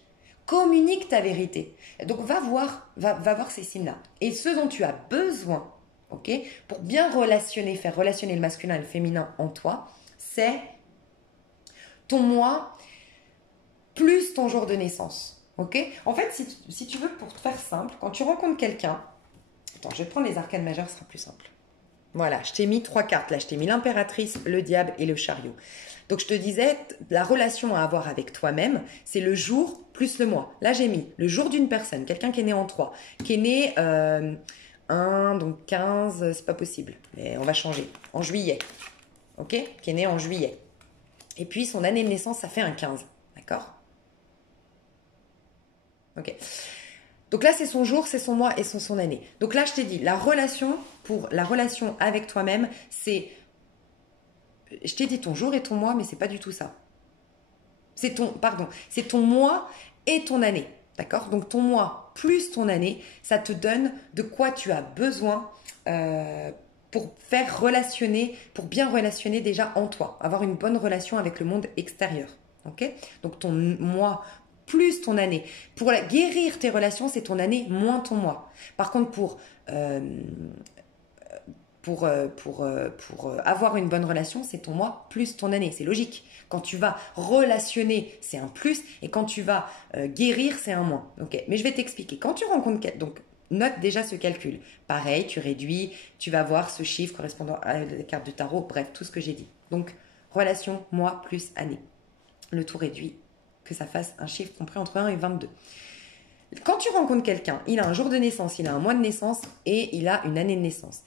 Communique ta vérité. Donc va voir ces signes-là. Et ce dont tu as besoin, ok, pour bien faire relationner le masculin et le féminin en toi, c'est ton moi plus ton jour de naissance. Ok? En fait, si tu veux, pour te faire simple, quand tu rencontres quelqu'un, attends, je vais prendre les arcanes majeures, ce sera plus simple. Voilà, je t'ai mis 3 cartes là, je t'ai mis l'impératrice, le diable et le chariot. Donc je te disais, la relation à avoir avec toi-même, c'est le jour plus le mois. Là j'ai mis le jour d'une personne, quelqu'un qui est né en 3, qui est né 1, donc 15, c'est pas possible, mais on va changer, en juillet, ok? Qui est né en juillet. Et puis son année de naissance, ça fait un 15, d'accord? Ok. Donc là, c'est son jour, c'est son mois et son année. Donc là, je t'ai dit, la relation avec toi-même, c'est... Je t'ai dit ton jour et ton mois, mais c'est pas du tout ça. C'est ton mois et ton année. D'accord? Donc ton mois plus ton année, ça te donne de quoi tu as besoin pour bien relationner déjà en toi. Avoir une bonne relation avec le monde extérieur. Ok? Donc ton mois plus ton année. Pour guérir tes relations, c'est ton année moins ton mois. Par contre, pour avoir une bonne relation, c'est ton mois plus ton année. C'est logique. Quand tu vas relationner, c'est un plus. Et quand tu vas guérir, c'est un moins. Okay. Mais je vais t'expliquer. Quand tu rencontres... Donc, note déjà ce calcul. Pareil, tu réduis. Tu vas voir ce chiffre correspondant à la carte de tarot. Bref, tout ce que j'ai dit. Donc, relation, mois plus année. Le tout réduit. Que ça fasse un chiffre compris entre 1 et 22. Quand tu rencontres quelqu'un, il a un jour de naissance, il a un mois de naissance et il a une année de naissance.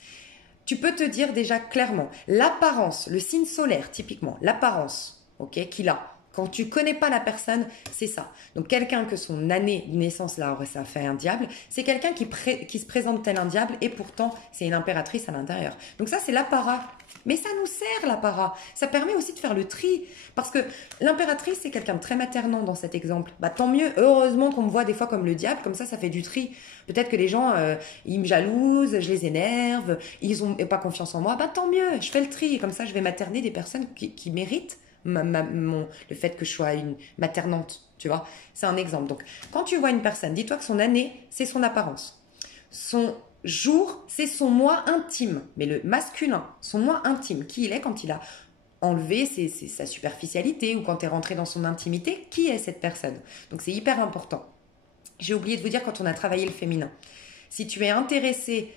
Tu peux te dire déjà clairement, l'apparence, le signe solaire typiquement, l'apparence qu'il a, Quand tu connais pas la personne, c'est ça. Donc quelqu'un que son année de naissance, là, ça fait un diable, c'est quelqu'un qui se présente tel un diable et pourtant c'est une impératrice à l'intérieur. Donc ça, c'est l'apparat. Mais ça nous sert l'apparat. Ça permet aussi de faire le tri. Parce que l'impératrice, c'est quelqu'un de très maternant dans cet exemple. Bah, tant mieux, heureusement qu'on me voit des fois comme le diable, comme ça fait du tri. Peut-être que les gens, ils me jalousent, je les énerve, ils ont pas confiance en moi. Bah tant mieux, je fais le tri. Et comme ça, je vais materner des personnes qui méritent le fait que je sois une maternante. Tu vois, c'est un exemple. Donc, quand tu vois une personne, dis-toi que son année, c'est son apparence. Son jour, c'est son moi intime. Mais le masculin, son moi intime, qui il est quand il a enlevé sa superficialité ou quand tu es rentré dans son intimité, qui est cette personne? Donc c'est hyper important. J'ai oublié de vous dire quand on a travaillé le féminin. Si tu es intéressé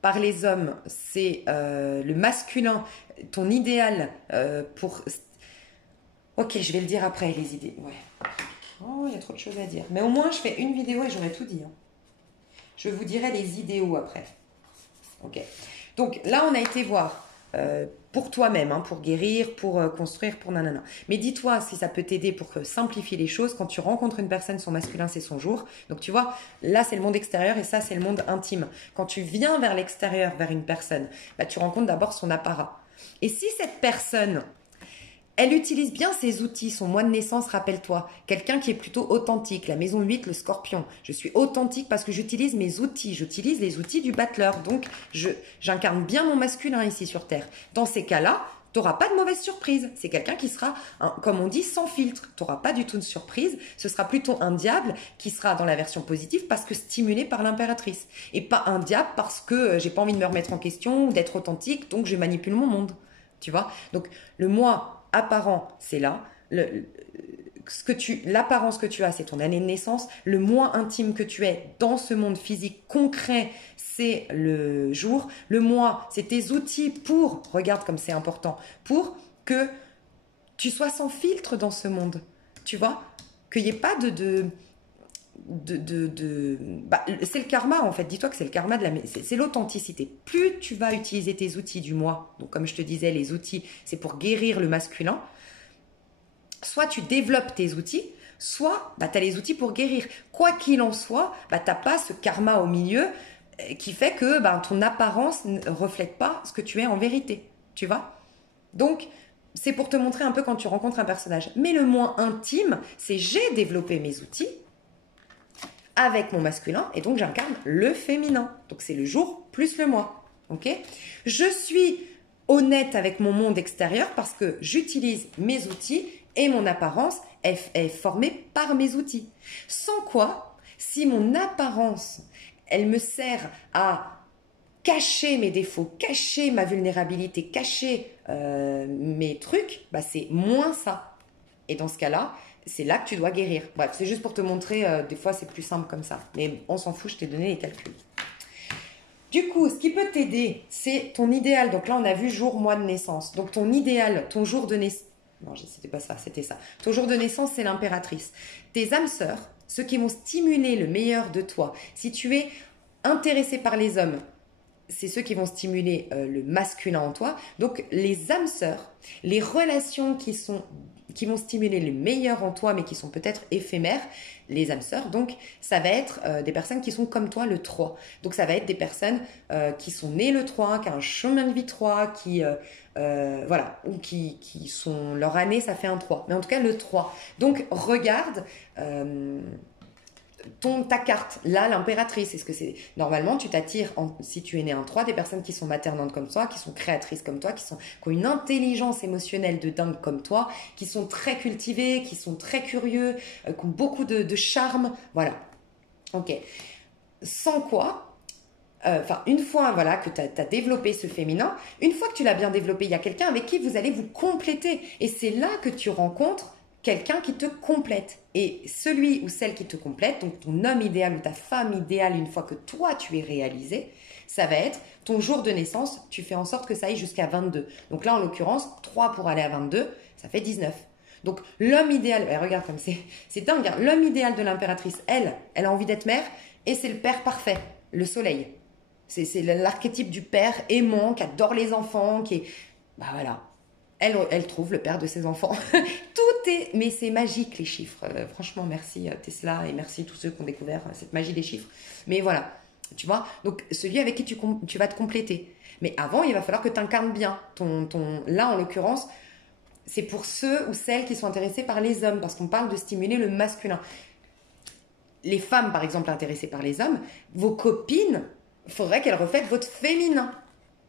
par les hommes, c'est le masculin, ton idéal pour... Ok, je vais le dire après, les idées. Ouais. Oh, il y a trop de choses à dire. Mais au moins, je fais une vidéo et j'aurai tout dit. Hein. Je vous dirai les idéaux après. Ok. Donc là, on a été voir pour toi-même, hein, pour guérir, pour construire, pour nanana. Mais dis-toi si ça peut t'aider pour simplifier les choses. Quand tu rencontres une personne, son masculin, c'est son jour. Donc tu vois, là, c'est le monde extérieur et ça, c'est le monde intime. Quand tu viens vers l'extérieur, vers une personne, bah, tu rencontres d'abord son apparat. Et si cette personne... elle utilise bien ses outils, son mois de naissance, rappelle-toi. Quelqu'un qui est plutôt authentique. La maison 8, le scorpion. Je suis authentique parce que j'utilise mes outils. J'utilise les outils du battleur. Donc, j'incarne bien mon masculin ici sur Terre. Dans ces cas-là, tu n'auras pas de mauvaise surprise. C'est quelqu'un qui sera, comme on dit, sans filtre. Tu n'auras pas du tout de surprise. Ce sera plutôt un diable qui sera dans la version positive parce que stimulé par l'impératrice. Et pas un diable parce que j'ai pas envie de me remettre en question ou d'être authentique, donc je manipule mon monde. Tu vois? Donc, le moi apparent, c'est là. L'apparence que tu as, c'est ton année de naissance. Le moi intime que tu es dans ce monde physique concret, c'est le jour. Le moi, c'est tes outils pour, regarde comme c'est important, pour que tu sois sans filtre dans ce monde. Tu vois? Qu'il n'y ait pas c'est le karma en fait, dis-toi que c'est le karma c'est l'authenticité. Plus tu vas utiliser tes outils du moi, donc comme je te disais, les outils c'est pour guérir le masculin, soit tu développes tes outils, soit tu as les outils pour guérir. Quoi qu'il en soit, tu n'as pas ce karma au milieu qui fait que ton apparence ne reflète pas ce que tu es en vérité, tu vois. Donc c'est pour te montrer un peu quand tu rencontres un personnage. Mais le moi intime, c'est j'ai développé mes outils avec mon masculin et donc j'incarne le féminin. Donc c'est le jour plus le moi. Ok? Je suis honnête avec mon monde extérieur parce que j'utilise mes outils et mon apparence est formée par mes outils. Sans quoi, si mon apparence, elle me sert à cacher mes défauts, cacher ma vulnérabilité, cacher mes trucs, c'est moins ça. Et dans ce cas-là, c'est là que tu dois guérir. Bref, c'est juste pour te montrer, des fois c'est plus simple comme ça. Mais on s'en fout, je t'ai donné les calculs. Du coup, ce qui peut t'aider, c'est ton idéal. Donc là, on a vu jour, mois de naissance. Donc ton idéal, ton jour de naissance... Non, c'était pas ça, c'était ça. Ton jour de naissance, c'est l'impératrice. Tes âmes sœurs, ceux qui vont stimuler le meilleur de toi. Si tu es intéressé par les hommes, c'est ceux qui vont stimuler le masculin en toi. Donc les âmes sœurs, les relations qui vont stimuler le meilleur en toi, mais qui sont peut-être éphémères, les âmes sœurs, donc ça va être des personnes qui sont comme toi le 3. Donc ça va être des personnes qui sont nées le 3, qui ont un chemin de vie 3, voilà, ou qui sont, leur année ça fait un 3, mais en tout cas le 3. Donc regarde ta carte, là l'impératrice, est-ce que c'est normalement tu t'attires, si tu es né un 3, des personnes qui sont maternantes comme toi, qui sont créatrices comme toi, qui ont une intelligence émotionnelle de dingue comme toi, qui sont très cultivés, qui sont très curieux, qui ont beaucoup de charme, voilà. Ok. Sans quoi, une fois voilà, que tu as développé ce féminin, une fois que tu l'as bien développé, il y a quelqu'un avec qui vous allez vous compléter. Et c'est là que tu rencontres quelqu'un qui te complète. Et celui ou celle qui te complète, donc ton homme idéal ou ta femme idéale, une fois que toi tu es réalisé, ça va être ton jour de naissance, tu fais en sorte que ça aille jusqu'à 22. Donc là, en l'occurrence, 3 pour aller à 22, ça fait 19. Donc l'homme idéal, regarde comme c'est dingue, hein, l'homme idéal de l'impératrice, elle a envie d'être mère, et c'est le père parfait, le soleil. C'est l'archétype du père aimant, qui adore les enfants, qui est... voilà. elle trouve le père de ses enfants. Tout est... Mais c'est magique, les chiffres. Franchement, merci Tesla et merci tous ceux qui ont découvert cette magie des chiffres. Mais voilà, tu vois. Donc, celui avec qui tu vas te compléter. Mais avant, il va falloir que tu incarnes bien. Là, en l'occurrence, c'est pour ceux ou celles qui sont intéressés par les hommes, parce qu'on parle de stimuler le masculin. Les femmes, par exemple, intéressées par les hommes, vos copines, il faudrait qu'elles reflètent votre féminin.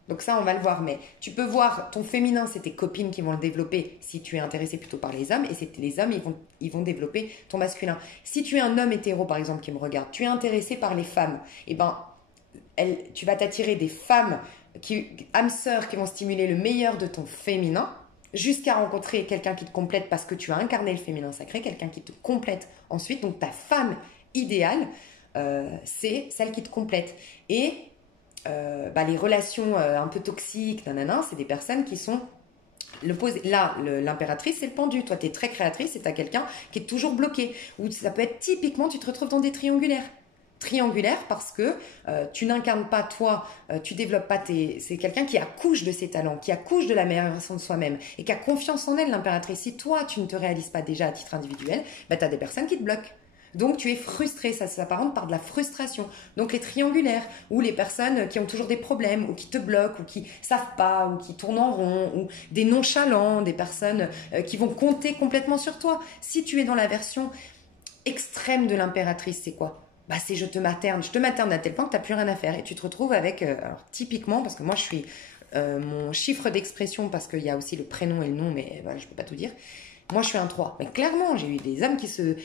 Donc ça, on va le voir. Mais tu peux voir ton féminin, c'est tes copines qui vont le développer si tu es intéressé plutôt par les hommes. Et c'est les hommes, ils vont développer ton masculin. Si tu es un homme hétéro, par exemple, qui me regarde, tu es intéressé par les femmes, eh ben, tu vas t'attirer des femmes, âmes sœurs, qui vont stimuler le meilleur de ton féminin, jusqu'à rencontrer quelqu'un qui te complète parce que tu as incarné le féminin sacré, quelqu'un qui te complète ensuite. Donc ta femme idéale, c'est celle qui te complète. Et les relations un peu toxiques, c'est des personnes qui sont l'opposé. Là, l'impératrice, c'est le pendu. Toi, tu es très créatrice et tu as quelqu'un qui est toujours bloqué. Ou ça peut être typiquement, tu te retrouves dans des triangulaires. Triangulaire parce que tu n'incarnes pas toi, tu développes pas c'est quelqu'un qui accouche de ses talents, qui accouche de la meilleure version de soi-même et qui a confiance en elle, l'impératrice. Si toi, tu ne te réalises pas déjà à titre individuel, tu as des personnes qui te bloquent. Donc, tu es frustré, ça s'apparente par de la frustration. Donc, les triangulaires, ou les personnes qui ont toujours des problèmes, ou qui te bloquent, ou qui savent pas, ou qui tournent en rond, ou des nonchalants, des personnes qui vont compter complètement sur toi. Si tu es dans la version extrême de l'impératrice, c'est quoi ? C'est je te materne à tel point que tu n'as plus rien à faire. Et tu te retrouves avec, alors typiquement, parce que moi je suis mon chiffre d'expression, parce qu'il y a aussi le prénom et le nom, mais voilà, je ne peux pas tout dire. Moi je suis un 3. Mais clairement, j'ai eu des hommes qui se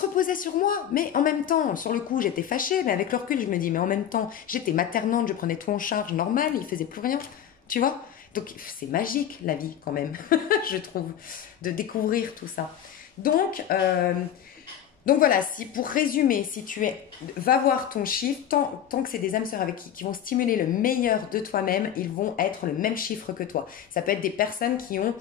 reposaient sur moi. Mais en même temps, sur le coup, j'étais fâchée. Mais avec le recul, je me dis, mais en même temps, j'étais maternante, je prenais tout en charge, normal, ils ne faisaient plus rien. Tu vois ? Donc c'est magique la vie quand même, je trouve, de découvrir tout ça. Donc voilà, pour résumer, va voir ton chiffre, tant que c'est des âmes sœurs avec qui vont stimuler le meilleur de toi-même, ils vont être le même chiffre que toi. Ça peut être des personnes qui ont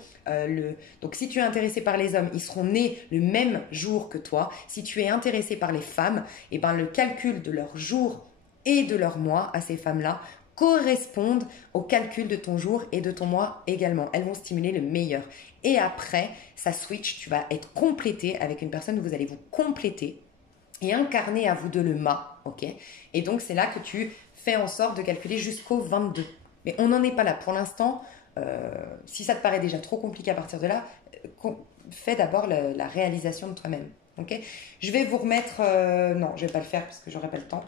donc si tu es intéressé par les hommes, ils seront nés le même jour que toi. Si tu es intéressé par les femmes, le calcul de leur jour et de leur mois à ces femmes-là correspondent au calcul de ton jour et de ton mois également. Elles vont stimuler le meilleur. Et après, ça switch, tu vas être complété avec une personne où vous allez vous compléter et incarner à vous deux le mât, ok ? Et donc, c'est là que tu fais en sorte de calculer jusqu'au 22. Mais on n'en est pas là. Pour l'instant, si ça te paraît déjà trop compliqué à partir de là, fais d'abord la réalisation de toi-même, ok ? Je vais vous remettre... non, je ne vais pas le faire parce que j'aurai pas le temps.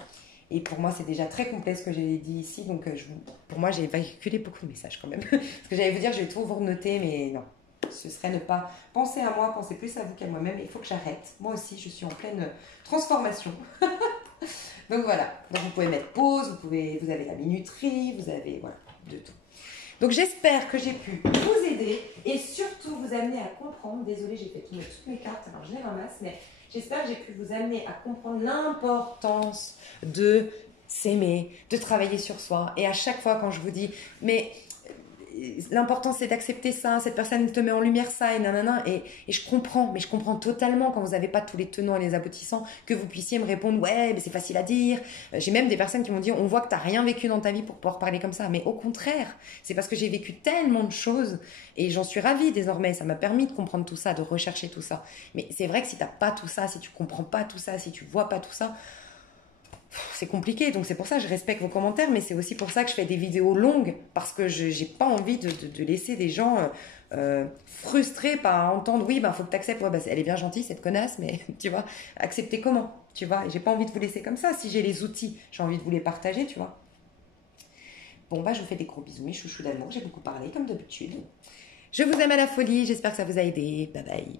Et pour moi, c'est déjà très complet ce que j'ai dit ici. Donc, pour moi, j'ai véhiculé beaucoup de messages quand même. Parce que j'allais vous dire, je vais tout vous renoter, mais non. Ce serait ne pas penser à moi, penser plus à vous qu'à moi-même. Il faut que j'arrête. Moi aussi, je suis en pleine transformation. Donc, voilà. Donc, vous pouvez mettre pause, vous avez la minuterie, vous avez, voilà, de tout. Donc, j'espère que j'ai pu vous aider et surtout vous amener à comprendre. Désolée, j'ai fait toutes mes cartes, alors je les ramasse, mais... J'espère que j'ai pu vous amener à comprendre l'importance de s'aimer, de travailler sur soi. Et à chaque fois quand je vous dis, mais l'important c'est d'accepter ça, cette personne te met en lumière ça et nanana, et je comprends, mais je comprends totalement quand vous n'avez pas tous les tenants et les aboutissants, que vous puissiez me répondre, ouais, mais c'est facile à dire. J'ai même des personnes qui m'ont dit, on voit que tu n'as rien vécu dans ta vie pour pouvoir parler comme ça, mais au contraire, c'est parce que j'ai vécu tellement de choses, et j'en suis ravie désormais, ça m'a permis de comprendre tout ça, de rechercher tout ça. Mais c'est vrai que si tu n'as pas tout ça, si tu comprends pas tout ça, si tu vois pas tout ça, c'est compliqué, donc c'est pour ça que je respecte vos commentaires, mais c'est aussi pour ça que je fais des vidéos longues, parce que je n'ai pas envie de laisser des gens frustrés par entendre, oui, faut que tu acceptes, ouais, elle est bien gentille cette connasse, mais tu vois, accepter comment, tu vois, et j'ai pas envie de vous laisser comme ça. Si j'ai les outils, j'ai envie de vous les partager, tu vois. Bon, je vous fais des gros bisous, mes chouchous d'amour, j'ai beaucoup parlé comme d'habitude. Je vous aime à la folie, j'espère que ça vous a aidé, bye bye.